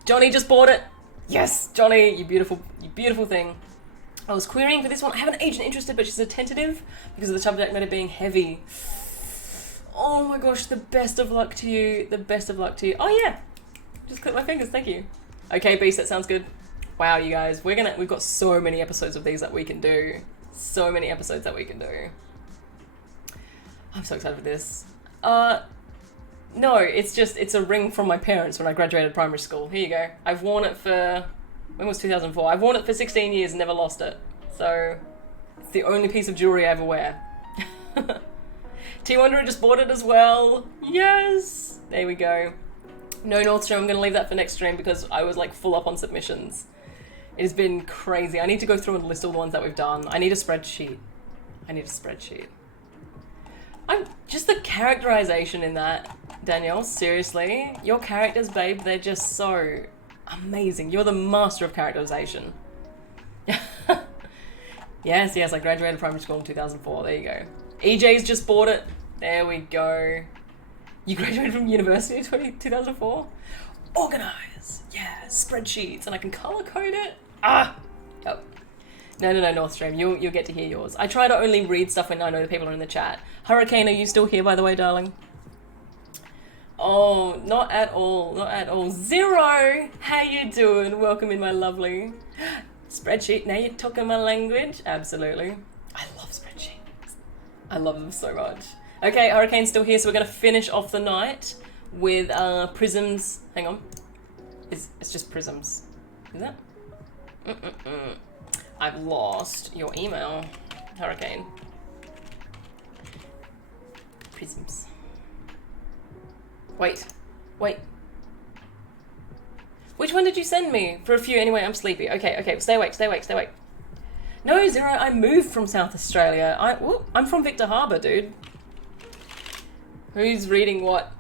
Johnny just bought it. Yes, Johnny, you beautiful thing. I was querying for this one. I have an agent interested, but she's a tentative because of the subject matter being heavy. Oh my gosh, the best of luck to you. Oh yeah, just click my fingers, thank you. Okay, Beast, that sounds good. Wow, you guys, we've got so many episodes of these that we can do. I'm so excited for this. No, it's a ring from my parents when I graduated primary school. Here you go. I've worn it for, when was 2004? I've worn it for 16 years and never lost it. So, it's the only piece of jewelry I ever wear. T-Wanderer just bought it as well. Yes! There we go. No Northstream, I'm going to leave that for next stream because I was like full up on submissions. It has been crazy. I need to go through and list all the ones that we've done. I need a spreadsheet. Just the characterization in that, Danielle, seriously. Your characters, babe, they're just so amazing. You're the master of characterization. Yes, I graduated primary school in 2004. There you go. EJ's just bought it. There we go. You graduated from university in 2004? Organize. Yeah, spreadsheets. And I can color code it. Yep. No, Northstream. You'll get to hear yours. I try to only read stuff when I know the people are in the chat. Hurricane, are you still here, by the way, darling? Oh, not at all, not at all. Zero, how you doing? Welcome in, my lovely. Spreadsheet, now you're talking my language. Absolutely. I love spreadsheets. I love them so much. Okay, Hurricane's still here, so we're going to finish off the night with prisms. Hang on. It's just prisms. Is that? I've lost your email, Hurricane. Prisms. Wait. Which one did you send me? For a few, anyway, I'm sleepy. Okay, stay awake. No, Zero, I moved from South Australia. I'm from Victor Harbour, dude. Who's reading what?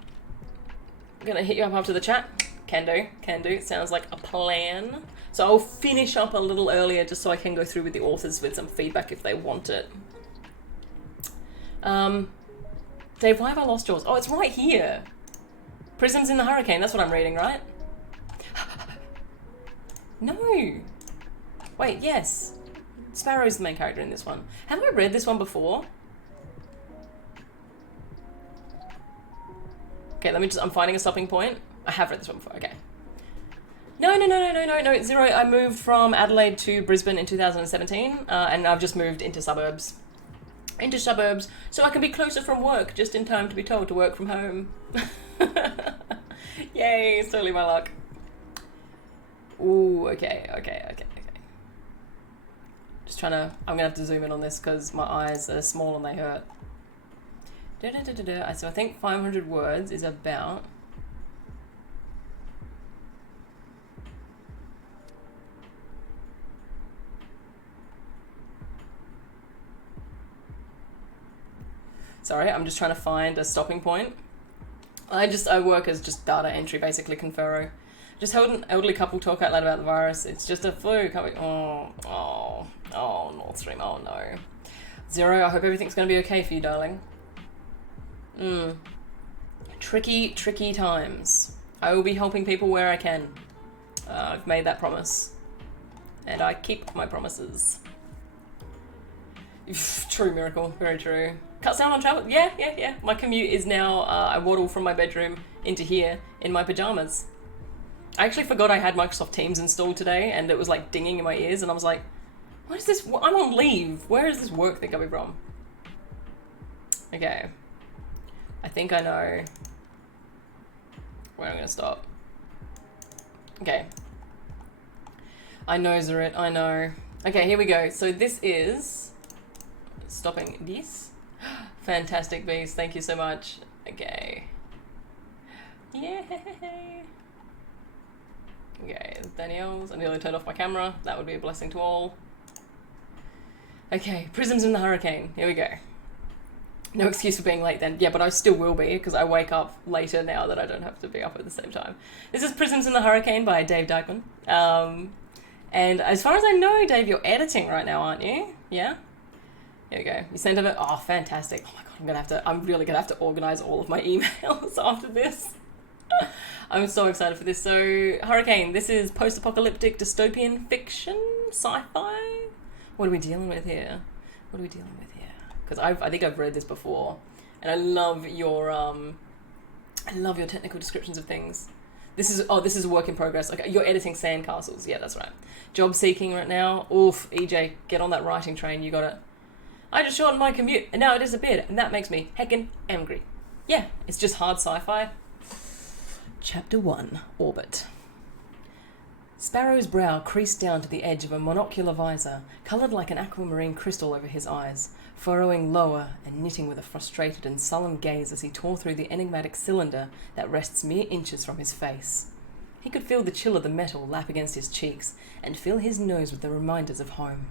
I'm gonna hit you up after the chat. Can do. Sounds like a plan. So I'll finish up a little earlier just so I can go through with the authors with some feedback if they want it. Dave, why have I lost yours? Oh, it's right here. Prisms in the Hurricane, that's what I'm reading, right? No. Wait, yes. Sparrow's the main character in this one. Have I read this one before? Okay, I'm finding a stopping point. I have read this one before, okay. No, Zero, I moved from Adelaide to Brisbane in 2017, and I've just moved into suburbs. So I can be closer from work, just in time to be told to work from home. Yay, it's totally my luck. Ooh, okay. Just trying to, I'm gonna have to zoom in on this because my eyes are small and they hurt. So I think 500 words is about... Sorry, I'm just trying to find a stopping point. I work as just data entry, basically, Confero. Just held an elderly couple talk out loud about the virus. It's just a flu. Oh, North Stream, oh no. Zero, I hope everything's going to be okay for you, darling. Tricky times. I will be helping people where I can. I've made that promise. And I keep my promises. True miracle, very true. Cuts down on travel, yeah. My commute is now, I waddle from my bedroom into here in my pajamas. I actually forgot I had Microsoft Teams installed today and it was like dinging in my ears and I was like, what is this? I'm on leave. Where is this work thing coming from? Okay. I think I know where I'm gonna stop. Okay. I know, Zerit, I know. Okay, here we go. So this is stopping this. Fantastic, Beast. Thank you so much. Okay. Yay. Okay, Danielle's. I nearly turned off my camera. That would be a blessing to all. Okay, Prisms in the Hurricane. Here we go. No excuse for being late then. Yeah, but I still will be because I wake up later now that I don't have to be up at the same time. This is Prisms in the Hurricane by Dave Dykeman. And as far as I know, Dave, you're editing right now, aren't you? Yeah? Here we go. You sent it. Oh, fantastic. Oh my god, I'm really gonna have to organize all of my emails after this. I'm so excited for this. So, Hurricane, this is post-apocalyptic dystopian fiction, sci-fi. What are we dealing with here? Because I think I've read this before, and I love your technical descriptions of things. This is a work in progress. Okay, you're editing Sandcastles. Yeah, that's right. Job seeking right now. Oof, EJ, get on that writing train. You got it. I just shortened my commute, and now it disappeared, and that makes me heckin' angry. Yeah, it's just hard sci-fi. Chapter 1, Orbit. Sparrow's brow creased down to the edge of a monocular visor, coloured like an aquamarine crystal over his eyes, furrowing lower and knitting with a frustrated and sullen gaze as he tore through the enigmatic cylinder that rests mere inches from his face. He could feel the chill of the metal lap against his cheeks, and fill his nose with the reminders of home.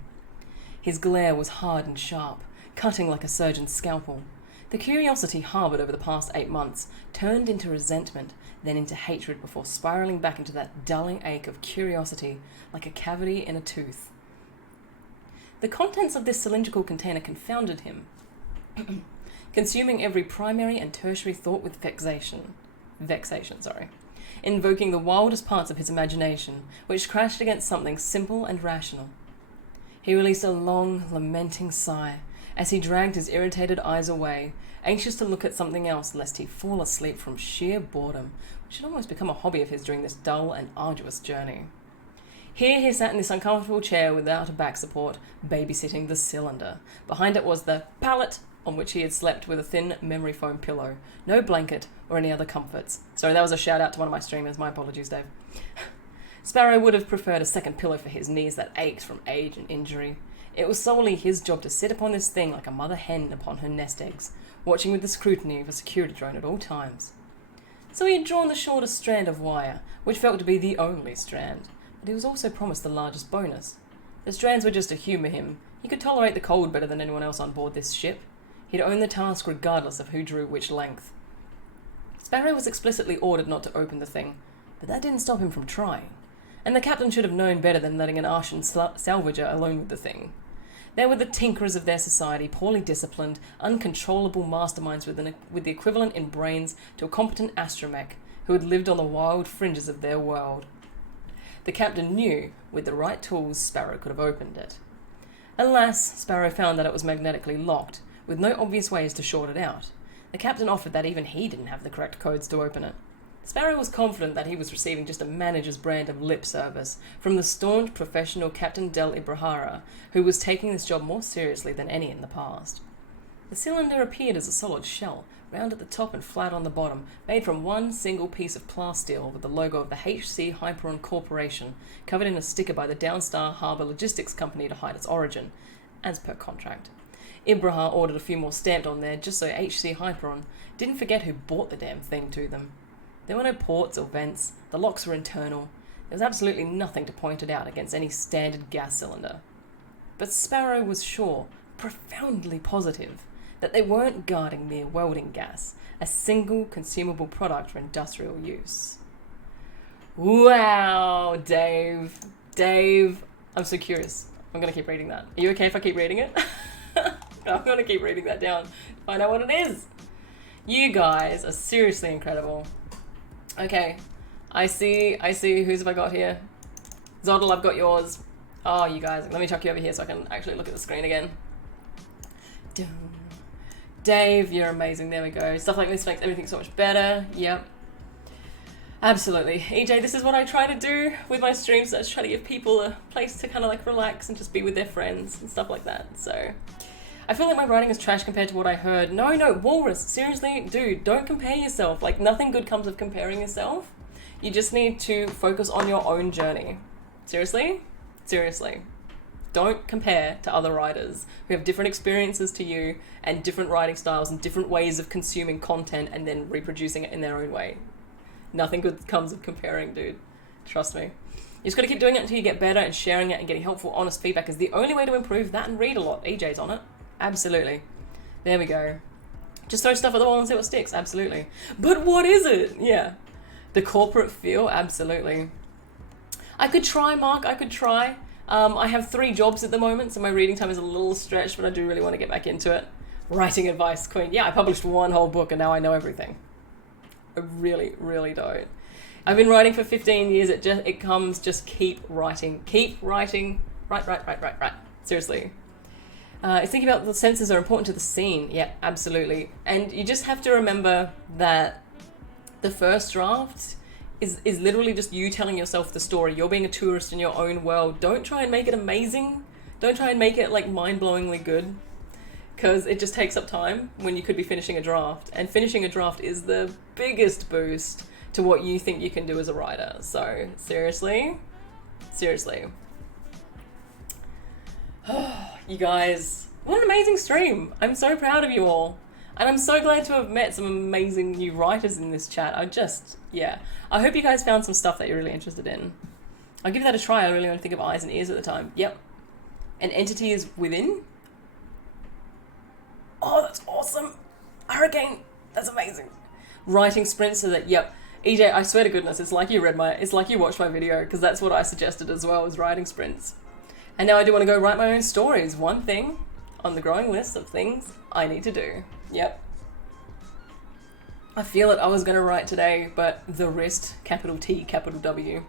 His glare was hard and sharp, cutting like a surgeon's scalpel. The curiosity harboured over the past 8 months turned into resentment, then into hatred before spiralling back into that dulling ache of curiosity like a cavity in a tooth. The contents of this cylindrical container confounded him, consuming every primary and tertiary thought with vexation, invoking the wildest parts of his imagination, which crashed against something simple and rational. He released a long, lamenting sigh, as he dragged his irritated eyes away, anxious to look at something else lest he fall asleep from sheer boredom, which had almost become a hobby of his during this dull and arduous journey. Here he sat in this uncomfortable chair without a back support, babysitting the cylinder. Behind it was the pallet on which he had slept with a thin memory foam pillow. No blanket or any other comforts. Sorry, that was a shout out to one of my streamers. My apologies, Dave. Sparrow would have preferred a second pillow for his knees that ached from age and injury. It was solely his job to sit upon this thing like a mother hen upon her nest eggs, watching with the scrutiny of a security drone at all times. So he had drawn the shortest strand of wire, which felt to be the only strand, but he was also promised the largest bonus. The strands were just to humour him. He could tolerate the cold better than anyone else on board this ship. He'd own the task regardless of who drew which length. Sparrow was explicitly ordered not to open the thing, but that didn't stop him from trying. And the captain should have known better than letting an Arshan salvager alone with the thing. There were the tinkerers of their society, poorly disciplined, uncontrollable masterminds with the equivalent in brains to a competent astromech who had lived on the wild fringes of their world. The captain knew, with the right tools, Sparrow could have opened it. Alas, Sparrow found that it was magnetically locked, with no obvious ways to short it out. The captain offered that even he didn't have the correct codes to open it. Sparrow was confident that he was receiving just a manager's brand of lip service from the staunch professional Captain Del Ibrahara, who was taking this job more seriously than any in the past. The cylinder appeared as a solid shell, round at the top and flat on the bottom, made from one single piece of plasteel with the logo of the HC Hyperon Corporation, covered in a sticker by the Downstar Harbour Logistics Company to hide its origin, as per contract. Ibrahar ordered a few more stamped on there just so HC Hyperon didn't forget who bought the damn thing to them. There were no ports or vents, the locks were internal. There was absolutely nothing to point it out against any standard gas cylinder. But Sparrow was sure, profoundly positive, that they weren't guarding mere welding gas, a single consumable product for industrial use. Wow, Dave. I'm so curious. I'm going to keep reading that. Are you okay if I keep reading it? I'm going to keep reading that down. Find out what it is. You guys are seriously incredible. Okay, I see, whose have I got here? Zoddle, I've got yours. Oh, you guys, let me chuck you over here so I can actually look at the screen again. Dave, you're amazing, there we go. Stuff like this makes everything so much better, yep. Absolutely. EJ, this is what I try to do with my streams, so I just try to give people a place to kind of like relax and just be with their friends and stuff like that, so... I feel like my writing is trash compared to what I heard. No, Walrus, seriously, dude, don't compare yourself. Like, nothing good comes of comparing yourself. You just need to focus on your own journey. Seriously? Don't compare to other writers who have different experiences to you and different writing styles and different ways of consuming content and then reproducing it in their own way. Nothing good comes of comparing, dude. Trust me. You just gotta keep doing it until you get better, and sharing it and getting helpful, honest feedback is the only way to improve that, and read a lot. EJ's on it. Absolutely. There we go. Just throw stuff at the wall and see what sticks. Absolutely. But what is it? Yeah. The corporate feel? Absolutely. I could try, Mark. I could try. I have 3 jobs at the moment, so my reading time is a little stretched, but I do really want to get back into it. Writing advice, queen. Yeah, I published 1 whole book and now I know everything. I really, really don't. I've been writing for 15 years. It comes, just keep writing. Keep writing. Right. Seriously. It's thinking about the senses are important to the scene. Yeah, absolutely. And you just have to remember that the first draft is literally just you telling yourself the story. You're being a tourist in your own world. Don't try and make it amazing. Don't try and make it like mind-blowingly good, because it just takes up time when you could be finishing a draft. And finishing a draft is the biggest boost to what you think you can do as a writer. So seriously. You guys, what an amazing stream. I'm so proud of you all. And I'm so glad to have met some amazing new writers in this chat. I hope you guys found some stuff that you're really interested in. I'll give that a try. I really want to think of eyes and ears at the time. Yep. An entity is within? Oh, that's awesome. Hurricane. That's amazing. Writing sprints so that, yep. EJ, I swear to goodness, it's like you watched my video, because that's what I suggested as well, was writing sprints. And now I do want to go write my own stories. One thing on the growing list of things I need to do. Yep. I feel it. I was going to write today, but the wrist, capital T, capital W,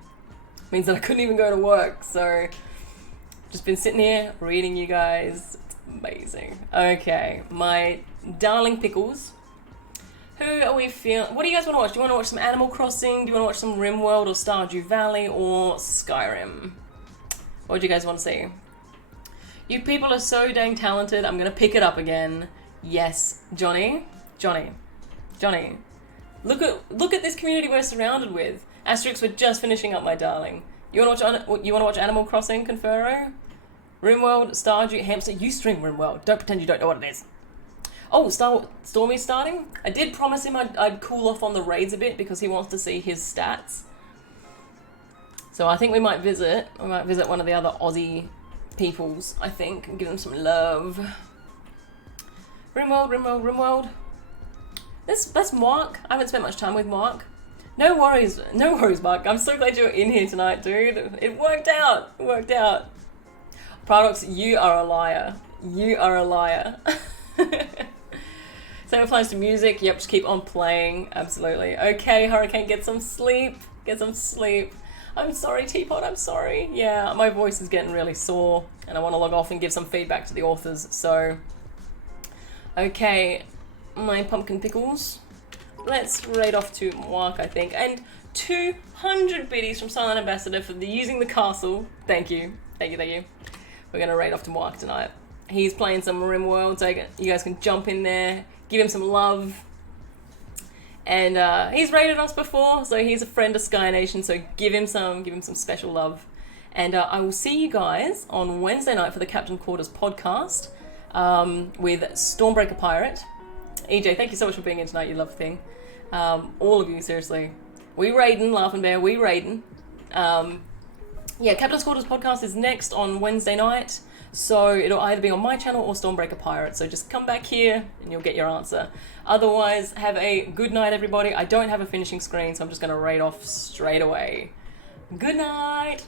means that I couldn't even go to work. So just been sitting here reading you guys. It's Amazing. Okay, my darling pickles. Who are we feeling? What do you guys want to watch? Do you want to watch some Animal Crossing? Do you want to watch some RimWorld or Stardew Valley or Skyrim? What do you guys want to see? You people are so dang talented. I'm going to pick it up again. Yes, Johnny. Look at this community we're surrounded with. Asterix, we're just finishing up, my darling. You want to watch Animal Crossing, Confero? RimWorld, Stardew, Hamster. You stream RimWorld. Don't pretend you don't know what it is. Oh, Stormy's starting. I did promise him I'd cool off on the raids a bit because he wants to see his stats. So I think we might visit one of the other Aussie peoples, I think, and give them some love. RimWorld. That's Mark. I haven't spent much time with Mark. No worries, Mark. I'm so glad you're in here tonight, dude. It worked out. Paradox, you are a liar. Same applies to music. Yep, just keep on playing. Absolutely. Okay, Hurricane, get some sleep. I'm sorry, Teapot, I'm sorry. Yeah, my voice is getting really sore and I want to log off and give some feedback to the authors. So, okay, my pumpkin pickles. Let's raid off to Mark, I think. And 200 biddies from Silent Ambassador for using the castle. Thank you. We're going to raid off to Mark tonight. He's playing some RimWorld, so you guys can jump in there, give him some love. And he's raided us before, so he's a friend of Sky Nation, so give him some special love. And I will see you guys on Wednesday night for the Captain Quarters podcast with Stormbreaker Pirate. EJ, thank you so much for being in tonight, you love thing. All of you, seriously. We raiding, Laughing Bear, we raiding. Yeah, Captain's Quarters podcast is next on Wednesday night. So it'll either be on my channel or Stormbreaker Pirate. So just come back here and you'll get your answer. Otherwise, have a good night, everybody. I don't have a finishing screen, so I'm just going to raid off straight away. Good night.